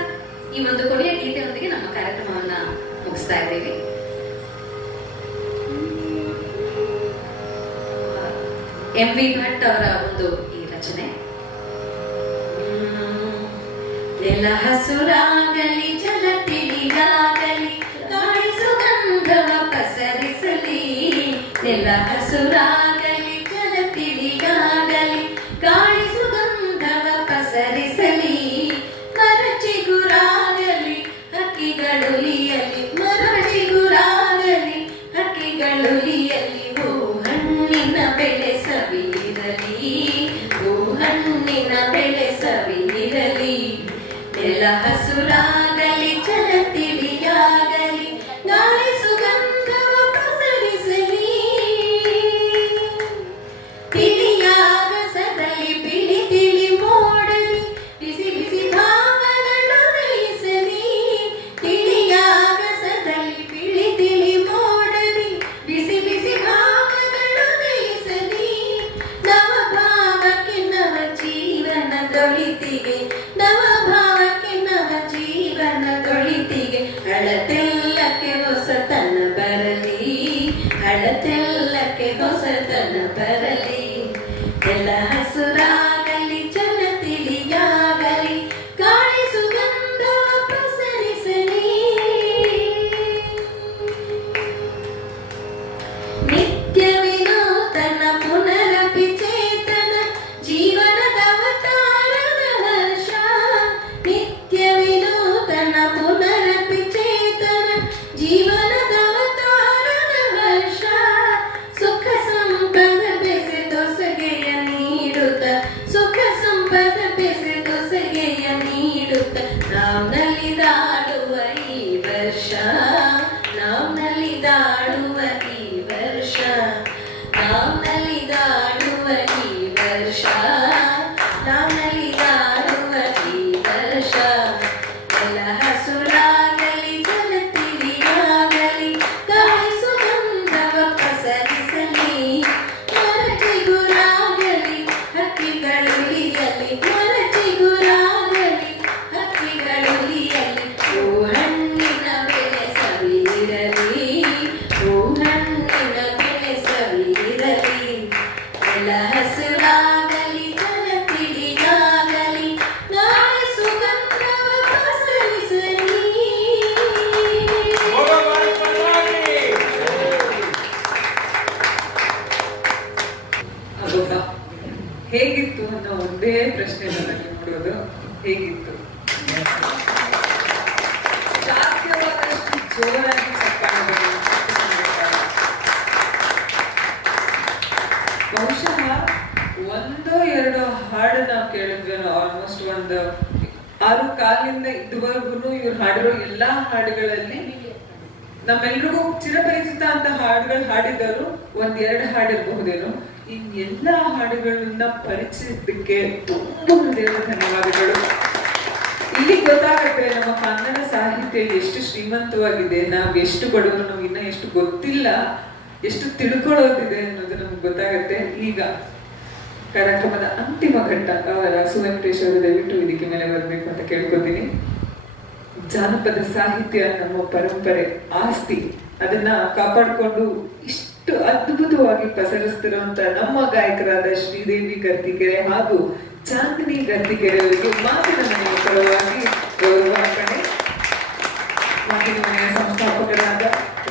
ಈ ಒಂದು ಕೊನೆಯ ಗೀತೆಯೊಂದಿಗೆ ನಮ್ಮ ಕಾರ್ಯಕ್ರಮವನ್ನ ಮುಗಿಸ್ತಾ ಇದ್ದೀವಿ. ಎಂ.ವಿ. ಭಟ್ ಅವರ ಒಂದು ಈ ರಚನೆ. ನೆಲ ಹಸುರಾಗಲಿ, ಜಲ ತಿಳಿಯಾಗಲಿ, ಗಾಳಿ ಸುಗಂಧವ ಪಸರಿಸಲಿ. ನೆಲ ಹಸುರಾಗಲಿ, ಜಲ ತಿಳಿಯಾಗಲಿ, ಗಾಳಿ ಸುಗಂಧವ ಪಸರಿಸಲಿ. ಮರ ಚಿಗುರಾಗಲಿ, ಹಕ್ಕಿಗಳುಲಿಯಲಿ, ಮರ ಚಿಗುರಾಗಲಿ, ಹಕ್ಕಿಗಳುಲಿಯಲಿ. ಹೂ ಹಣ್ಣಿನ ಬೆಳೆ ಸವಿರಲಿ, ಹೂ ಹಣ್ಣಿನ ಬೆಳೆ ಸವಿರಲಿ. ನೆಲ ಹಸುರಾಗಲಿ, ಜಲ ತಿಳಿಯಾಗಲಿ, ಗಾಳಿ ಸುಗಂಧವ ಪಸರಿಸಲಿ. ತಿಳಿಯಾಗಸದಲ್ಲಿ ಬಿಳಿ ತಿಳಿ ಮೋಡಲಿ, ಬಿಸಿ ಬಿಸಿ ಭಾವಗಳು ದಹಿಸಲಿ. ತಿಳಿಯಾಗಸದಲ್ಲಿ ಬಿಳಿ ತಿಳಿ ಮೋಡಲಿ, ಬಿಸಿ ಬಿಸಿ ಭಾವಗಳು ದಹಿಸಲಿ. ನವ ಭಾವಕ್ಕೆ ನವ ಜೀವನ ದೊಳಿತಿಗೆ, ನವ ಭಾವಕ್ಕೆ ನವ ಜೀವನ ದೊಳಿತಿಗೆ. ಹಳತೆಲ್ಲಕ್ಕೆ ಹೊಸತನ ಬರಲಿ, ಹಳತೆಲ್ಲಕ್ಕೆ ಹೊಸತನ ಬರಲಿ. ಎಲ್ಲ ಹಸುರಾಗಲಿ, ಜಲ ತಿಳಿಯಾಗಲಿ, ಗಾಳಿ ಸುಗಂಧವ ಪಸರಿಸಲಿ. ನಿತ್ಯ ವಿನೂತನ ಪುನರಪಿ ಚೇತನ, ಜೀವನದ ಅವತಾರದ ಹರ್ಷ. ನಿತ್ಯ ವಿನೂತನ ಪುನರಪಿ ಚೇತನ, ಜೀವನದ ಅವತಾರದ ಹರ್ಷ. ಸುಖ ಸಂಪದ ಬೆಸೆದೊಸಗೆಯ ನೀಡುತ್ತ, ಸುಖ ಸಂಪದ ಬೆಸೆದೊಸಗೆಯ ನೀಡುತ್ತ. ನಾವು ನಲಿದಾಡುವ ಈ ವರ್ಷ, ನಾವು ನಲಿದಾಡುವ ಈ ವರ್ಷ, ನಾವು ನಲಿದಾಡುವ ಈ ವರ್ಷ, ನಾವು ನಲಿದಾಡುವ ಈ ವರ್ಷ. ಎಲ್ಲ ಹಸುರಾಗಲಿ, ಜಲ ತಿಳಿಯಾಗಲಿ, ಗಾಳಿ ಸುಗಂಧವ ಪಸರಿಸಲಿ. ಮರ ಚಿಗುರಾಗಲಿ, ಹಕ್ಕಿಗಳುಲಿಯಲಿ, ಮರ ಚಿಗುರಾಗಲಿ, ಹಕ್ಕಿಗಳುಲಿಯಲಿ. ಹೂ ಹಣ್ಣಿನ ಬೆಳೆ ಸವಿರಲಿ, ಹೂ ಹಣ್ಣಿನ ಬೆಳೆ ಸವಿರಲಿ. ಎಲ್ಲ ಹಸುರಾಗಲಿ, ಜಲ ತಿಳಿಯಾಗಲಿ, ಗಾಳಿ ಸುಗಂಧವ ಪಸರಿಸಲಿ. ಅದೊಬ್ಬ ಹೇಗಿತ್ತು ಅನ್ನೋ ಒಂದೇ ಪ್ರಶ್ನೆ ನನಗೆ ನೋಡೋದು. ಹೇಗಿತ್ತು? ಸಾಧ್ಯವಾದಷ್ಟು ಜೋರಾಗಿ ಚಪ್ಪಾಳೆ ಬರಲಿ. ಬಹುಶಃ ಒಂದೋ ಎರಡೋ ಹಾಡು ನಾವು ಕೇಳಿದ್ವೇನೋ. ಆಲ್ಮೋಸ್ಟ್ ಒಂದು 6 ಕಾಲಿಂದ ಇದುವರೆಗೂ ಇವ್ರು ಹಾಡಿರೋ ಎಲ್ಲಾ ಹಾಡುಗಳಲ್ಲಿ ನಮ್ಮೆಲ್ರಿಗೂ ಚಿರಪರಿಚಿತ ಅಂತ ಹಾಡುಗಳು ಹಾಡಿದವರು 1-2 ಹಾಡಿರಬಹುದೇನೋ. ಇನ್ನೆಲ್ಲ ಹಾಡುಗಳನ್ನ ಪರಿಚಯಿಸಲಿಕ್ಕೆ ತುಂಬಾ ಹೃದಯದ ಧನ್ಯವಾದಗಳು. ಇಲ್ಲಿ ಗೊತ್ತಾಗುತ್ತೆ ನಮ್ಮ ಕನ್ನಡ ಸಾಹಿತ್ಯ ಎಷ್ಟು ಶ್ರೀಮಂತವಾಗಿದೆ, ನಾವ್ ಎಷ್ಟು ಬಡವರು, ನಾವು ಇನ್ನ ಎಷ್ಟು ಗೊತ್ತಿಲ್ಲ, ಎಷ್ಟು ತಿಳ್ಕೊಳ್ಳೋದಿದೆ ಅನ್ನೋದು ನಮ್ಗೆ ಗೊತ್ತಾಗತ್ತೆ. ಈಗ ಕಾರ್ಯಕ್ರಮದ ಅಂತಿಮ ಘಟ್ಟ. ರಾಸು ವೆಂಕಟೇಶ್ ಅವರು ದಯವಿಟ್ಟು ಇದಕ್ಕೆ ಮೇಲೆ ಬರಬೇಕು ಅಂತ ಕೇಳ್ಕೊತೀನಿ. ಜಾನಪದ ಸಾಹಿತ್ಯ ನಮ್ಮ ಪರಂಪರೆ, ಆಸ್ತಿ. ಅದನ್ನ ಕಾಪಾಡಿಕೊಂಡು ಇಷ್ಟು ಅದ್ಭುತವಾಗಿ ಪಸರಿಸ್ತಿರುವಂತ ನಮ್ಮ ಗಾಯಕರಾದ ಶ್ರೀದೇವಿ ಗರ್ತಿಕೆರೆ ಹಾಗೂ ಚಾಂದಿನಿ ಗರ್ತಿಕೆರೆ ಅವರಿಗೆ ಮಾತಿನ ಮನೆಯ ಪರವಾಗಿ ಗೌರವಾರ್ಪಣೆ. ಮಾತಿನ ಮನೆಯ ಸಂಸ್ಥಾಪಕರಾದ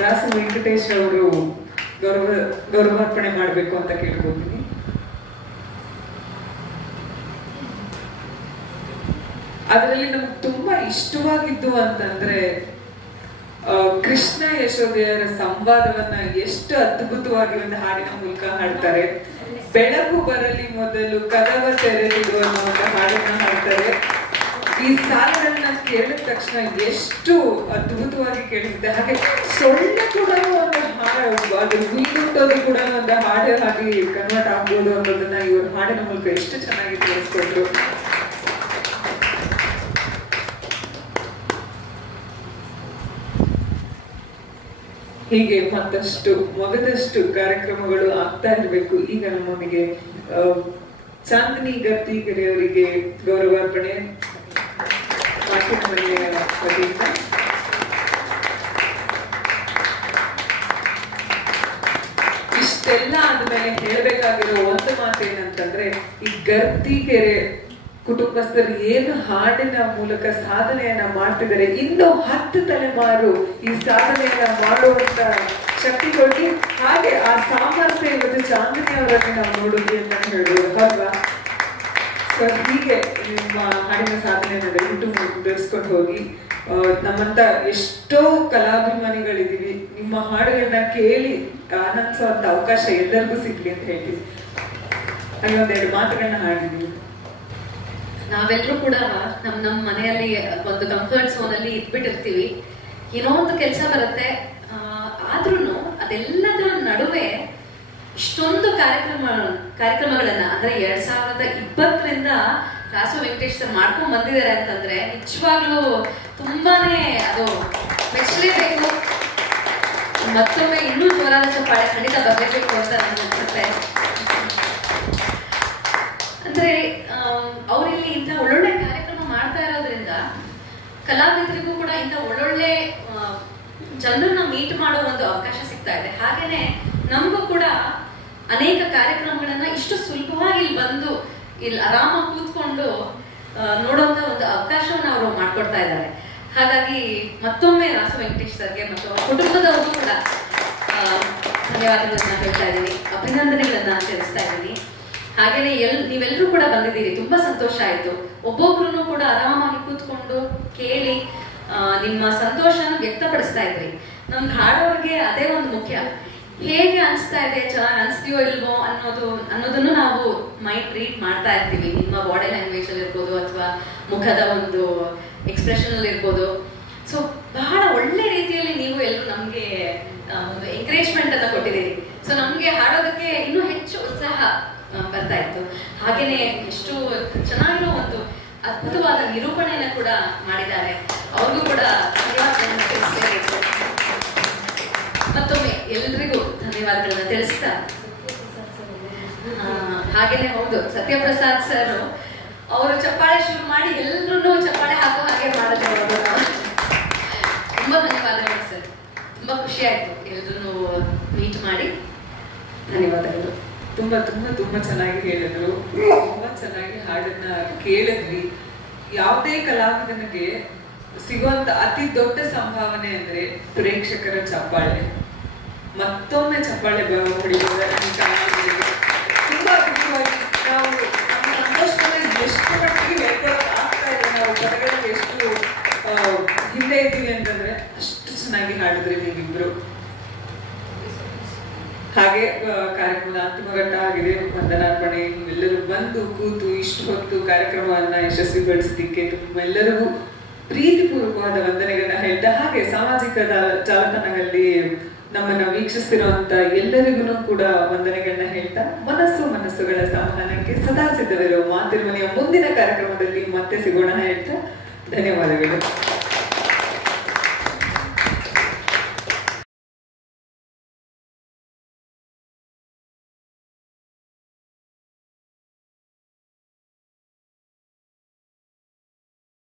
ರಾಸು ವೆಂಕಟೇಶ್ ಅವರು ಗೌರವಾರ್ಪಣೆ ಮಾಡಬೇಕು ಅಂತ ಕೇಳ್ಕೊತೀನಿ. ಅದರಲ್ಲಿ ನಮ್ಗೆ ತುಂಬಾ ಇಷ್ಟವಾಗಿದ್ದು ಅಂತಂದ್ರೆ ಕೃಷ್ಣ ಯಶೋದೆಯರ ಸಂವಾದವನ್ನ ಎಷ್ಟು ಅದ್ಭುತವಾಗಿ ಒಂದು ಹಾಡಿನ ಮೂಲಕ ಹಾಡ್ತಾರೆ. ಬೆಳಕು ಬರಲಿ ಮೊದಲು ಕದವ ತೆರೆದಿರುವ ಅನ್ನೋ ಒಂದು ಹಾಡನ್ನ ಹಾಡ್ತಾರೆ. ಈ ಸಾಲಗಳನ್ನ ಕೇಳಿದ ತಕ್ಷಣ ಎಷ್ಟು ಅದ್ಭುತವಾಗಿ ಕೇಳಿಸುತ್ತೆ. ಹಾಗೆ ಸೊಳ್ಳೆ ಕೂಡ ಒಂದು ಹಾಡು, ಅದು ಹುಯ್ದುಂಟೋದು ಕೂಡ ಒಂದು ಹಾಡು ಹಾಗೆ ಕನ್ವರ್ಟ್ ಆಗ್ಬೋದು ಅನ್ನೋದನ್ನ ಇವರು ಹಾಡಿನ ಮೂಲಕ ಎಷ್ಟು ಚೆನ್ನಾಗಿ ತಿಳಿಸ್ಕೊಟ್ರು. ಹೀಗೆ ಮತ್ತಷ್ಟು ಮಗದಷ್ಟು ಕಾರ್ಯಕ್ರಮಗಳು ಆಗ್ತಾ ಇರಬೇಕು. ಈಗ ನಮ್ಮೊಂದಿಗೆ ಚಾಂದಿನಿ ಗರ್ತಿಗೆರೆ ಅವರಿಗೆ ಗೌರವಾರ್ಪಣೆ ಮಾತಿನ ಮನೆಯ ವತಿಯಿಂದ. ಇಷ್ಟೆಲ್ಲ ಆದ್ಮೇಲೆ ಹೇಳ್ಬೇಕಾಗಿರೋ ಒಂದು ಮಾತೇನಂತಂದ್ರೆ, ಈ ಗರ್ತಿಗೆರೆ ಕುಟುಂಬಸ್ಥರು ಏನು ಹಾಡಿನ ಮೂಲಕ ಸಾಧನೆಯನ್ನ ಮಾಡ್ತಿದ್ದಾರೆ, ಇನ್ನು 10 ತಲೆಮಾರು ಈ ಸಾಧನೆಯನ್ನ ಮಾಡುವಂತ ಶಕ್ತಿ ಕೊಡಿ. ಹಾಗೆ ಆ ಸಾಮರ್ಥ್ಯ ಇವತ್ತು ಚಾಂದಿನಿ ಅವರನ್ನು ನಾವು ನೋಡಿದ್ವಿ ಅಂತ ಹೇಳ್ಬೋದು ಅಲ್ವಾ? ಸೊ ಹೀಗೆ ನಿಮ್ಮ ಹಾಡಿನ ಸಾಧನೆಯನ್ನು ದಯವಿಟ್ಟು ಮುಂದುವರಿಸ್ಕೊಂಡು ಹೋಗಿ. ನಮ್ಮಂತ ಎಷ್ಟೋ ಕಲಾಭಿಮಾನಿಗಳಿದ್ದೀವಿ, ನಿಮ್ಮ ಹಾಡುಗಳನ್ನ ಕೇಳಿ ಆನಂದಿಸುವಂತ ಅವಕಾಶ ಎಲ್ಲರಿಗೂ ಸಿಗ್ಲಿ ಅಂತ ಹೇಳ್ತೀವಿ. ಹಾಗೆ ಒಂದೆರಡು ಮಾತುಗಳನ್ನ ಹಾಡಿದೀವಿ. ನಾವೆಲ್ಲರೂ ಕೂಡ ನಮ್ಮ ಮನೆಯಲ್ಲಿ ಒಂದು ಕಂಫರ್ಟ್ ಝೋನ್ ಅಲ್ಲಿ ಇದ್ಬಿಟ್ಟಿರ್ತೀವಿ. ಏನೋ ಒಂದು ಕೆಲಸ ಬರುತ್ತೆ, ಆದ್ರೂ ಅದೆಲ್ಲದರ ನಡುವೆ ಇಷ್ಟೊಂದು ಕಾರ್ಯಕ್ರಮಗಳನ್ನ ಅಂದ್ರೆ 2020ರಿಂದ ರಾಸು ವೆಂಕಟೇಶ್ ಸರ್ ಮಾಡ್ಕೊಂಡ್ ಬಂದಿದ್ದಾರೆ ಅಂತಂದ್ರೆ ನಿಜವಾಗ್ಲೂ ತುಂಬಾನೇ ಅದು ಮೆಚ್ಚಲೇಬೇಕು. ಮತ್ತೊಮ್ಮೆ ಇನ್ನೂ ಜೋರಾದ ಚಪ್ಪಾಳೆ ಖಂಡಿತ ಬರಲೇಬೇಕು ಅಂತ ನನಗೆ ಅನ್ಸುತ್ತೆ. ಅಂದ್ರೆ ಅವರಿಲ್ಲಿ ಇಂಥ ಒಳ್ಳೊಳ್ಳೆ ಕಾರ್ಯಕ್ರಮ ಮಾಡ್ತಾ ಇರೋದ್ರಿಂದ ಕಲಾವಿದರಿಗೂ ಕೂಡ ಇಂಥ ಒಳ್ಳೊಳ್ಳೆ ಜನರನ್ನ ಮೀಟ್ ಮಾಡೋ ಒಂದು ಅವಕಾಶ ಸಿಗ್ತಾ ಇದೆ. ಹಾಗೇನೆ ನಮಗೂ ಕೂಡ ಅನೇಕ ಕಾರ್ಯಕ್ರಮಗಳನ್ನ ಇಷ್ಟು ಸುಲಭವಾಗಿ ಇಲ್ಲಿ ಬಂದು ಇಲ್ಲಿ ಆರಾಮಾಗಿ ಕೂತ್ಕೊಂಡು ನೋಡುವಂತ ಒಂದು ಅವಕಾಶವನ್ನ ಅವರು ಮಾಡ್ಕೊಡ್ತಾ ಇದ್ದಾರೆ. ಹಾಗಾಗಿ ಮತ್ತೊಮ್ಮೆ ರಾಸು ವೆಂಕಟೇಶ್ ಸರ್ಗೆ ಮತ್ತು ಅವರ ಕುಟುಂಬದವ್ರಿಗೂ ಕೂಡ ಧನ್ಯವಾದಗಳನ್ನ ಹೇಳ್ತಾ ಇದ್ದೀನಿ, ಅಭಿನಂದನೆಗಳನ್ನ ತಿಳಿಸ್ತಾ ಇದ್ದೀನಿ. ಹಾಗೇನೆ ನೀವೆಲ್ಲರೂ ಕೂಡ ಬಂದಿದ್ದೀರಿ, ತುಂಬಾ ಸಂತೋಷ ಆಯ್ತು. ಒಬ್ಬೊಬ್ರು ಕೂಡ ಆರಾಮಾಗಿ ಕೂತ್ಕೊಂಡು ಕೇಳಿ ನಿಮ್ಮ ಸಂತೋಷನ ವ್ಯಕ್ತಪಡಿಸ್ತಾ ಇದ್ರಿ. ನಮ್ಗೆ ಹಾಡೋರಿಗೆ ಅದೇ ಒಂದು ಮುಖ್ಯ. ಹೇಗೆ ಅನಿಸ್ತಾ ಇದೆ, ಚೆನ್ನಾಗಿ ಅನಿಸ್ತೀಯೋ ಇಲ್ವೋ ಅನ್ನೋದನ್ನು ನಾವು ಮೈಂಡ್ ರೀಡ್ ಮಾಡ್ತಾ ಇರ್ತೀವಿ. ನಿಮ್ಮ ಬಾಡಿ ಲ್ಯಾಂಗ್ವೇಜ್ ಅಲ್ಲಿ ಇರ್ಬೋದು ಅಥವಾ ಮುಖದ ಒಂದು ಎಕ್ಸ್ಪ್ರೆಷನ್ ಅಲ್ಲಿ ಇರ್ಬೋದು. ಸೊ ಬಹಳ ಒಳ್ಳೆ ರೀತಿಯಲ್ಲಿ ನೀವು ಎಲ್ಲರೂ ನಮ್ಗೆ ಒಂದು ಎಂಕರೇಜ್ಮೆಂಟ್ ಅನ್ನ ಕೊಟ್ಟಿದ್ದೀರಿ. ಸೊ ನಮ್ಗೆ ಹಾಡೋದಕ್ಕೆ ಇನ್ನೂ ಹೆಚ್ಚು ಉತ್ಸಾಹ ಬರ್ತಾ ಇತ್ತು. ಹಾಗೇನೆ ಎಷ್ಟು ಚೆನ್ನಾಗಿರೋ ಒಂದು ಅದ್ಭುತವಾದ ನಿರೂಪಣೆಯನ್ನ ಕೂಡ ಮಾಡಿದ್ದಾರೆ. ಅವ್ರಿಗೂ ಕೂಡ ಧನ್ಯವಾದಗಳನ್ನ ತಿಳಿಸಲೇಬೇಕು. ಮತ್ತೊಮ್ಮೆ ಎಲ್ರಿಗೂ ಧನ್ಯವಾದಗಳನ್ನ ತಿಳಿಸ್ತಾ ಹಾಗೇನೆ ಹೌದು, ಸತ್ಯಪ್ರಸಾದ್ ಸರ್ ಅವರು ಚಪ್ಪಾಳೆ ಶುರು ಮಾಡಿ ಎಲ್ರೂ ಚಪ್ಪಾಳೆ ಹಾಕೋ ಹಾಗೆ ಮಾಡಿದ್ರು ಅವರು. ತುಂಬಾ ಧನ್ಯವಾದಗಳು ಸರ್, ತುಂಬಾ ಖುಷಿ ಆಯ್ತು ಎಲ್ರೂ ಮೀಟ್ ಮಾಡಿ. ಧನ್ಯವಾದಗಳು. ತುಂಬಾ ತುಂಬಾ ತುಂಬಾ ಚೆನ್ನಾಗಿ ಹೇಳಿದ್ರು, ತುಂಬಾ ಚೆನ್ನಾಗಿ ಹಾಡನ್ನ ಕೇಳಿದ್ವಿ. ಯಾವುದೇ ಕಲಾವಿದನಿಗೆ ಸಿಗುವಂತ ಅತಿ ದೊಡ್ಡ ಸಂಭಾವನೆ ಅಂದ್ರೆ ಪ್ರೇಕ್ಷಕರ ಚಪ್ಪಾಳೆ. ಮತ್ತೊಮ್ಮೆ ಚಪ್ಪಾಳೆ ಹೊಡಿಬೋದ ತುಂಬಾ ಅದ್ಭುತವಾಗಿ ನಾವು ನಮ್ಮ ಸಂತೋಷದಲ್ಲಿ ಎಷ್ಟು ಮಟ್ಟಿಗೆ ಹೇಳ್ಕೊಳಕ್ ಆಗ್ತಾ ಇದೆ, ನಾವು ಪದಗಳಲ್ಲಿ ಎಷ್ಟು ಹಿಂದೆ ಇದ್ದೀವಿ ಅಂತಂದ್ರೆ ಅಷ್ಟು ಚೆನ್ನಾಗಿ ಹಾಡಿದ್ರಿ ನೀವಿಬ್ರು. ಹಾಗೆ ಕಾರ್ಯಕ್ರಮದ ಅಂತಿಮ ಘಟ್ಟ ಆಗಿದೆ, ವಂದನಾರ್ಪಣೆ. ಎಲ್ಲರೂ ಬಂದು ಕೂತು ಇಷ್ಟು ಹೊತ್ತು ಕಾರ್ಯಕ್ರಮವನ್ನ ಯಶಸ್ವಿಗೊಳಿಸಿದ್ದಕ್ಕೆ ಎಲ್ಲರಿಗೂ ಪ್ರೀತಿಪೂರ್ವಕವಾದ ವಂದನೆಗಳನ್ನ ಹೇಳ್ತಾ, ಹಾಗೆ ಸಾಮಾಜಿಕ ಜಾಲತಾಣಗಳಲ್ಲಿ ನಮ್ಮನ್ನ ವೀಕ್ಷಿಸ್ತಿರುವಂತ ಎಲ್ಲರಿಗೂ ಕೂಡ ವಂದನೆಗಳನ್ನ ಹೇಳ್ತಾ, ಮನಸ್ಸುಗಳ ಸಂವಹನಕ್ಕೆ ಸದಾ ಸಿದ್ಧವಿರುವ ಮಾತಿನ ಮನೆಯ ಮುಂದಿನ ಕಾರ್ಯಕ್ರಮದಲ್ಲಿ ಮತ್ತೆ ಸಿಗೋಣ ಹೇಳ್ತಾ ಧನ್ಯವಾದಗಳು.